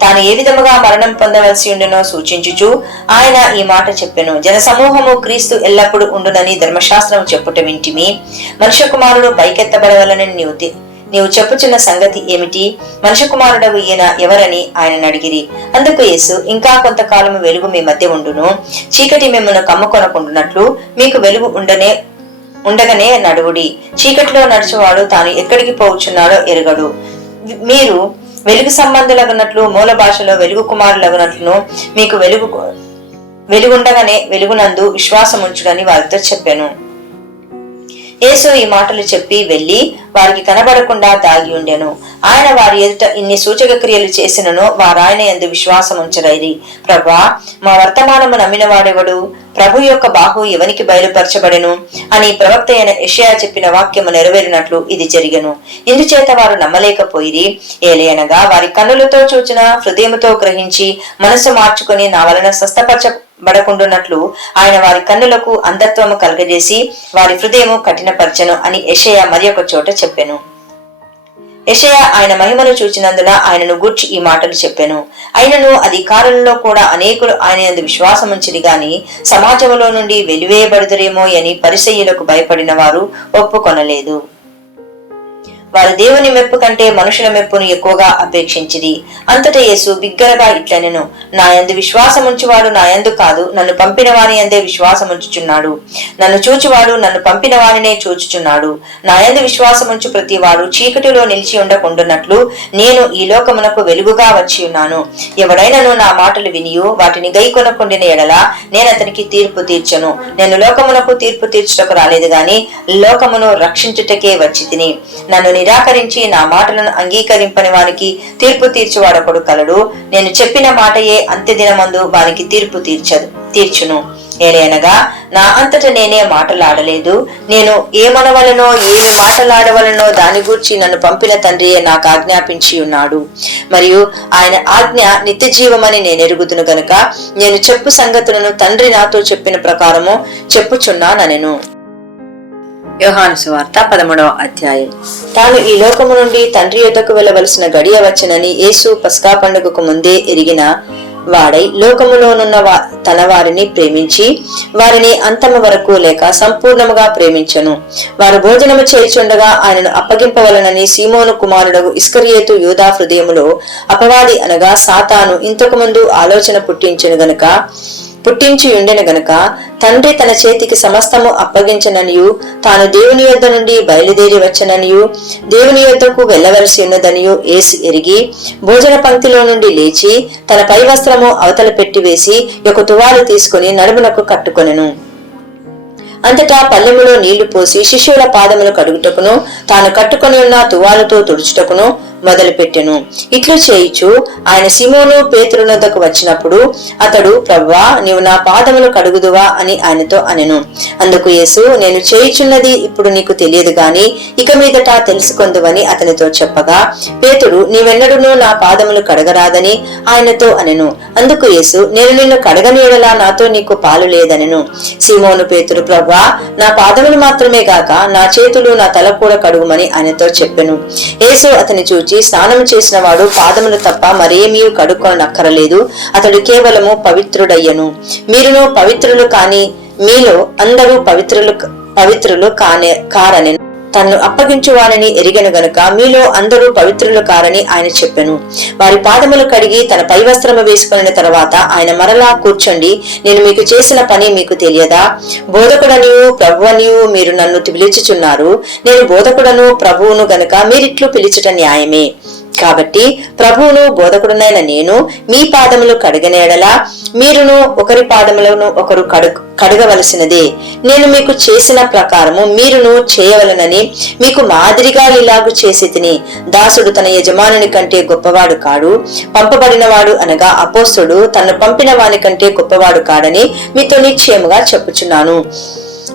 తాను ఏ విధముగా మరణం పొందవలసి ఉండెనో సూచించుచు ఆయన ఈ మాట చెప్పెను. జనసమూహము క్రీస్తు ఎల్లప్పుడూ ఉండునని ధర్మశాస్త్రం చెప్పుట వింటిమి. మనుష్య కుమారుడు పైకెత్తబడవలని నీవు చెప్పుచున్న సంగతి ఏమిటి? మనుష్య కుమారుడవు ఈయన ఎవరని ఆయన అడిగిరి. అందుకు యేసు, ఇంకా కొంతకాలము వెలుగు మీ మధ్య ఉండును. చీకటి మిమ్మల్ని కమ్ముకొనకుండునట్లు మీకు వెలుగు ఉండగానే నడువుడి. చీకటిలో నడుచువాడు తాను ఎక్కడికి పోవచ్చున్నాడో ఎరుగడు. మీరు వెలుగు సంబంధులగునట్లు మూల భాషలో వెలుగు కుమారులగునట్లును మీకు వెలుగుండగానే వెలుగునందు విశ్వాసం ఉంచుడని వారితో చెప్పాను. యేసు ఈ మాటలు చెప్పి వెళ్లి వారికి కనబడకుండా దాగి ఉండెను. ఆయన వారి ఎదుట ఇన్ని సూచక క్రియలు చేసినను వారాయన యందు విశ్వాసం ఉంచరైరి. ప్రభా, మా వర్తమానము నమ్మిన వాడెవడు? ప్రభు యొక్క బాహు ఎవనికి బయలుపరచబడెను అని ప్రవక్త అయిన యెషయా చెప్పిన వాక్యము నెరవేరినట్లు ఇది జరిగెను. ఇందుచేత వారు నమ్మలేకపోయిరి. ఏలయనగా వారి కన్నులతో చూచిన, హృదయముతో గ్రహించి మనసు మార్చుకుని నా వలన స్వస్థపరచబడకుండునట్లు ఆయన వారి కన్నులకు అంధత్వము కలగజేసి వారి హృదయము కఠినపరచెను అని యెషయా మరి ఒక చోట చెప్పెను. యెషయా ఆయన మహిమను చూచినందున ఆయనను గూర్చి ఈ మాటలు చెప్పెను. అయినను అధికారులలో కూడా అనేకులు ఆయన యందు విశ్వాసముంచిరి గాని సమాజంలో నుండి వెలివేయబడుదురేమో అని పరిసయ్యులకు భయపడిన వారు ఒప్పుకొనలేదు. వారు దేవుని మెప్పు కంటే మనుషుల మెప్పును ఎక్కువగా అపేక్షించిరి. అంతటా యేసు బిగ్గరగా ఇట్లనెను, నా యందు విశ్వాసముంచువాడు నా యందు కాదు, నన్ను పంపిన వాని యందే విశ్వాసముంచుచున్నాడు. నన్ను చూచువాడు నన్ను పంపిన వానినే చూచుచున్నాడు. నా యందు విశ్వాసముంచు ప్రతి వాడు చీకటిలో నిలిచి ఉండకుండునట్లు నేను ఈ లోకమునకు వెలుగుగా వచ్చి ఉన్నాను. ఎవడైనను నా మాటలు వినియు వాటిని గైకొనకుండిన ఎడల నేను అతనికి తీర్పు తీర్చను. నేను లోకమునకు తీర్పు తీర్చుటకు రాలేదు గాని లోకమును రక్షించుటకే వచ్చి తిని. నన్ను నిరాకరించి నా మాటలను అంగీకరింపని వానికి తీర్పు తీర్చువాడొకడు కలడు. నేను చెప్పిన మాటయే అంత్యదినమందు వానికి తీర్పు తీర్చును. ఏలయనగా నా అంతట నేనే మాటలాడలేదు. నేను ఏమనవలనో ఏమి మాటలాడవలనో దాని గూర్చి నన్ను పంపిన తండ్రియే నాకు ఆజ్ఞాపించి ఉన్నాడు. మరియు ఆయన ఆజ్ఞ నిత్య జీవమని నేను ఎరుగుదును గనుక నేను చెప్పు సంగతులను తండ్రి నాతో చెప్పిన ప్రకారము చెప్పుచున్నానెను. యోహాను సువార్త 13వ అధ్యాయం. తాను ఈ లోకము నుండి తండ్రి యొద్దకు వెళ్ళవలసిన గడియ వచ్చనని యేసు పస్కా పండుగకు ముందే ఎరిగిన వాడై లోకములోనున్న తన వారిని ప్రేమించి వారిని అంతము వరకు లేక సంపూర్ణముగా ప్రేమించెను. వారు భోజనము చేయుచుండగా ఆయనను అప్పగింపవలనని సీమోను కుమారుడగు ఇస్కరియోతు యూదా హృదయములో అపవాది అనగా సాతాను ఇంతకు ముందు ఆలోచన పుట్టించి ఉండెను గనుక తండ్రి తన చేతికి సమస్తము అప్పగించననియు తాను దేవుని యొద్ద నుండి బయలుదేరి వచ్చననియు దేవుని యొద్దకు వెళ్ళవలసి ఉన్నదనియు యేసు ఎరిగి భోజన పంక్తిలో నుండి లేచి తన పై వస్త్రము అవతల పెట్టివేసి ఒక తువాలు తీసుకుని నడుమునకు కట్టుకొనెను. అంతటా పల్లెములో నీళ్లు పోసి శిష్యుల పాదములు కడుగుటకును తాను కట్టుకొని ఉన్న తువాలుతో తుడుచుటకును మొదలుపెట్టెను. ఇట్లు చేయిచు ఆయన సీమోను పేతురునొద్దకు వచ్చినప్పుడు అతడు, ప్రభువా, నీవు నా పాదములు కడుగుదువా అని ఆయనతో అనెను. అందుకు యేసు, నేను చేయుచున్నది ఇప్పుడు నీకు తెలియదు గాని ఇక మీదట తెలుసుకొందువని అతనితో చెప్పగా, పేతురు, నీవెన్నడూనూ నా పాదములు కడగరాదని ఆయనతో అనెను. అందుకు యేసు, నేను నిన్ను కడగనీయడలా నాతో నీకు పాలు లేదనెను. సీమోను పేతురు, ప్రభువా, నా పాదములు మాత్రమే గాక నా చేతులు నా తల కూడా కడుగుమని ఆయనతో చెప్పెను. యేసు అతని చూచి, స్నానం చేసిన వాడు పాదములు తప్ప మరేమీ కడుక్కొనక్కరలేదు, అతడు కేవలము పవిత్రుడయ్యను. మీరును పవిత్రులు కాని మీలో అందరూ పవిత్రులు కారని తన్ను అప్పగించు వారిని ఎరిగెను గనుక మీలో అందరూ పవిత్రులు కారని ఆయన చెప్పెను. వారి పాదములు కడిగి తన పై వస్త్రము వేసుకున్న తర్వాత ఆయన మరలా కూర్చోండి, నేను మీకు చేసిన పని మీకు తెలియదా? బోధకుడనియు ప్రభువనియు మీరు నన్ను పిలుచుచున్నారు. నేను బోధకుడను ప్రభువును గనుక మీరిట్లు పిలుచుట న్యాయమే. కాబట్టి ప్రభువును బోధకుడునైన నేను మీ పాదములు కడిగిన ఎడల మీరును ఒకరి పాదములను ఒకరు కడగవలసినదే. నేను మీకు చేసిన ప్రకారము మీరును చేయవలనని మీకు మాదిరిగా ఇలాగు చేసి తిని. దాసుడు తన యజమానుని కంటే గొప్పవాడు కాడు, పంపబడినవాడు అనగా అపోస్తలుడు తనను పంపిన వాని కంటే గొప్పవాడు కాడని మీతో నిశ్చయముగా చెప్పుచున్నాను.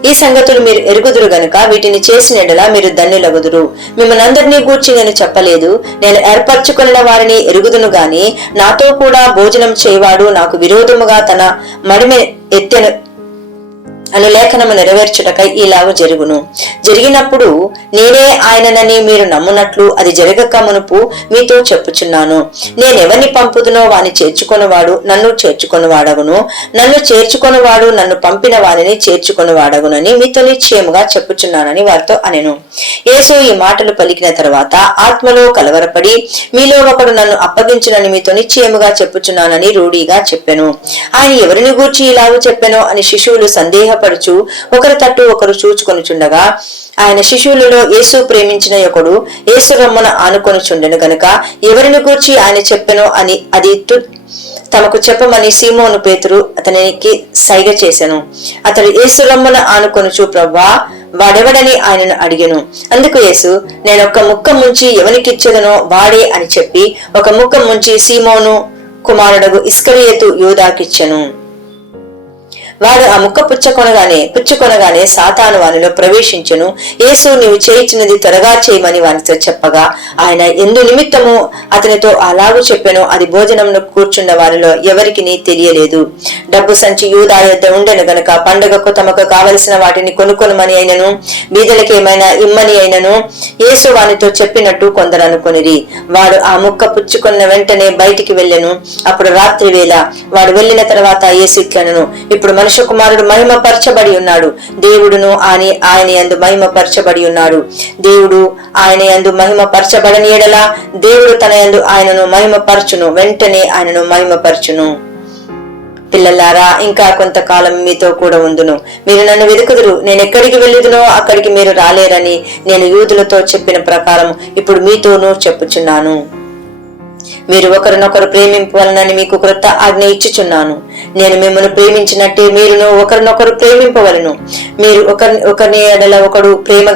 ఈ సంగతులు మీరు ఎరుగుదురు గనుక వీటిని చేసిన ఎడలా మీరు ధన్యులగుదురు. మిమ్మల్ని అందరినీ గూర్చి నేను చెప్పలేదు, నేను ఏర్పరచుకున్న వారిని ఎరుగుదును గాని నాతో కూడా భోజనం చేయవాడు నాకు విరోధముగా తన మడిమె ఎత్తెను అను లేఖనము నెరవేర్చుటకై ఇలాగ జరుగును. జరిగినప్పుడు నేనే ఆయననని మీరు నమ్మునట్లు అది జరగక మునుపు మీతో చెప్పుచున్నాను. నేనెవరిని పంపుదునో వాని చేర్చుకొనివాడు నన్ను చేర్చుకొనివాడగును, నన్ను చేర్చుకొనివాడు నన్ను పంపిన వారిని చేర్చుకొనివాడగునని మీతో నిశ్చయముగా చెప్పుచున్నానని వారితో అనెను. యేసు ఈ మాటలు పలికిన తర్వాత ఆత్మలో కలవరపడి మీలో ఒకడు నన్ను అప్పగించునని మీతో నిశ్చయముగా చెప్పుచున్నానని రూఢిగా చెప్పెను. ఆయన ఎవరిని గూర్చి ఇలాగూ చెప్పెనో అని శిశువులు సందేహపడుచు ఒకరి తట్టు ఒకరు చూచుకొనుచుండగా ఆయన శిశువులలో యేసు ప్రేమించిన ఒకడు యేసు రొమ్మున ఆనుకొనుచుండెను గనుక ఎవరిని గూర్చి ఆయన చెప్పెనో అని అది తమకు చెప్పమని సీమోను పేతురు అతనికి సైగ చేసెను. అతడు యేసు రొమ్మున ఆనుకొనుచు ప్రభువా వాడెవడని ఆయనను అడిగెను. అందుకు యేసు నేనొక్క ముక్క ముంచి ఎవనికిచ్చేదనో వాడే అని చెప్పి ఒక ముక్క ముంచి సీమోను కుమారుడగు ఇస్కరియోతు యూదాకిచ్చెను. వాడు ఆ ముక్క పుచ్చుకొనగానే సాతాను వానిలో ప్రవేశించెను. యేసు నీవు చేయించినది త్వరగా చేయమని వానితో చెప్పగా ఆయన ఎందు నిమిత్తము అతనితో అలాగూ చెప్పెను అది భోజనంలో కూర్చున్న వారిలో ఎవరికి తెలియలేదు. డబ్బు సంచి యూదా యొద్ద ఉండెను గనుక పండుగకు తమకు కావలసిన వాటిని కొనుక్కొనమని అయినను బీదలకేమైనా ఇమ్మని అయినను యేసు వానితో చెప్పినట్టు కొందరు అనుకొనిరి. వాడు ఆ ముక్క పుచ్చుకున్న వెంటనే బయటికి వెళ్ళెను. అప్పుడు రాత్రి వేళ వాడు వెళ్లిన తర్వాత యేసు ఇట్లనెను, ఇప్పుడు మనుష్య కుమారుడు మహిమపరచబడి ఉన్నాడు, దేవుడును ఆయన యందు మహిమపరచబడి ఉన్నాడు. దేవుడు ఆయన యందు మహిమపరచబడని ఎడల దేవుడు తన యందు ఆయనను మహిమపరచును, వెంటనే ఆయనను మహిమపరచును. పిల్లలారా, ఇంకా కొంతకాలం మీతో కూడా ఉందును. మీరు నన్ను వెతుకుదురు. నేను ఎక్కడికి వెళ్ళుదునో అక్కడికి మీరు రాలేరని నేను యూదులతో చెప్పిన ప్రకారం ఇప్పుడు మీతోనూ చెప్పుచున్నాను. మీరు ఒకరినొకరు ప్రేమింపవలనని మీకు క్రొత్త ఆజ్ఞ ఇచ్చుచున్నాను. నేను మిమ్మల్ని ప్రేమించినట్టే మీరును ఒకరినొకరు ప్రేమింపవలను. మీరు ఒకరిని ఎడల ఒకడు ప్రేమ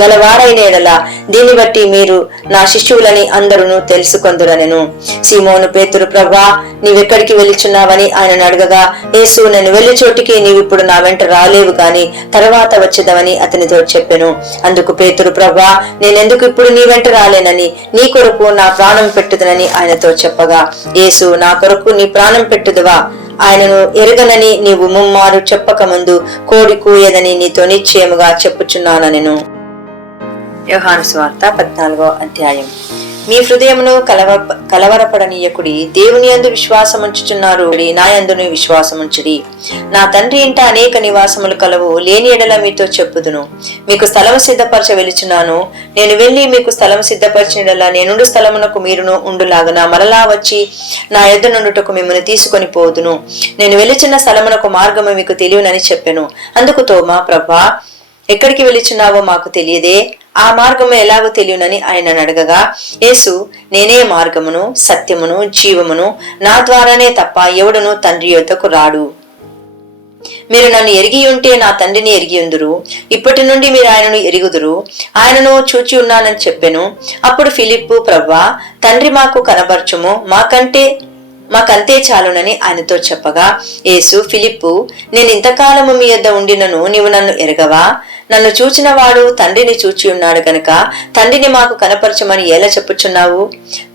గలవారైన ఎడల దీన్ని బట్టి మీరు నా శిష్యులని అందరూ తెలుసుకొందురనెను. సీమోను పేతురు ప్రభువా నీవెక్కడికి వెళ్ళుచున్నావని ఆయనను అడగగా యేసు నేను వెళ్లి చోటికి నీవిప్పుడు నా వెంట రాలేవు గాని తర్వాత వచ్చేదవని అతనితో చెప్పెను. అందుకు పేతురు ప్రభువా నేనెందుకు ఇప్పుడు నీ వెంట రాలేనని నీ కొరకు నా ప్రాణం పెట్టుదనని ఆయనతో చెప్పగా యేసు నా కొరకు నీ ప్రాణం పెట్టుదువా ఆయనను ఎరగనని నీవు ముమ్మారు చెప్పక ముందు కోడి కూయదని నీతో నిశ్చయముగా చెప్పుచున్నానెను. యోహాను సువార్త 14వ అధ్యాయం. మీ హృదయమును కలవరపడనీయకుడి, దేవుని యందు విశ్వాసముంచుచున్నారు, నా యందును విశ్వాసముంచుడి. నా తండ్రి ఇంట అనేక నివాసములు కలవు, లేని ఎడల మీతో చెప్పుదును. మీకు స్థలము సిద్ధపరచ వెలుచున్నాను. నేను వెళ్లి మీకు స్థలం సిద్ధపరిచినలా నేనుండు స్థలమునకు మీరును ఉండులాగున మరలా వచ్చి నా యొద్ద నుండుటకు మిమ్మల్ని తీసుకొని పోదును. నేను వెలుచున్న స్థలమునకు మార్గము మీకు తెలియనని చెప్పెను. అందుకు తోమా ప్రభువా ఎక్కడికి వెలుచున్నావో మాకు తెలియదే, ఆ మార్గము ఎలాగో తెలియనని ఆయన అడగగా యేసు నేనే మార్గమును సత్యమును జీవమును, నా ద్వారానే తప్ప ఎవడును తండ్రి యొద్దకు రాడు. మీరు నన్ను ఎరిగి ఉంటే నా తండ్రిని ఎరిగి ఉందురు. ఇప్పటి నుండి మీరు ఆయనను ఎరుగుదురు, ఆయనను చూచి ఉన్నానని చెప్పెను. అప్పుడు ఫిలిప్పు ప్రభువా తండ్రి మాకు కనబరచుము, మాకంతే చాలునని ఆయనతో చెప్పగా యేసు ఫిలిప్పు నేను ఇంతకాలము మీ యొద్ద ఉండినను నీవు నన్ను ఎరగవా? నన్ను చూచిన వాడు తండ్రిని చూచి ఉన్నాడు గనుక తండ్రిని మాకు కనపరచమని ఎలా చెప్పుచున్నావు?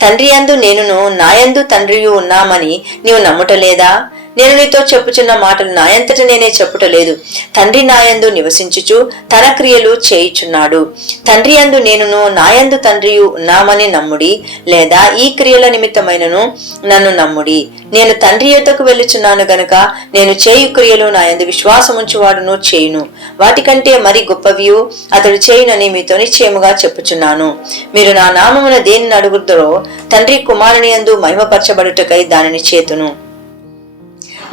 తండ్రి యందు నేనును నా యందు తండ్రియు ఉన్నామని నీవు నమ్ముటలేదా? నేను నీతో చెప్పుచున్న మాటలు నాయంతట నేనే చెప్పుటలేదు. తండ్రి నాయందు నివసించుచు తన క్రియలు చేయుచున్నాడు. తండ్రి యందు నేనును నాయందు తండ్రియు ఉన్నామని నమ్ముడి, లేదా ఈ క్రియల నిమిత్తమైనను నన్ను నమ్ముడి. నేను తండ్రి యొద్దకు వెళ్ళుచున్నాను గనుక నేను చేయు క్రియలు నాయందు విశ్వాసముంచువాడును చేయును. వాటికంటే మరి గొప్పవియు అతడు చేయునని మీతో నిశ్చయముగా చెప్పుచున్నాను. మీరు నా నామమున దేనిని అడుగుదరో తండ్రి కుమారుని యందు మహిమపరచబడుటకై దానిని చేతును.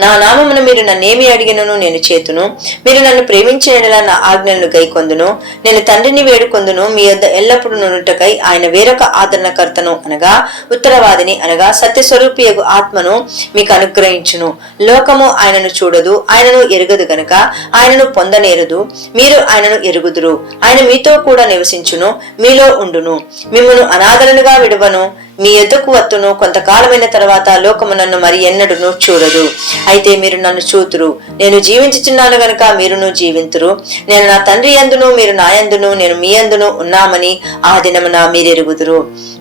నా నామమున మీరు నన్నేమి అడిగినను నేను చేతును. మీరు నన్ను ప్రేమించిన యెడల నా ఆజ్ఞలను గైకొందును. నేను తండ్రిని వేడుకొందును, మీ యొద్ద ఎల్లప్పుడూ నుండుటకై ఆయన వేరొక ఆదరణకర్తను అనగా ఉత్తరవాదిని అనగా సత్యస్వరూపియగు ఆత్మను మీకు అనుగ్రహించును. లోకము ఆయనను చూడదు, ఆయనను ఎరుగదు గనుక ఆయనను పొందనేరదు. మీరు ఆయనను ఎరుగుదురు. ఆయన మీతో కూడా నివసించును, మీలో ఉండును. మిమ్మును అనాదరణగా విడువను, మీ యొద్దకు వత్తును. కొంతకాలమైన తర్వాత లోకము నన్ను మరి ఎన్నడును చూడదు, అయితే మీరు నన్ను చూతురు. నేను జీవించుచున్నాను గనుక మీరును జీవింతురు. నేను నా తండ్రి యందును మీరు నా యందును నేను మీ యందును ఉన్నామని ఆ దినమున మీరెరుగుదురు.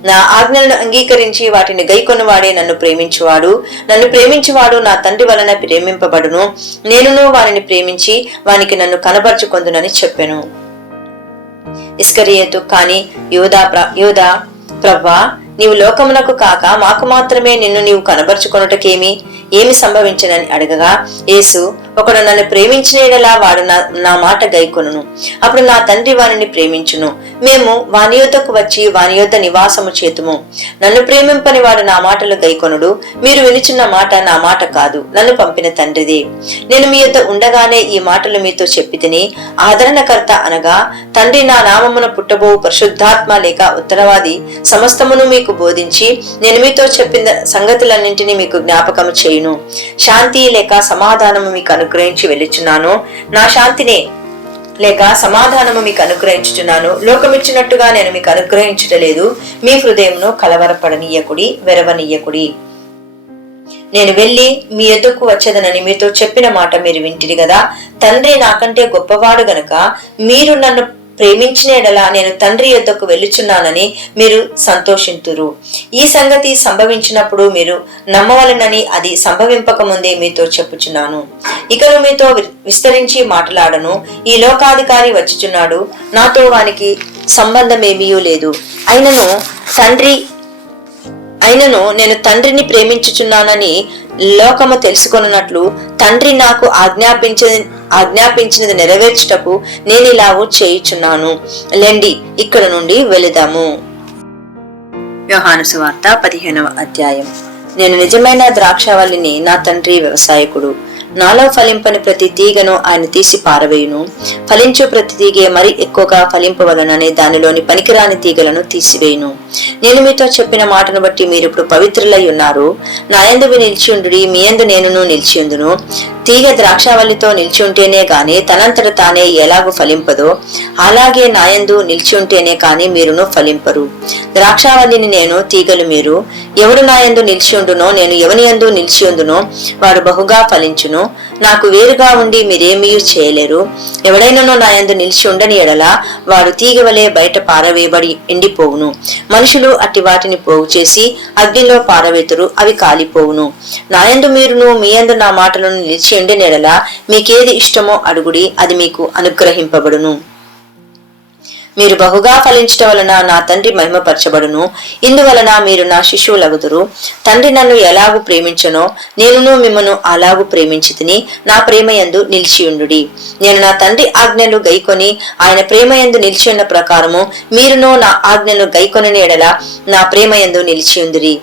నా ఆజ్ఞలను అంగీకరించి వాటిని గైకొనువాడే నన్ను ప్రేమించువాడు. నన్ను ప్రేమించువాడు నా తండ్రి వలన ప్రేమింపబడును. నేనును వారిని ప్రేమించి వానికి నన్ను కనబరుచుకొందునని చెప్పెను. ఇస్కరియోతు కాని యూదా, ప్రవ్వా, నీవు లోకమునకు కాక మాకు మాత్రమే నిన్ను నీవు కనబరుచుకొనుటకేమి? ఏమి సంభవించనని అడగగా, యేసు, ఒకడు నన్ను ప్రేమించిన యెడల వాడు నా మాట గైకొనును. అప్పుడు నా తండ్రి వానిని ప్రేమించును. మేము వాని యొద్దకు వచ్చి వాని యొద్ద నివాసము చేతుము. నన్ను ప్రేమింపని వాడు నా మాటలు గైకొనుడు. మీరు వినుచున్న మాట నా మాట కాదు, నన్ను పంపిన తండ్రిది. నేను మీ యొద్ద ఉండగానే ఈ మాటలు మీతో చెప్పితిని. ఆదరణకర్త అనగా తండ్రి నా నామమున పుట్టబోవు పరిశుద్ధాత్మ లేక ఉత్తరవాది సమస్తమును మీకు బోధించి నేను మీతో చెప్పిన సంగతులన్నింటినీ మీకు జ్ఞాపకము చేయును. శాంతి లేక సమాధానము మీకు అనుగ్రహించి వెళ్ళుచున్నాను. నా శాంతినే లేక సమాధానము మీకు అనుగ్రహించుచున్నాను. లోకమిచ్చినట్టుగా నేను మీకు అనుగ్రహించుటలేదు. మీ హృదయమును కలవరపడనీయకుడి, వెరవనీయకుడి. నేను వెళ్లి మీ ఎదుకు వచ్చేదనని మీతో చెప్పిన మాట మీరు వింటిరి గదా. తండ్రి నాకంటే గొప్పవాడు గనక మీరు నన్ను ప్రేమించిన యెడల నేను తండ్రి యొద్దకు వెళ్ళుచున్నానని మీరు సంతోషింతురు. ఈ సంగతి సంభవించినప్పుడు మీరు నమ్మవలనని అది సంభవింపక ముందే మీతో చెప్పుచున్నాను. ఇకను మీతో విస్తరించి మాట్లాడను. ఈ లోకాధికారి వచ్చుచున్నాడు, నాతో వానికి సంబంధమేమీ లేదు. అయినను నేను తండ్రిని ప్రేమించుచున్నానని లోకము తెలుసుకొనున్నట్లు తండ్రి నాకు ఆజ్ఞాపించినది నెరవేర్చుటకు నేను ఇలాగూ చేయుచున్నాను. లెండి, ఇక్కడ నుండి వెళుదాము. యోహాను సువార్త 15వ అధ్యాయం. నేను నిజమైన ద్రాక్షవల్లిని, నా తండ్రి వ్యవసాయకుడు. నాలో ఫలింపని ప్రతి తీగను ఆయన తీసి పారవేయును. ఫలించు ప్రతి తీగే మరి ఎక్కువగా ఫలింపవలననే దానిలోని పనికిరాని తీగలను తీసివేయును. నేను మీతో చెప్పిన మాటను బట్టి మీరు ఇప్పుడు పవిత్రులై ఉన్నారు. నా యందు నిలిచియుండుడి, మీ యందు నేనును నిలిచియుందును. తీగ ద్రాక్షావల్లితో నిలిచి ఉంటేనే గాని తనంతట తానే ఎలాగూ ఫలింపదో, అలాగే నా యందు నిలిచి ఉంటేనే కాని మీరును ఫలింపరు. ద్రాక్షావల్లిని నేను, తీగలు మీరు. ఎవడు నా యందు నిలిచి ఉండునో, నేను ఎవని యందు నిలిచి ఉందునో వాడు బహుగా ఫలించును. నాకు వేరుగా ఉండి మీరేమీ చేయలేరు. ఎవడైనానో నా యందు నిలిచి ఉండని ఎడల వాడు తీగ వలె బయట పారవేయబడి ఎండిపోవును. మనుషులు అట్టి వాటిని పోగు చేసి అగ్నిలో పారవేతురు, అవి కాలిపోవును. నా యందు మీరును, మీ యందు నా మాటలను నిలిచి ఉండిన ఎడల మీకేది ఇష్టమో అడుగుడి, అది మీకు అనుగ్రహింపబడును. మీరు బహుగా ఫలించటం వలన నా తండ్రి మహిమపరచబడును. ఇందువలన మీరు నా శిష్యులగుదురు. తండ్రి నన్ను ఎలాగూ ప్రేమించనో నేనును మిమ్మను అలాగూ ప్రేమించితిని. నా ప్రేమయందు నిలిచియుండుడి. నేను నా తండ్రి ఆజ్ఞలు గైకొని ఆయన ప్రేమయందు నిలిచియున్న ప్రకారము మీరును నా ఆజ్ఞలు గైకొనని ఎడల నా ప్రేమయందు నిలిచియుందురి.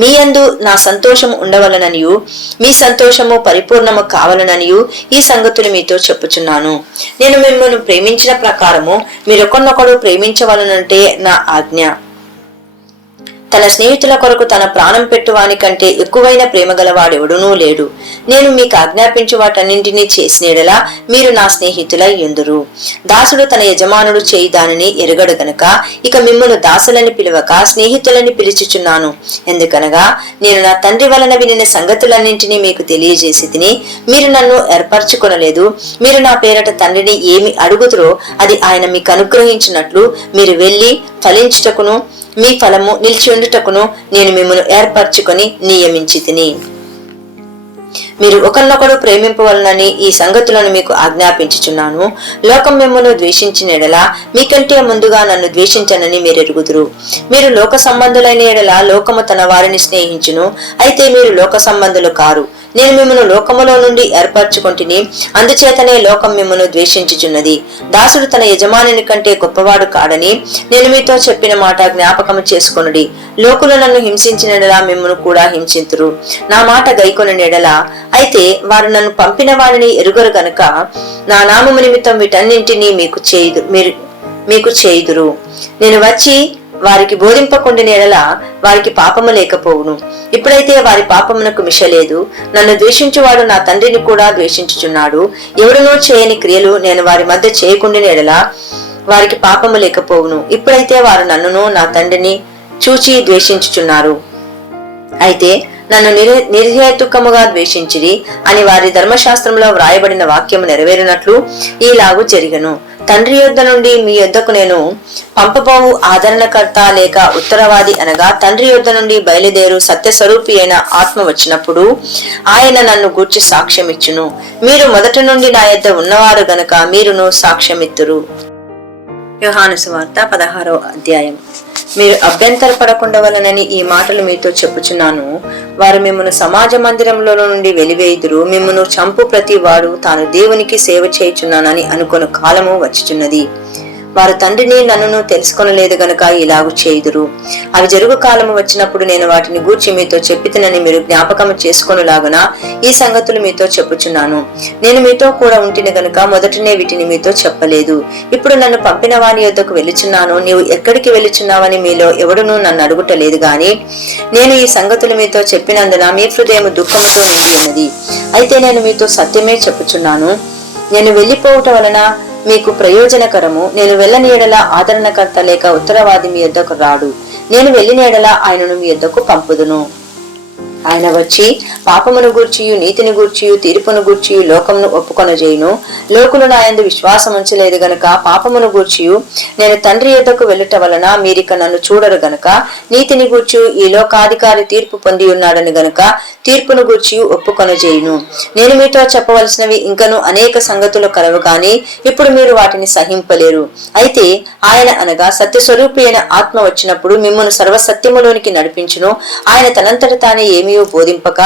మీ యందు నా సంతోషము ఉండవలననియు మీ సంతోషము పరిపూర్ణము కావాలననియు ఈ సంగతులు మీతో చెప్పుచున్నాను. నేను మిమ్మల్ని ప్రేమించిన ప్రకారము మీరొకరినొకడు ప్రేమించవలనంటే నా ఆజ్ఞ. తన స్నేహితుల కొరకు తన ప్రాణం పెట్టువాని కంటే ఎక్కువైన ప్రేమ గలవాడెవడునూ లేడు. నేను మీకు ఆజ్ఞాపించు వాటన్నింటినీ చేసినడలా మీరు నా స్నేహితులై యుందురు. దాసుడు తన యజమానుడు చేయి దానిని ఎరగడు గనుక ఇక మిమ్మల్ని దాసులని పిలువక స్నేహితులని పిలుచుచున్నాను. ఎందుకనగా నేను నా తండ్రి వలన వినిన సంగతులన్నింటినీ మీకు తెలియజేసి తిని మీరు నన్ను ఏర్పరచుకొనలేదు. మీరు నా పేరట తండ్రిని ఏమి అడుగుతురో అది ఆయన మీకు అనుగ్రహించినట్లు మీరు వెళ్లి ఫలించుటకును మీ ఫలము నిలిచి ఉండుటకును నేను మిమ్మల్ని ఏర్పరచుకొని నియమించి తిని. మీరు ఒకరినొకడు ప్రేమింపవలనని ఈ సంగతులను మీకు ఆజ్ఞాపించుచున్నాను. లోకం మిమ్మల్ని ద్వేషించిన ఎడల మీకంటే ముందుగా నన్ను ద్వేషించనని మీరు ఎరుగుదురు. మీరు లోక సంబంధులైన ఎడల లోకము తన వారిని స్నేహించును. అయితే మీరు లోక సంబంధులు కారు, నేను మిమ్మను లోకములో నుండి ఏర్పరచుకొంటిని, అందుచేతనే లోకం మిమ్మను ద్వేషించుచున్నది. దాసుడు తన యజమానుని కంటే గొప్పవాడు కాడని నేను మీతో చెప్పిన మాట జ్ఞాపకము చేసుకొనుడి. లోకులు నన్ను హింసించినడలా మిమ్మను కూడా హింసింతురు, నా మాట గైకొనిన ఎడల. అయితే వారు నన్ను పంపిన వాడిని ఎరుగరు గనుక నా నామము నిమిత్తం వీటన్నింటినీ మీకు చేయుదురు. నేను వచ్చి వారికి బోధింపకుండిన ఎడల వారికి పాపము లేకపోవును. ఇప్పుడైతే వారి పాపమునకు మిషలేదు. నన్ను ద్వేషించువాడు నా తండ్రిని కూడా ద్వేషించుచున్నాడు. ఎవడునూ చేయని క్రియలు నేను వారి మధ్య చేయకుండిన ఎడల వారికి పాపము లేకపోవును. ఇప్పుడైతే వారు నన్నును నా తండ్రిని చూచి ద్వేషించుచున్నారు. అయితే నన్ను నిర్హేతుకముగా ద్వేషించిరి అని వారి ధర్మశాస్త్రంలో వ్రాయబడిన వాక్యము నెరవేరినట్లు ఈలాగు జరిగను. తండ్రి యొద్ద నుండి మీ యొద్దకు నేను పంపబోవు ఆదరణకర్త లేక ఉత్తరవాది అనగా తండ్రి యొద్ద నుండి బయలుదేరు సత్యస్వరూపి అయిన ఆత్మ వచ్చినప్పుడు ఆయన నన్ను గూర్చి సాక్ష్యమిచ్చును. మీరు మొదటి నుండి నా యొద్ద ఉన్నవారు గనక మీరును సాక్ష్యమిత్తురు. యోహాను సువార్త 16వ అధ్యాయం. మీరు అభ్యంతరపడకుండవలనని ఈ మాటలు మీతో చెప్పుచున్నాను. వారు మిమ్మను సమాజ మందిరంలో నుండి వెలివేయుదురు. మిమ్మను చంపు ప్రతి వాడు తాను దేవునికి సేవ చేయుచున్నానని అనుకొను కాలము వచ్చుచున్నది. వారు తండ్రిని నన్నును తెలుసుకొనలేదు గనుక ఇలాగు చేయుదురు. అవి జరుగు కాలము వచ్చినప్పుడు నేను వాటిని గూర్చి మీతో చెప్పితినని మీరు జ్ఞాపకము చేసుకొనులాగున ఈ సంగతులు మీతో చెప్పుచున్నాను. నేను మీతో కూడా ఉంటిని గనుక మొదటనే వీటిని మీతో చెప్పలేదు. ఇప్పుడు నన్ను పంపిన వాని యొద్దకు వెళ్ళుచున్నాను. నీవు ఎక్కడికి వెళ్ళుచున్నావని మీలో ఎవడునూ నన్ను అడుగుటలేదు గాని నేను ఈ సంగతులు మీతో చెప్పినందున మీ హృదయం దుఃఖముతో నిండి ఉన్నది. అయితే నేను మీతో సత్యమే చెప్పుచున్నాను. నేను వెళ్లిపోవటం వలన మీకు ప్రయోజనకరము. నేను వెళ్ళని ఎడల ఆదరణకర్త లేక ఉత్తరవాది మీ యొద్దకు రాడు. నేను వెళ్ళిన ఎడల ఆయనను మీ యొద్దకు పంపుదును. ఆయన వచ్చి పాపమును గూర్చియు నీతిని గూర్చియు తీర్పును గూర్చియు లోకమును ఒప్పుకొనజేయును. లోకులు నా యందు విశ్వాసం ఉంచలేదు గనుక పాపమును గూర్చియు నేను తండ్రి యొద్దకు వెళ్ళుట వలన మీరిక నన్ను చూడరు గనుక నీతిని గూర్చియు ఈ లోకాధికారి తీర్పు పొంది ఉన్నాడని గనుక తీర్పును గూర్చియు ఒప్పుకొనజేయును. నేను మీతో చెప్పవలసినవి ఇంకను అనేక సంగతులు కలవు గాని ఇప్పుడు మీరు వాటిని సహింపలేరు. అయితే ఆయన అనగా సత్యస్వరూపి అయిన ఆత్మ వచ్చినప్పుడు మిమ్మును సర్వసత్యములోనికి నడిపించును. ఆయన తనంతట తానే ఏమీ బోధింపక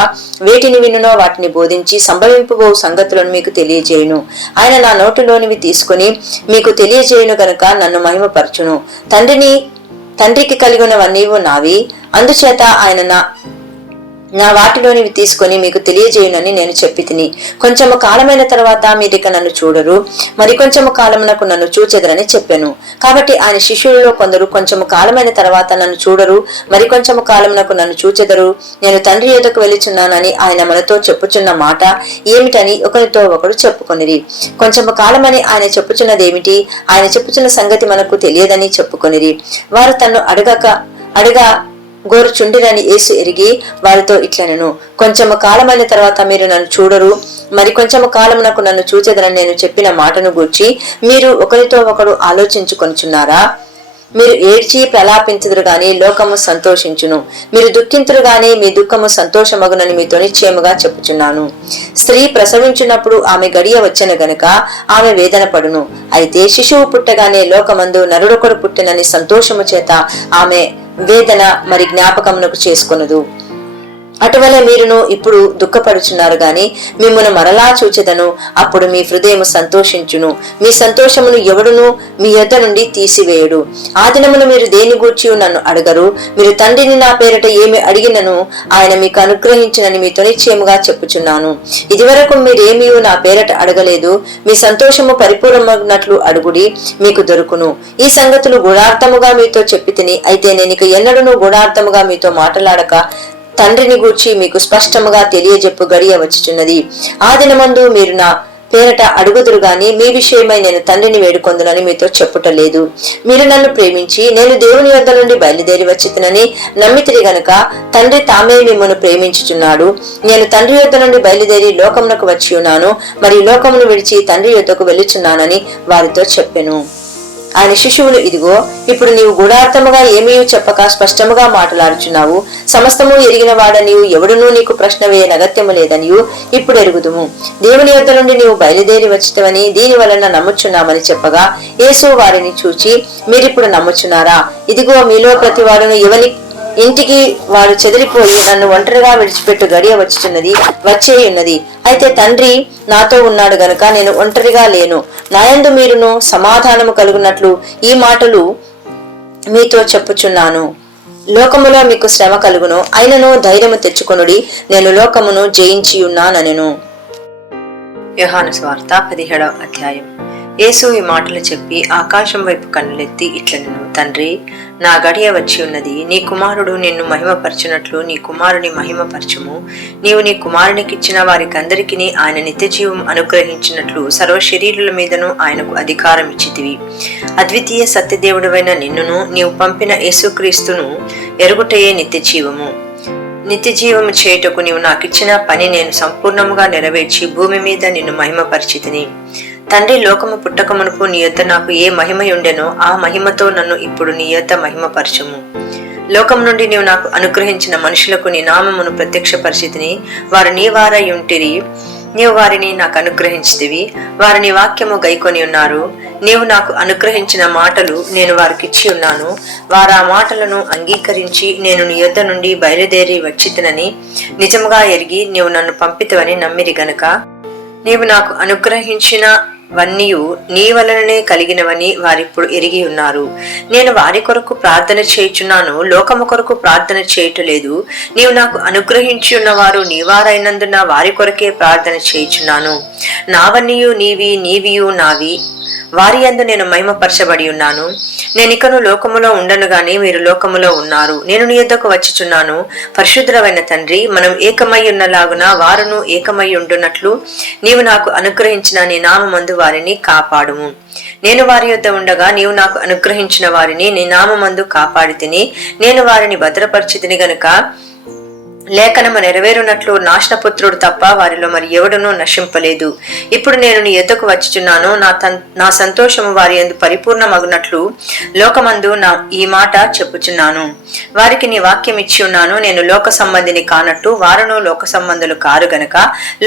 వేటిని వినునో వాటిని బోధించి సంభవింపబో సంగతులను మీకు తెలియజేయును. ఆయన నా నోటిలోనివి తీసుకుని మీకు తెలియజేయును గనుక నన్ను మహిమపరచును. తండ్రికి కలిగినవన్నీ నావి. అందుచేత ఆయన నా వాటిలోనివి తీసుకొని మీకు తెలియజేయునని నేను చెప్పి తిని. కొంచెము కాలమైన తర్వాత మీరిక నన్ను చూడరు, మరికొంచెము కాలమునకు నన్ను చూచెదరని చెప్పాను. కాబట్టి ఆయన శిష్యులలో కొందరు కొంచెము కాలమైన తర్వాత నన్ను చూడరు, మరికొంచెము కాలమునకు నన్ను చూచెదరు, నేను తండ్రి యొద్దకు వెళ్ళుచున్నానని ఆయన మనతో చెప్పుచున్న మాట ఏమిటని ఒకరితో ఒకడు చెప్పుకొనిరి. కొంచెము కాలమని ఆయన చెప్పుచున్నదేమిటి, ఆయన చెప్పుచున్న సంగతి మనకు తెలియదని చెప్పుకొనిరి. వారు తన్ను అడగా గోరుచుండిరని యేసు ఎరిగి వారితో ఇట్లనెను, కొంచెము కాలమైన తర్వాత మీరు నన్ను చూడరు, మరి కొంచెము కాలమునకు నన్ను చూచెదరని నేను చెప్పిన మాటను గూర్చి మీరు ఒకరితో ఒకడు ఆలోచించుకొనుచున్నారా? మీరు ఏడ్చి ప్రలాపించుదురు గాని లోకము సంతోషించును, మీరు దుఃఖింతురు గాని మీ దుఃఖము సంతోషమగునని మీతో నిశ్చయముగా చెప్పుచున్నాను. స్త్రీ ప్రసవించినప్పుడు ఆమె గడియ వచ్చెను గనుక ఆమె వేదన పడును. అయితే శిశువు పుట్టగానే లోకమందు నరుడొకడు పుట్టినని సంతోషము చేత ఆమె వేదన మరి జ్ఞాపకమునకు చేసుకొనదు. అటువలే మీరును ఇప్పుడు దుఃఖపడుచున్నారు గాని మిమ్మును మరలా చూచెదను, అప్పుడు మీ హృదయము సంతోషించును. మీ సంతోషమును ఎవడును మీ యొద్ద నుండి తీసివేయడు. ఆ దినమున మీరు దేని గూర్చి నన్ను అడగరు. మీరు తండ్రిని నా పేరిట ఏమి అడిగినను ఆయన మీకు అనుగ్రహించినని మీతో నిశ్చయముగా చెప్పుచున్నాను. ఇదివరకు మీరేమీ నా పేరిట అడగలేదు. మీ సంతోషము పరిపూర్ణమగినట్లు అడుగుడి, మీకు దొరుకును. ఈ సంగతులు గూఢార్థముగా మీతో చెప్పి తిని. అయితే నేను ఇక ఎన్నడూను గూఢార్థముగా మీతో మాట్లాడక తండ్రిని గూర్చి మీకు స్పష్టముగా తెలియజెప్పు గడియ వచ్చుచున్నది. ఆ దినమందు మీరు నా పేరట అడుగుదురు గాని మీ విషయమై నేను తండ్రిని వేడుకొందునని మీతో చెప్పుటలేదు. మీరు నన్ను ప్రేమించి నేను దేవుని యొద్ద నుండి బయలుదేరి వచ్చితినని నమ్మితిరి గనుక తండ్రి తామే మిమ్మల్ని ప్రేమించుచున్నాడు. నేను తండ్రి యొద్ద నుండి బయలుదేరి లోకమునకు వచ్చి ఉన్నాను, మరి లోకమును విడిచి తండ్రి యొద్దకు వెళ్ళుచున్నానని వారితో చెప్పెను. ఆయన శిశువులు, ఇదిగో ఇప్పుడు నీవు గూఢార్థముగా ఏమీ చెప్పక స్పష్టముగా మాట్లాడుచున్నావు. సమస్తము ఎరిగిన వాడ నీవు ఎవడునూ నీకు ప్రశ్న వేయని అగత్యము లేదనియు ఇప్పుడు ఎరుగుదుము. దేవుని యొద్ద నుండి నీవు బయలుదేరి వచ్చితవని దీని వలన నమ్ముచున్నామని చెప్పగా యేసు వారిని చూచి, మీరిప్పుడు నమ్ముచున్నారా? ఇదిగో మీలో ప్రతి వాడును ఇంటికి వారు చెదిరిపోయి నన్ను ఒంటరిగా విడిచిపెట్టు గడియ వచ్చేయున్నది. అయితే తండ్రి నాతో ఉన్నాడు గనుక నేను ఒంటరిగా లేను. నాయందు మీరును సమాధానము కలుగునట్లు ఈ మాటలు మీతో చెప్పుచున్నాను. లోకములో మీకు శ్రమ కలుగును, అయినను ధైర్యము తెచ్చుకొనుడి, నేను లోకమును జయించి ఉన్నానెను. యోహాను సువార్త 17వ అధ్యాయం. యేసు ఈ మాటలు చెప్పి ఆకాశం వైపు కన్నులెత్తి ఇట్లనెను, తండ్రి, నా గడియ వచ్చి ఉన్నది. నీ కుమారుడు నిన్ను మహిమపరచునట్లు నీ కుమారుని మహిమపరచుము. నీవు నీ కుమారునికిచ్చిన వారికందరికీ ఆయన నిత్యజీవం అనుగ్రహించినట్లు సర్వ శరీరుల మీదను ఆయనకు అధికారం ఇచ్చితివి. అద్వితీయ సత్యదేవుడవైన నిన్నును నీవు పంపిన యేసుక్రీస్తును ఎరుగుటయే నిత్యజీవము. నిత్యజీవము చేయుటకు నీవు నాకిచ్చిన పని నేను సంపూర్ణముగా నెరవేర్చి భూమి మీద నిన్ను మహిమపరిచితిని. తండ్రి, లోకము పుట్టక మునుపు నీ యొద్ద నాకు ఏ మహిమయుండెనో ఆ మహిమతో నన్ను ఇప్పుడు నీ యొద్ద మహిమపరచుము. లోకం నుండి నీవు నాకు అనుగ్రహించిన మనుషులకు నీ నామమును ప్రత్యక్షపరిచితిని. వారు నీ వారై ఉంటిరి, నీవు వారిని నాకు అనుగ్రహించితివి. వారు నీ వాక్యము గైకొని ఉన్నారు. నీవు నాకు అనుగ్రహించిన మాటలు నేను వారికిచ్చి ఉన్నాను. వారు ఆ మాటలను అంగీకరించి నేను నీ యొద్ద నుండి బయలుదేరి వచ్చితినని నిజముగా ఎరిగి నీవు నన్ను పంపితవని నమ్మిరి గనుక నీవు నాకు అనుగ్రహించినవన్నీయు నీ వలననే కలిగినవని వారిప్పుడు ఎరిగి ఉన్నారు. నేను వారి కొరకు ప్రార్థన చేయుచున్నాను, లోకము కొరకు ప్రార్థన చేయటలేదు. నీవు నాకు అనుగ్రహించి ఉన్నవారు నీవారైనందున వారి కొరకే ప్రార్థన చేయుచున్నాను. నావన్నీయు నీవి, నీవియు నావి, వారి యందు నేను మహిమపరచబడి ఉన్నాను. నేనికను లోకములో ఉండను గాని మీరు లోకములో ఉన్నారు. నేను నీ యొద్దకు వచ్చుచున్నాను. పరిశుద్ధమైన తండ్రి, మనం ఏకమై ఉన్నలాగున వారును ఏకమై ఉండునట్లు నీవు నాకు అనుగ్రహించిన నీ నామమందు వారిని కాపాడుము. నేను వారి యొద్ద ఉండగా నీవు నాకు అనుగ్రహించిన వారిని నీ నామమందు కాపాడితిని. నేను వారిని భద్రపరిచితిని గనుక లేఖనము నెరవేరునట్లు నాశనపుత్రుడు తప్ప వారిలో మరి ఎవడునూ నశింపలేదు. ఇప్పుడు నేను నీ యొద్దకు వచ్చుచున్నాను. నా సంతోషము వారి యందు పరిపూర్ణమగునట్లు లోకమందు ఈ మాట చెప్పుచున్నాను. వారికి నీ వాక్యం ఇచ్చి ఉన్నాను. నేను లోక సంబంధిని కానట్టు వారును లోక సంబంధులు కారు గనక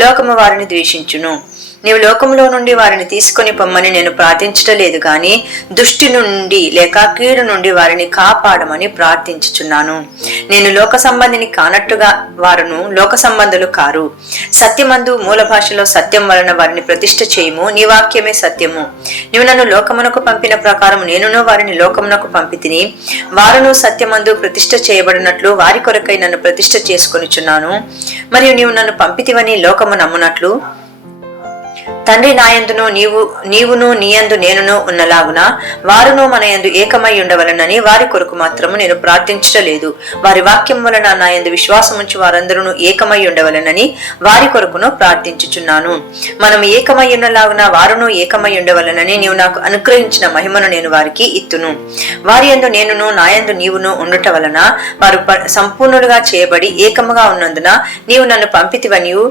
లోకము వారిని ద్వేషించును. నీవు లోకములో నుండి వారిని తీసుకొని పొమ్మని నేను ప్రార్థించటలేదు గాని దుష్టి నుండి లేక కీడు నుండి వారిని కాపాడమని ప్రార్థించుచున్నాను. నేను లోక సంబంధిని కానట్టుగా వారును లోక సంబంధులు కారు. సత్యమందు మూల భాషలో సత్యం వలన వారిని ప్రతిష్ఠ చేయుము. నీ వాక్యమే సత్యము. నీవు నన్ను లోకమునకు పంపిన ప్రకారం నేనును వారిని లోకమునకు పంపితిని. వారును సత్యమందు ప్రతిష్ఠ చేయబడినట్లు వారి కొరకై నన్ను ప్రతిష్ఠ చేసుకొనిచున్నాను. మరియు నీవు నన్ను పంపితివని లోకము నమ్మునట్లు తండ్రి నాయందును నీవును నీయందు నేనును ఉన్నలాగున వారును మన యందు ఏకమై ఉండవలనని వారి కొరకు మాత్రము నేను ప్రార్థించలేదు. వారి వాక్యం వలన నా యందు విశ్వాసముంచి వారందరూ ఏకమై ఉండవలనని వారి కొరకును ప్రార్థించుచున్నాను. మనం ఏకమై ఉన్నలాగున వారును ఏకమై ఉండవలనని నీవు నాకు అనుగ్రహించిన మహిమను నేను వారికి ఇత్తును. వారి యందు నేనును నాయందు నీవును ఉండుట వలన వారు సంపూర్ణులుగా చేయబడి ఏకముగా ఉన్నందున నీవు నన్ను పంపితివనియు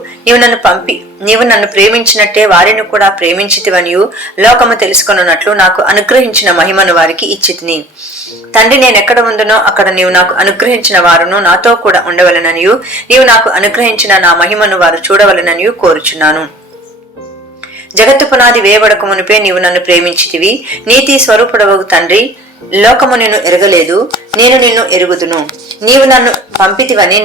నీవు నన్ను ప్రేమించినట్టే వారిని కూడా ప్రేమించితివనియు లోకము తెలుసుకొనున్నట్లు నాకు అనుగ్రహించిన మహిమను వారికి ఇచ్చితిని. తండ్రి, నేనెక్కడ ఉందునో అక్కడ నీవు నాకు అనుగ్రహించిన వారును నాతో కూడా ఉండవలననియు నీవు నాకు అనుగ్రహించిన నా మహిమను వారు చూడవలననియు కోరుచున్నాను. జగత్తు పునాది వేయబడక మునిపే నీవు నన్ను ప్రేమించితివి. నీతి స్వరూపుడవగు తండ్రి, లోకము నిన్ను ఎరగలేదు, నేను నిన్ను ఎరుగుదును. నీవు నన్ను పంపితివని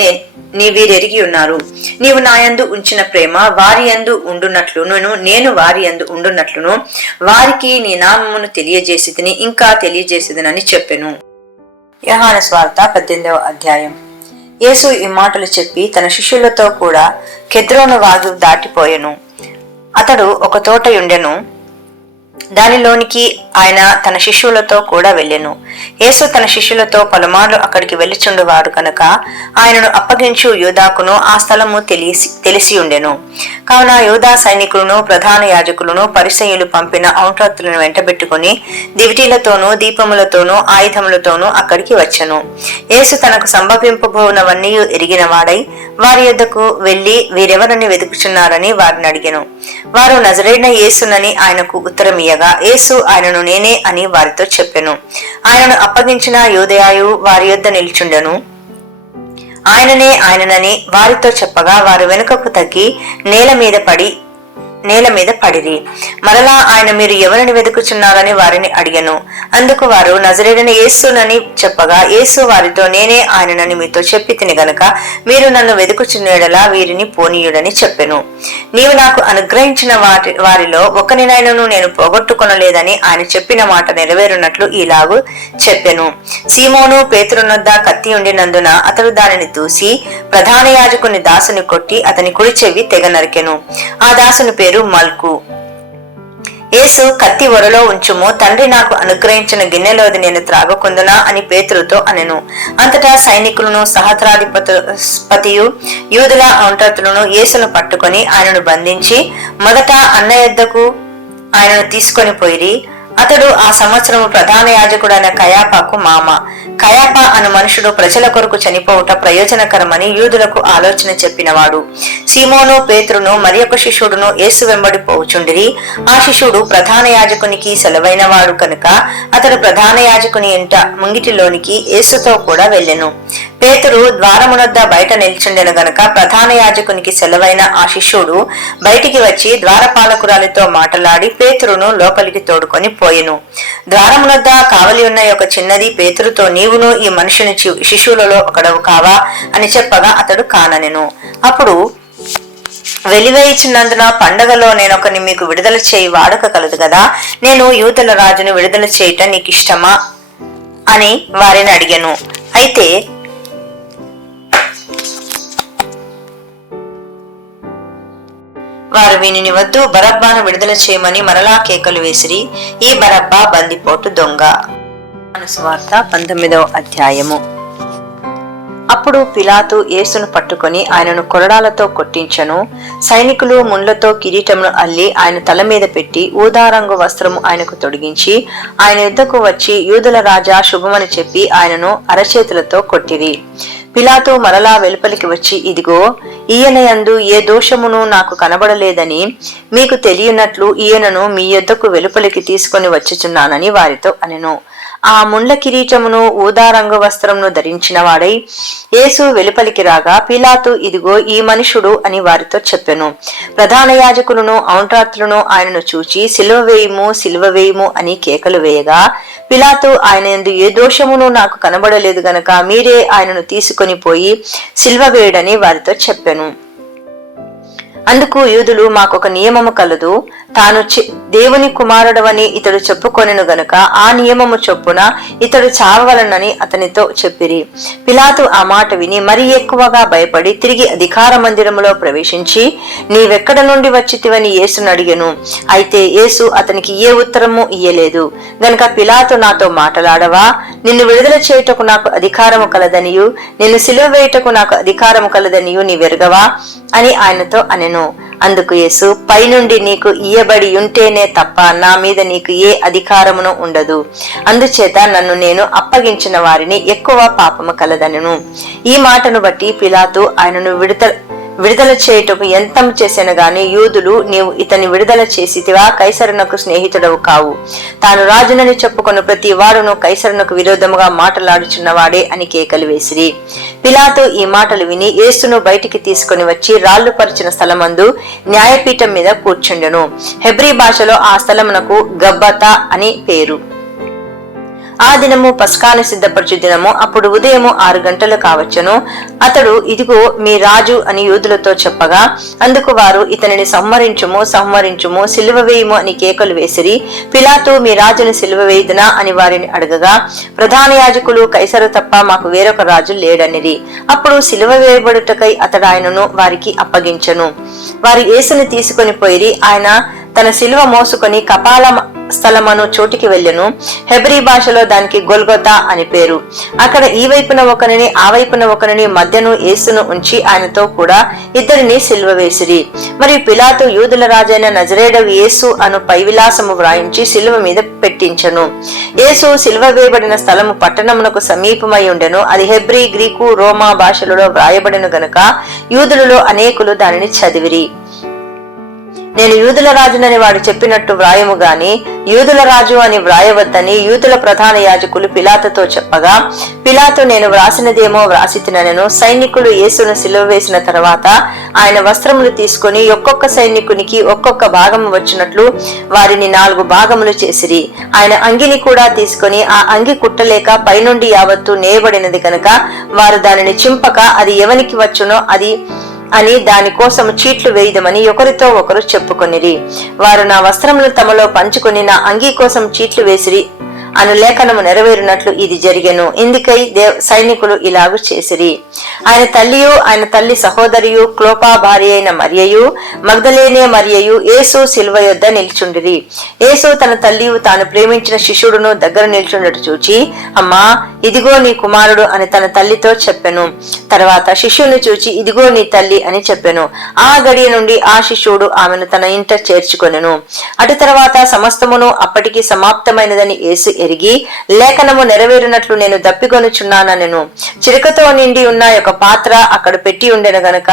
వీరెరిగి ఉన్నారు. నీవు నాయందు ఉంచిన ప్రేమ వారి యందు ఉండునట్లును నేను వారి యందు ఉండునట్లును వారికి నీ నామమును తెలియజేసితిని, ఇంకా తెలియజేసిదనని చెప్పెను. యోహాను సువార్త 18వ అధ్యాయం. యేసు ఈ మాటలు చెప్పి తన శిష్యులతో కూడా కెద్రోను వాగు దాటిపోయెను. అతడు ఒక తోటయుండెను. దానిలోనికి ఆయన తన శిష్యులతో కూడా వెళ్ళెను. యేసు తన శిష్యులతో పలుమార్లు అక్కడికి వెళ్ళుచుండువాడు కనుక ఆయనను అప్పగించు యూదాకును ఆ స్థలము తెలిసి ఉండెను. కావున యూదా సైనికులను ప్రధాన యాజకులను పరిసయ్యులు పంపిన ఔంట్రత్తులను వెంటబెట్టుకుని దివిటీలతోనూ దీపములతోనూ ఆయుధములతోనూ అక్కడికి వచ్చెను. యేసు తనకు సంభవింపబోనవన్నీ ఎరిగిన వాడై వారి యొద్దకు వెళ్లి వీరెవరని వెతుకుచున్నారని వారిని అడిగెను. వారు నజరేయుడైన యేసునని ఆయనకు ఉత్తరమియ్యగా యేసు ఆయనను నేనే అని వారితో చెప్పెను. ఆయనను అప్పగించిన యూదయాయు వారి యొద్ద నిల్చుండెను. ఆయననే ఆయననని వారితో చెప్పగా వారు వెనుకకు తగ్గి నేల మీద పడి నేల మీద పడిరి. మరలా ఆయన, మీరు ఎవరిని వెతుకుచున్నారని వారిని అడిగెను. అందుకు వారు, నజరేయుడైన యేసునని చెప్పగా, యేసు వారితో, నేనే ఆయననని మీతో చెప్పి తిని గనుక మీరు నన్ను వెతుకుచున్న వీరిని పోనీయుడని చెప్పెను. నీవు నాకు అనుగ్రహించిన వారిలో ఒకరినైనను నేను పోగొట్టుకొనలేదని ఆయన చెప్పిన మాట నెరవేరునట్లు ఇలాగు చెప్పెను. సీమోను పేతురునొద్ద కత్తి ఉండినందున అతడు దానిని దూసి ప్రధాన యాజకుని దాసుని కొట్టి అతని కుడి చెవి తెగ నరికెను. ఆ దాసుని పేరు మల్కు. యేసు, కత్తి ఒరలో ఉంచుము, తండ్రి నాకు అనుగ్రహించిన గిన్నెలోది నేను త్రాగకుందునా అని పేతురుతో అనెను. అంతటా సైనికులను, సహస్రాధిపతియు యూదుల ఔంటతులను యేసును పట్టుకొని ఆయనను బంధించి మొదట అన్న యొద్దకు ఆయనను తీసుకొని పోయిరి. అతడు ఆ సంవత్సరము ప్రధాన యాజకుడైన కయాపాకు మామ. కయాప అను మనుషుడు ప్రజల కొరకు చనిపోవుట ప్రయోజనకరమని యూదులకు ఆలోచన చెప్పినవాడు. సీమోను, పేతురును మరి ఒక శిష్యుడును యేసు వెంబడి పోవుచుండిరి. ఆ శిష్యుడు ప్రధాన యాజకునికి సెలవైన వాడు కనుక అతడు ప్రధాన యాజకుని ఇంట ముంగిటిలోనికి యేసుతో కూడా వెళ్ళెను. పేతురు ద్వారమునొద్ద బయట నిల్చుండెను గనుక ప్రధాన యాజకునికి సెలవైన ఆ శిష్యుడు బయటికి వచ్చి ద్వారపాలకురాలితో మాటలాడి పేతురును లోపలికి తోడుకొని పోయెను. ద్వారమునొద్ద కావలి ఉన్న ఒక చిన్నది పేతురుతో, నీవును ఈ మనుషుని శిష్యులలో ఒకడవు కావా అని చెప్పగా అతడు కాననెను. అప్పుడు, వెలివేయిచున్నందున పండగలో నేనొకని మీకు విడుదల చేయి వాడక కలదు కదా, నేను యూదుల రాజును విడుదల చేయట నీకిష్టమా అని వారిని అడిగెను. అయితే వారు వీనిని వద్దు, బరబ్బాను విడుదల చేయమని మరలా కేకలు వేసిరి. ఈ బరబ్బా బందిపోటు దొంగ. సువార్త 19వ అధ్యాయము. అప్పుడు పిలాతు యేసును పట్టుకొని ఆయనను కొరడాలతో కొట్టించెను. సైనికులు ముళ్లతో కిరీటమును అల్లి ఆయన తల మీద పెట్టి ఊదారంగు వస్త్రము ఆయనకు తొడిగించి ఆయన యుద్ధకు వచ్చి, యూదుల రాజా శుభమని చెప్పి ఆయనను అరచేతులతో కొట్టిరి. పిలాతు మరలా వెలుపలికి వచ్చి, ఇదిగో, ఈయన యందు ఏ దోషమును నాకు కనబడలేదని మీకు తెలియనట్లు ఈయనను మీ యొద్దకు వెలుపలికి తీసుకొని వచ్చుచున్నానని వారితో అనెను. ఆ ముండ్ల కిరీటమును ఊదారంగు వస్త్రమును ధరించిన వాడై యేసు వెలుపలికి రాగా, పిలాతు, ఇదిగో ఈ మనుషుడు అని వారితో చెప్పెను. ప్రధాన యాజకులను, ఔంట్రాత్రులను ఆయనను చూచి, సిలువ వేయుము, సిలువ వేయుము అని కేకలు వేయగా, పిలాతు, ఆయన యందు ఏ దోషమును నాకు కనబడలేదు గనక మీరే ఆయనను తీసుకొని పోయి సిలువ వేయుడని వారితో చెప్పెను. అందుకు యూదులు, మాకొక నియమము కలదు, తాను దేవుని కుమారుడవని ఇతడు చెప్పుకొనెను గనుక ఆ నియమము చొప్పున ఇతడు చావవలనని అతనితో చెప్పిరి. పిలాతు ఆ మాట విని మరి ఎక్కువగా భయపడి తిరిగి అధికార మందిరములో ప్రవేశించి, నీవెక్కడ నుండి వచ్చితివని యేసును అడిగెను. అయితే యేసు అతనికి ఏ ఉత్తరము ఇయ్యలేదు గనుక, పిలాతు, నాతో మాటలాడవా? నిన్ను విడుదల చేయుటకు నాకు అధికారము కలదనియు నిన్ను సిలువ వేయుటకు నాకు అధికారము కలదనియు నీవెరగవా అని ఆయనతో అనెను. అందుకు యేసు, పైనుండి నీకు ఇయ్యబడి ఉంటేనే తప్ప నా మీద నీకు ఏ అధికారమును ఉండదు. అందుచేత నన్ను నేను అప్పగించిన వారిని ఎక్కువ పాపము కలదనెను. ఈ మాటను బట్టి పిలాతు ఆయనను విడుదల చేయుటకు ఎంతము చేసెను గాని యూదులు, నీవు ఇతని విడుదల చేసితివా? కైసరునకు స్నేహితుడవు కావు. తాను రాజునని చెప్పుకొను ప్రతి వాడును కైసరునకు విరోధముగా మాటలాడుచున్నవాడే అని కేకలు వేసిరి. పిలాతు ఈ మాటలు విని యేసును బయటికి తీసుకొని వచ్చి రాళ్లు పరిచిన స్థలమందు న్యాయపీఠం మీద కూర్చుండెను. హెబ్రీ భాషలో ఆ స్థలమునకు గబ్బతా అని పేరు. ఆ దినము పస్కాను సిద్ధపరచు దినము. అప్పుడు ఉదయము 6 గంటలు కావచ్చును. అతడు, ఇదిగో మీ రాజు అని యూదులతో చెప్పగా, అందుకు వారు, ఇతనిని సంహరించుము, సిలువ వేయుము అని కేకలు వేసిరి. పిలాతు, మీ రాజును సిలువ వేయుదునా అని వారిని అడగగా, ప్రధాన యాజకులు, కైసరు తప్ప మాకు వేరొక రాజు లేడనిరి. అప్పుడు సిలువ వేయబడుటకై అతడు ఆయనను వారికి అప్పగించెను. వారు యేసుని తీసుకొని పోయిరి. ఆయన తన సిలువ మోసుకొని కపాల స్థలమను చోటికి వెళ్ళెను. హెబ్రీ భాషలో దానికి గొల్గొతా అని పేరు. అక్కడ ఈ వైపున ఒకరిని, ఆ వైపున ఒకరిని, మధ్యను యేసును ఉంచి ఆయనతో కూడా ఇద్దరిని సిలువ వేసిరి. మరియు పిలాతు యూదుల రాజైన నజరేయుడగు యేసు అను పై విలాసము వ్రాయించి సిలువ మీద పెట్టించెను. యేసు సిలువ వేయబడిన స్థలము పట్టణమునకు సమీపమై ఉండెను. అది హెబ్రీ, గ్రీకు, రోమా భాషలలో వ్రాయబడిన గనుక యూదులలో అనేకులు దానిని చదివిరి. నేను యూదుల రాజునని వాడు చెప్పినట్టు వ్రాయము గాని యూదుల రాజు అని వ్రాయవద్దని యూదుల ప్రధాన యాజకులు పిలాతుతో చెప్పగా, పిలాతు నేను వ్రాసినదేమో వ్రాసి తినను. సైనికులు యేసును సిలువ వేసిన తర్వాత ఆయన వస్త్రములు తీసుకుని ఒక్కొక్క సైనికునికి ఒక్కొక్క భాగము వచ్చినట్లు వారిని 4 భాగములు చేసిరి. ఆయన అంగిని కూడా తీసుకుని ఆ అంగి కుట్టలేక పైనుండి యావత్తు నేయబడినది కనుక వారు దానిని చింపక అది ఎవనికి వచ్చునో అది అని దానికోసం చీట్లు వేయదమని ఒకరితో ఒకరు చెప్పుకొనిరి. వారు నా వస్త్రములు తమలో పంచుకొని నా అంగీ కోసం చీట్లు వేసిరి అను లేఖనము నెరవేరినట్లు ఇది జరిగెను. ఇందుకై సైనికులు ఇలాగు చేసిరి. ఆయన తల్లియు ఆయన తల్లి సహోదరియు క్లోపా భార్య అయిన మరియయు మగ్దలేనే మరియయు యేసు సిలువ యొద్ద నిల్చుండిరి. యేసు తన తల్లియు తాను ప్రేమించిన శిష్యుడును దగ్గర నిల్చుండట చూచి, అమ్మా ఇదిగో నీ కుమారుడు అని తన తల్లితో చెప్పెను. తర్వాత శిష్యుని చూచి, ఇదిగో నీ తల్లి అని చెప్పెను. ఆ గడియ నుండి ఆ శిష్యుడు ఆమెను తన ఇంట చేర్చుకొనెను. అటు తర్వాత సమస్తమును అప్పటికి సమాప్తమైనదని యేసు ఎరిగి, లేఖనము నెరవేరినట్లు నేను దప్పికొనుచున్నానెను. చిరకతో నిండి ఉన్న ఒక పాత్ర అక్కడ పెట్టి ఉండెను గనుక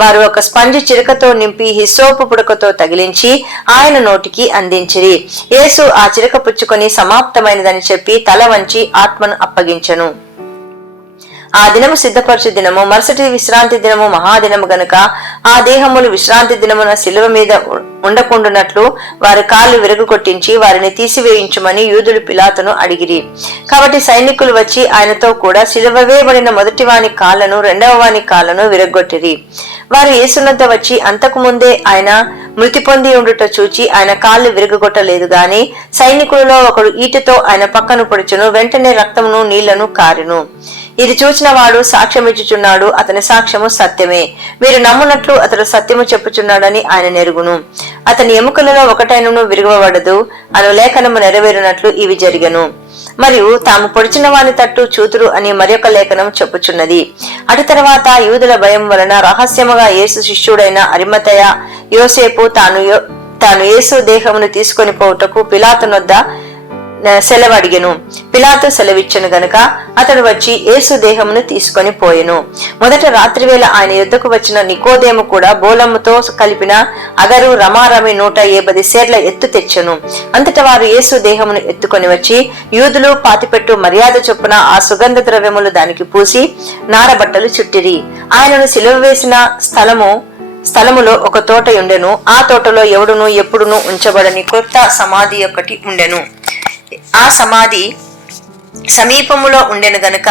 వారు ఒక స్పంజి చిరకతో నింపి హిస్సోపు పుడకతో తగిలించి ఆయన నోటికి అందించిరి. యేసు ఆ చిరక పుచ్చుకొని సమాప్తమైనదని చెప్పి తల వంచి ఆత్మను అప్పగించెను. ఆ దినము సిద్ధపరచు దినము, మరుసటి విశ్రాంతి దినము మహాదినము గనుక ఆ దేహములు విశ్రాంతి దినమున శిలువ మీద ఉండకుండునట్లు వారి కాళ్ళు విరగొట్టించి వారిని తీసివేయించుమని యూదులు పిలాతును అడిగిరి. కాబట్టి సైనికులు వచ్చి ఆయనతో కూడా సిలువ వేయబడిన మొదటి వాని కాళ్లను రెండవ వాని కాళ్లను విరగొట్టిరి. వారు యేసునొద్ద వచ్చి అంతకు ముందే ఆయన మృతి పొంది ఉండుట చూచి ఆయన కాళ్ళు విరగొట్టలేదు గాని సైనికులలో ఒకడు ఈటతో ఆయన పక్కను పొడిచెను. వెంటనే రక్తమును నీళ్లను కారెను. ఇది చూచిన వాడు సాక్ష్యమిచ్చుచున్నాడు, అతని సాక్ష్యము సత్యమే. మీరు నమ్మునట్లు అతడు సత్యము చెప్పుచున్నాడని ఆయన నెరుగును. అతని ఎముకలలో ఒకటైనను విరగబడదు అను లేఖనము నెరవేరినట్లు ఇవి జరిగెను. మరియు తాము పొడిచిన వాని తట్టు చూతురు అని మరొక లేఖనం చెప్పుచున్నది. అటు తర్వాత యూదుల భయం వలన రహస్యముగా యేసు శిష్యుడైన అరిమతయ యోసేపు తాను యేసు దేహమును తీసుకొని పోవుటకు పిలాతునొద్ద సెలవు అడిగెను. పిలాతు సెలవిచ్చెను గనుక అతడు వచ్చి యేసు దేహమును తీసుకొని పోయెను. మొదట రాత్రివేళ ఆయన యుద్ధకు వచ్చిన నికోదేము కూడా బోలముతో కలిపిన అగరు రమారమి 150 సేర్ల ఎత్తు తెచ్చెను. అంతటా వారు యేసు దేహమును ఎత్తుకొని వచ్చి యూదులు పాతిపెట్టు మర్యాద చొప్పున ఆ సుగంధ ద్రవ్యములు దానికి పూసి నారబట్టలు చుట్టిరి. ఆయనను సిలువ వేసిన స్థలములో ఒక తోట ఉండెను. ఆ తోటలో ఎవడును ఎప్పుడును ఉంచబడని కొత్త సమాధి ఒకటి ఉండెను. ఆ సమాధి సమీపములో ఉండెను గనుక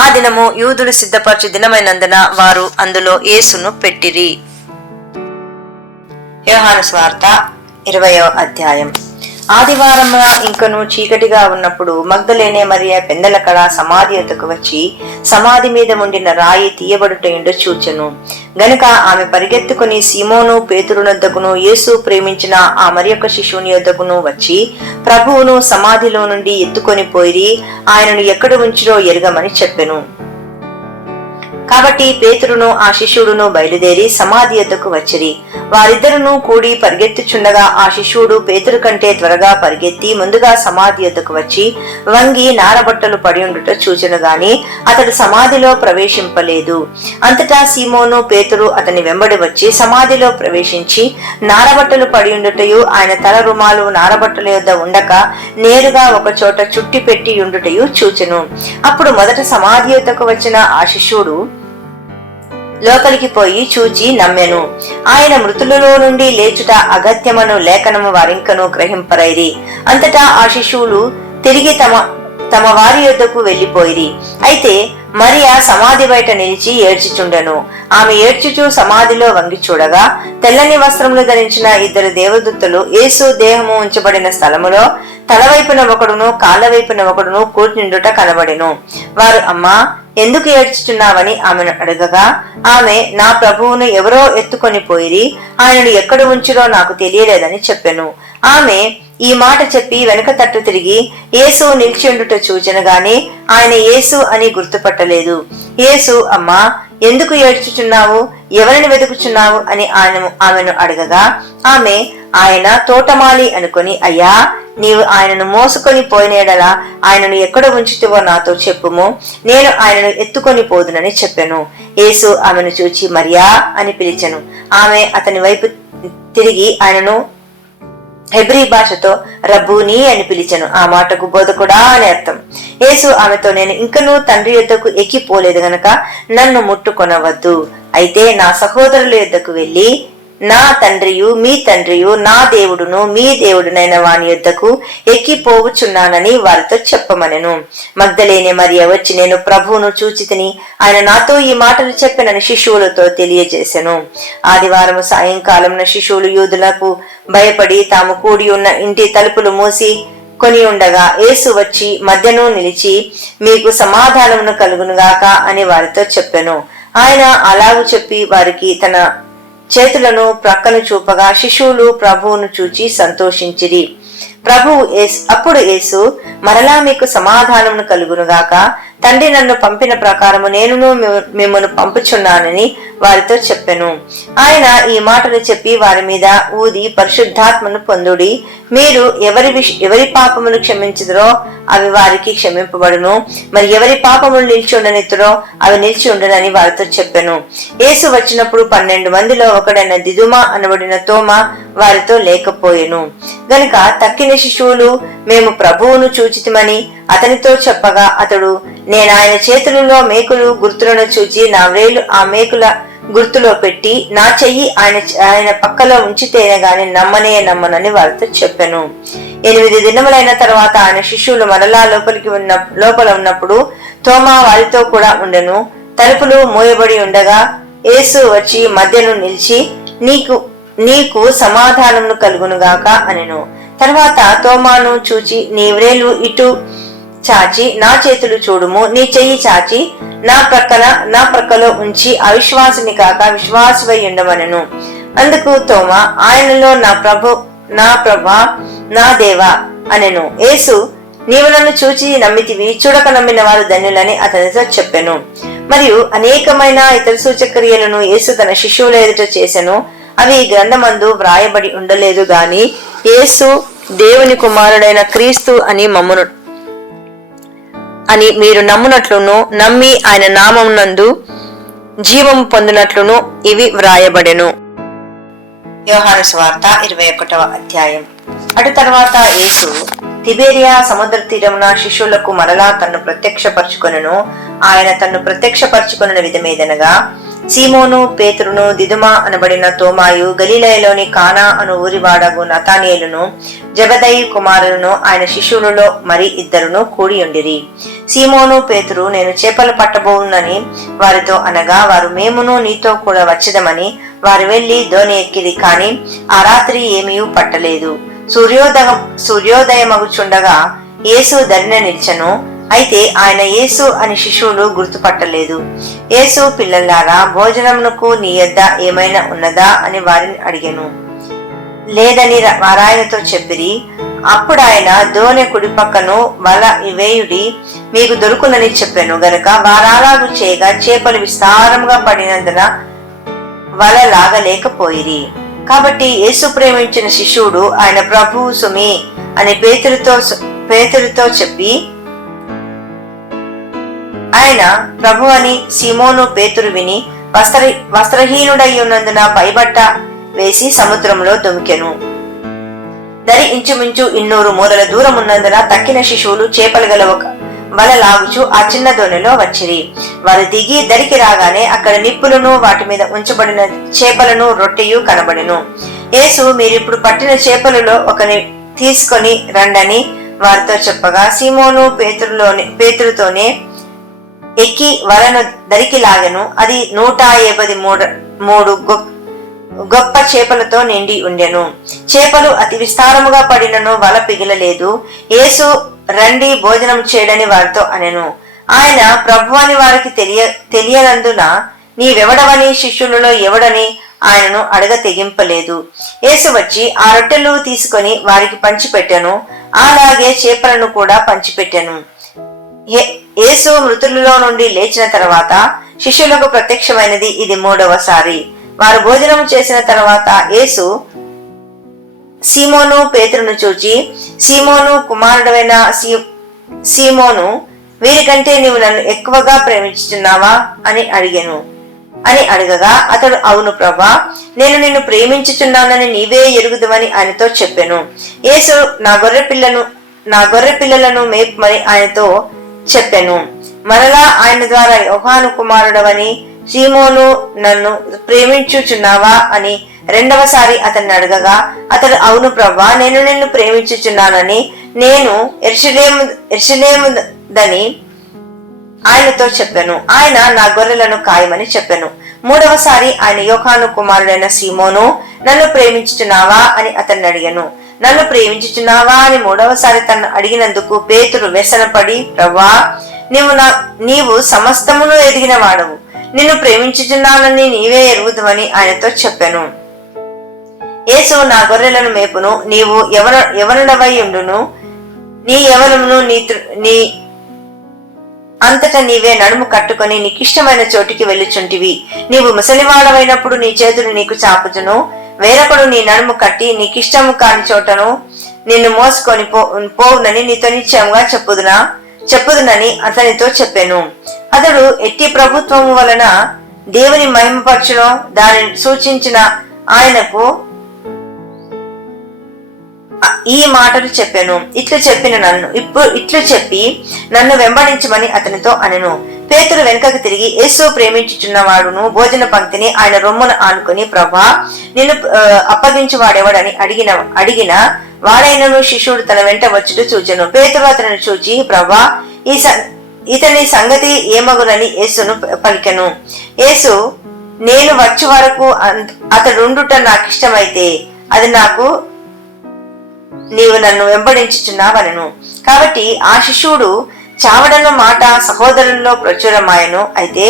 ఆ దినము యూదులు సిద్ధపరచు దినమైనందున వారు అందులో యేసును పెట్టిరి. యోహాను సువార్త 20వ అధ్యాయం. ఆదివారం ఇంకను చీకటిగా ఉన్నప్పుడు మగ్దలేనే మరియ పెందలకడ సమాధి ఎదుకు వచ్చి సమాధి మీద ఉండిన రాయి తీయబడుటయుండో చూచెను. గనుక ఆమె పరిగెత్తుకుని సీమోను పేతురునొద్దకును యేసు ప్రేమించిన ఆ మరియొక శిశువుని యొద్దకును వచ్చి ప్రభువును సమాధిలో నుండి ఎత్తుకొని పోయి ఆయనను ఎక్కడ ఉంచిరో ఎరగమని చెప్పెను. కాబట్టి పేతురును ఆ శిష్యుడును బయలుదేరి సమాధి యొద్దకు వచ్చిరి. వారిద్దరును కూడి పరిగెత్తుచుండగా ఆ శిష్యుడు పేతురు కంటే త్వరగా పరిగెత్తి ముందుగా సమాధి యొద్దకు వచ్చి వంగి నారబట్టలు పడి ఉండుట చూచెను గాని అతడు సమాధిలో ప్రవేశింపలేదు. అంతటా సీమోను పేతురు అతని వెంబడి వచ్చి సమాధిలో ప్రవేశించి నారబట్టలు పడి ఉండుటయు ఆయన తల రుమాలు నారబట్టల యొద్ద ఉండక నేరుగా ఒక చోట చుట్టి పెట్టి ఉండుటయు చూచెను. అప్పుడు మొదట సమాధి యొద్దకు వచ్చిన ఆ శిష్యుడు లోపలికి పోయి చూచి నమ్మెను. ఆయన మృతులలో నుండి లేచుట అగత్యమను లేఖనము వారింకను గ్రహింపరైరి. అంతటా ఆ శిశువులు తిరిగి తమ వారి యొద్దకు వెళ్లిపోయిరి. అయితే మరియా సమాధి బయట నిలిచి ఏడ్చుచుండెను. ఆమె ఏడ్చుచూ సమాధిలో వంగి చూడగా తెల్లని వస్త్రములు ధరించిన 2 దేవదూతలు యేసు దేహము ఉంచబడిన స్థలములో తలవైపున ఒకడును కాళ్ళ వైపున ఒకడును కూర్చుండుట కనబడెను. వారు అమ్మా ఎందుకు ఏడ్చుచున్నావని ఆమెను అడగగా ఆమె నా ప్రభువును ఎవరో ఎత్తుకొని పోయిరి, ఆయనను ఎక్కడ ఉంచిరో నాకు తెలియలేదని చెప్పెను. ఆమె ఈ మాట చెప్పి వెనుక తట్టు తిరిగి యేసు నిలిచి ఉండుట చూచెను గాని ఆయన యేసు అని గుర్తుపట్టలేదు. యేసు అమ్మా ఎందుకు ఏడ్చుచున్నావు, ఎవరిని వెతుకుచున్నావు అని ఆమెను అడగగా ఆమె ఆయన తోటమాలి అనుకుని, అయ్యా, నీవు ఆయనను మోసుకొని పోయినేడలా ఆయనను ఎక్కడ ఉంచుతావో నాతో చెప్పుము, నేను ఆయనను ఎత్తుకొని పోదునని చెప్పెను. యేసు ఆమెను చూచి మరియా అని పిలిచెను. ఆమె అతని వైపు తిరిగి ఆయనను హెబ్రీ భాషతో రబ్బూనీ అని పిలిచెను. ఆ మాటకు బోధకుడా అని అర్థం. యేసు ఆమెతో, నేను ఇంకనూ తండ్రి యొద్దకు ఎక్కిపోలేదు గనక నన్ను ముట్టుకొనవద్దు. అయితే నా సహోదరుల యొద్దకు వెళ్లి నా తండ్రియు మీ తండ్రియు, నా దేవుడును మీ దేవుడునైన వాని యొద్దకు ఎక్కిపోవచ్చున్నానని వారితో చెప్పమనెను. మగ్దలేనే మరియ వచ్చి, నేను ప్రభువును చూచితిని, ఆయన నాతో ఈ మాటలు చెప్పెనని శిశువులతో తెలియజేసెను. ఆదివారము సాయంకాలం శిశువులు యూదులకు భయపడి తాము కూడి ఉన్న ఇంటి తలుపులు మూసి కొని ఉండగా యేసు వచ్చి మధ్యను నిలిచి, మీకు సమాధానమును కలుగునుగాక అని వారితో చెప్పెను. ఆయన అలాగు చెప్పి వారికి తన చేతులను ప్రక్కను చూపగా శిశువులు ప్రభువును చూచి సంతోషించిరి. అప్పుడు యేసు, మరలా మీకు సమాధానమును కలుగునుగాక, తండ్రి నన్ను పంపిన ప్రకారము నేనును మిమ్మల్ని పంపుచున్నానని వారితో చెప్పెను. ఆయన ఈ మాటలు చెప్పి వారి మీద ఊది, పరిశుద్ధాత్మను పొందుడి, మీరు ఎవరి పాపములు క్షమించుదురో అవి వారికి క్షమింపబడును, మరి ఎవరి పాపములు నిలిచి ఉండనిత్తురో అవి నిలిచి ఉండనని వారితో చెప్పెను. యేసు వచ్చినప్పుడు 12 మందిలో ఒకడైన దిదుమా అనబడిన తోమా వారితో లేకపోయెను గనుక తక్కిన శిశువులు మేము ప్రభువును చూచితిమని అతనితో చెప్పగా అతడు, నేను ఆయన చేతులలో మేకులు గుర్తులను చూచి నా వ్రేలు ఆ మేకుల గుర్తులో పెట్టి నా చెయ్యి ఆయన పక్కలో ఉంచితేనే గాని నమ్మనని వారితో చెప్పెను. 8 దినములైన తర్వాత ఆయన శిష్యులు మరలా లోపల ఉన్నప్పుడు తోమా వారితో కూడా ఉండెను. తలుపులు మూయబడి ఉండగా యేసు వచ్చి మధ్యను నిలిచి, నీకు సమాధానమును కలుగునుగాక అనెను. తర్వాత తోమాను చూచి, నీ వ్రేలు ఇటు చాచి నా చేతులు చూడుము, నీ చెయ్యి చాచి నా ప్రక్కలో ఉంచి అవిశ్వాసిని కాక విశ్వాసివై ఉండమనెను. అందుకు తోమా, ఆయనలో నా ప్రభా నా దేవా అనెను. యేసు, నీవు నన్ను చూచి నమ్మితివి, చూడక నమ్మిన వారు ధన్యులని అతనితో చెప్పెను. మరియు అనేకమైన ఇతర సూచక్రియలను యేసు తన శిష్యుల ఎదుట చేసెను. అవి గ్రంథమందు వ్రాయబడి ఉండలేదు గాని యేసు దేవుని కుమారుడైన క్రీస్తు అని మీరు నమ్మునట్లును, నమ్మి ఆయన నామమునందు జీవము పొందినట్లును ఇవి వ్రాయబడెను. యోహాను సువార్త 21వ అధ్యాయం. అటు తర్వాత యేసు తిబేరియా సముద్ర తీరమున శిష్యులకు మరలా తన్ను ప్రత్యక్షపరచుకొనెను. ఆయన తన్ను ప్రత్యక్షపరచుకొనిన విధమేదనగా, సీమోను, పేతురును, దిదుమా అనబడిన తోమాయు, గలిలయలోని కానా అను ఊరివాడగు నతానియేలును, జబదయి కుమారులను ఆయన శిష్యులలో మరి 2 కూడి ఉండిరి. సీమోను పేతురు, నేను చేపలు పట్టబోనని వారితో అనగా, వారు మేమును నీతో కూడా వచ్చదమని వారు వెళ్లి దోణి ఎక్కిరి. కాని ఆ రాత్రి ఏమీ పట్టలేదు. సూర్యోదయమగుచుండగా యేసు దరిన నిల్చెను. అయితే ఆయన యేసు అని శిష్యులు గుర్తుపట్టలేదు. యేసు, పిల్లలారా, భోజనమునకు నీ యొద్ద ఏమైనా ఉన్నదా అని వారిని అడిగెను. లేదని వారాయనతో చెప్పిరి. అప్పుడు ఆయన, దోణి కుడి పక్కను వల వేయుడి, మీకు దొరుకునని చెప్పాను గనుక వారాలాగు చేయగా చేపలు విస్తారముగా పడినందున వల లాగలేకపోయిరి. కాబట్టి యేసు ప్రేమించిన శిష్యుడు, ఆయన ప్రభువు సుమి అని పేతురుతో చెప్పి, ఆయన ప్రభు అని సీమోను పేతురు విని వస్త్రహీనుడై ఉన్నందున పైబట్ట వేసి సముద్రంలో దుమికెను. దరి ఇంచుమించు 200 మూరల దూరం ఉన్నందున తక్కిన శిశువులు చేపలు గల ఒక వల లాగుచు ఆ చిన్న దోణిలో వచ్చిరి. వారు దిగి దరికి రాగానే అక్కడ నిప్పులను, వాటి మీద ఉంచబడిన చేపలను, రొట్టెయు కనబడెను. యేసు, మీరిప్పుడు పట్టిన చేపలలో ఒకని తీసుకొని రండని వారితో చెప్పగా, సీమోను పేతురుతోనే ఎక్కి వలను దరికి లాగెను. అది 153 గొప్ప చేపలతో నిండి ఉండెను. చేపలు అతి విస్తారముగా పడినను వల పిగిలలేదు. యేసు, రండి భోజనం చేయడని వారితో అనెను. ఆయన ప్రభు అని వారికి తెలియనందున నీవెవడవని శిష్యులలో ఎవడని ఆయనను అడగ తెగింపలేదు. యేసు వచ్చి ఆ రొట్టెలు తీసుకొని వారికి పంచిపెట్టెను. అలాగే చేపలను కూడా పంచిపెట్టెను. యేసు మృతులలో నుండి లేచిన తర్వాత శిష్యులకు ప్రత్యక్షమైనది ఇది 3వ సారి. వారు భోజనం చేసిన తర్వాత యేసు సీమోను పేతురును చూచి, సీమోను కుమారుడైన సీమోను, వీరికంటే నీవు నన్ను ఎక్కువగా ప్రేమించుచున్నావా అని అడగగా అతడు, అవును ప్రభా, నేను నిన్ను ప్రేమించుచున్నానని నీవే ఎరుగుదువని ఆయనతో చెప్పెను. యేసు నా గొర్రె పిల్లలను మేపుమని ఆయనతో చెప్పెను. మరలా ఆయన ద్వారా యోహాను కుమారుడవని సీమోను, నన్ను ప్రేమించుచున్నావా అని రెండవసారి అతన్ని అడగగా అతడు, అవును ప్రభా, నేను నిన్ను ప్రేమించుచున్నానని నేను యెరూషలేముదని ఆయనతో చెప్పాను. ఆయన నా గొర్రెలను కాయమని చెప్పాను. మూడవసారి ఆయన యోహాను కుమారుడైన సీమోను, నన్ను ప్రేమించుచున్నావా అని అతన్ని అడిగాను. నన్ను ప్రేమించుచున్నావా అని మూడవసారి తను అడిగినందుకు పేతురు వ్యసనపడి, ప్రభా, నీవు సమస్తమును ఎదిగిన వాడవు, నిన్ను ప్రేమించుచున్నానని నీవే ఎరుగుదువని ఆయనతో చెప్పాను. యేసు, నా గొర్రెలను మేపును, నీవు యవనుడవై ఉండును, నీ యవనమును నీ అంతటా నీవే నడుము కట్టుకొని నీకిష్టమైన చోటికి వెళ్ళుచుంటివి. నీవు ముసలివాడవైనప్పుడు నీ చేతులు నీకు చాపుచును, వేరొకడు నీ నడుము కట్టి నీకిష్టము కాని చోటను నిన్ను మోసుకొని పోవునని నీతో నిశ్చయంగా చెప్పుదునని అతనితో చెప్పాను. అతడు ఎట్టి ప్రభుత్వము వలన దేవుని మహిమపరచునో దానిని సూచించిన ఆయనకు ఈ మాటలు చెప్పాను. ఇట్లు చెప్పి నన్ను వెంబడించమని అతనితో అనెను. పేతురు వెనుకకు తిరిగి, యేసు ప్రేమించుచున్నవాడును భోజన పంక్తిని ఆయన రొమ్మున ఆనుకుని, ప్రభా, నిన్ను అప్పగించువాడెవడని అడిగిన వాడైనను శిష్యుడు తన వెంట వచ్చుట చూచెను. పేతురు అతనిని చూచి, ప్రభా, ఇతని సంగతి ఏమగునని యేసును పలికెను. యేసు, నేను వచ్చే వరకు అతడుండుట నాకిష్టమైతే అది నాకు నీవు నన్ను వెంబడించుచున్నావనెను. కాబట్టి ఆ శిష్యుడు చావడన్న మాట సహోదరుల్లో ప్రచురమాయను. అయితే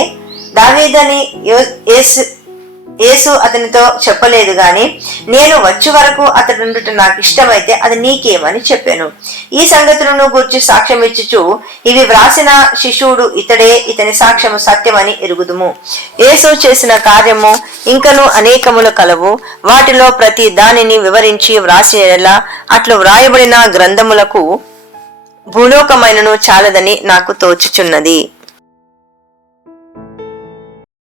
దావీదని యేసు అతనితో చెప్పలేదు గాని, నేను వచ్చే వరకు అతడుండుట నాకు ఇష్టమైతే అది నీకేమని చెప్పాను. ఈ సంగతులను గూర్చి సాక్ష్యం ఇచ్చుచు, ఇవి వ్రాసిన శిష్యుడు ఇతడే, ఇతని సాక్ష్యము సత్యమని ఎరుగుదుము. యేసు చేసిన కార్యము ఇంకను అనేకములు కలవు. వాటిలో ప్రతి దానిని వివరించి వ్రాసేలా అట్లు వ్రాయబడిన గ్రంథములకు భూలోకమైనను చాలదని నాకు తోచుచున్నది.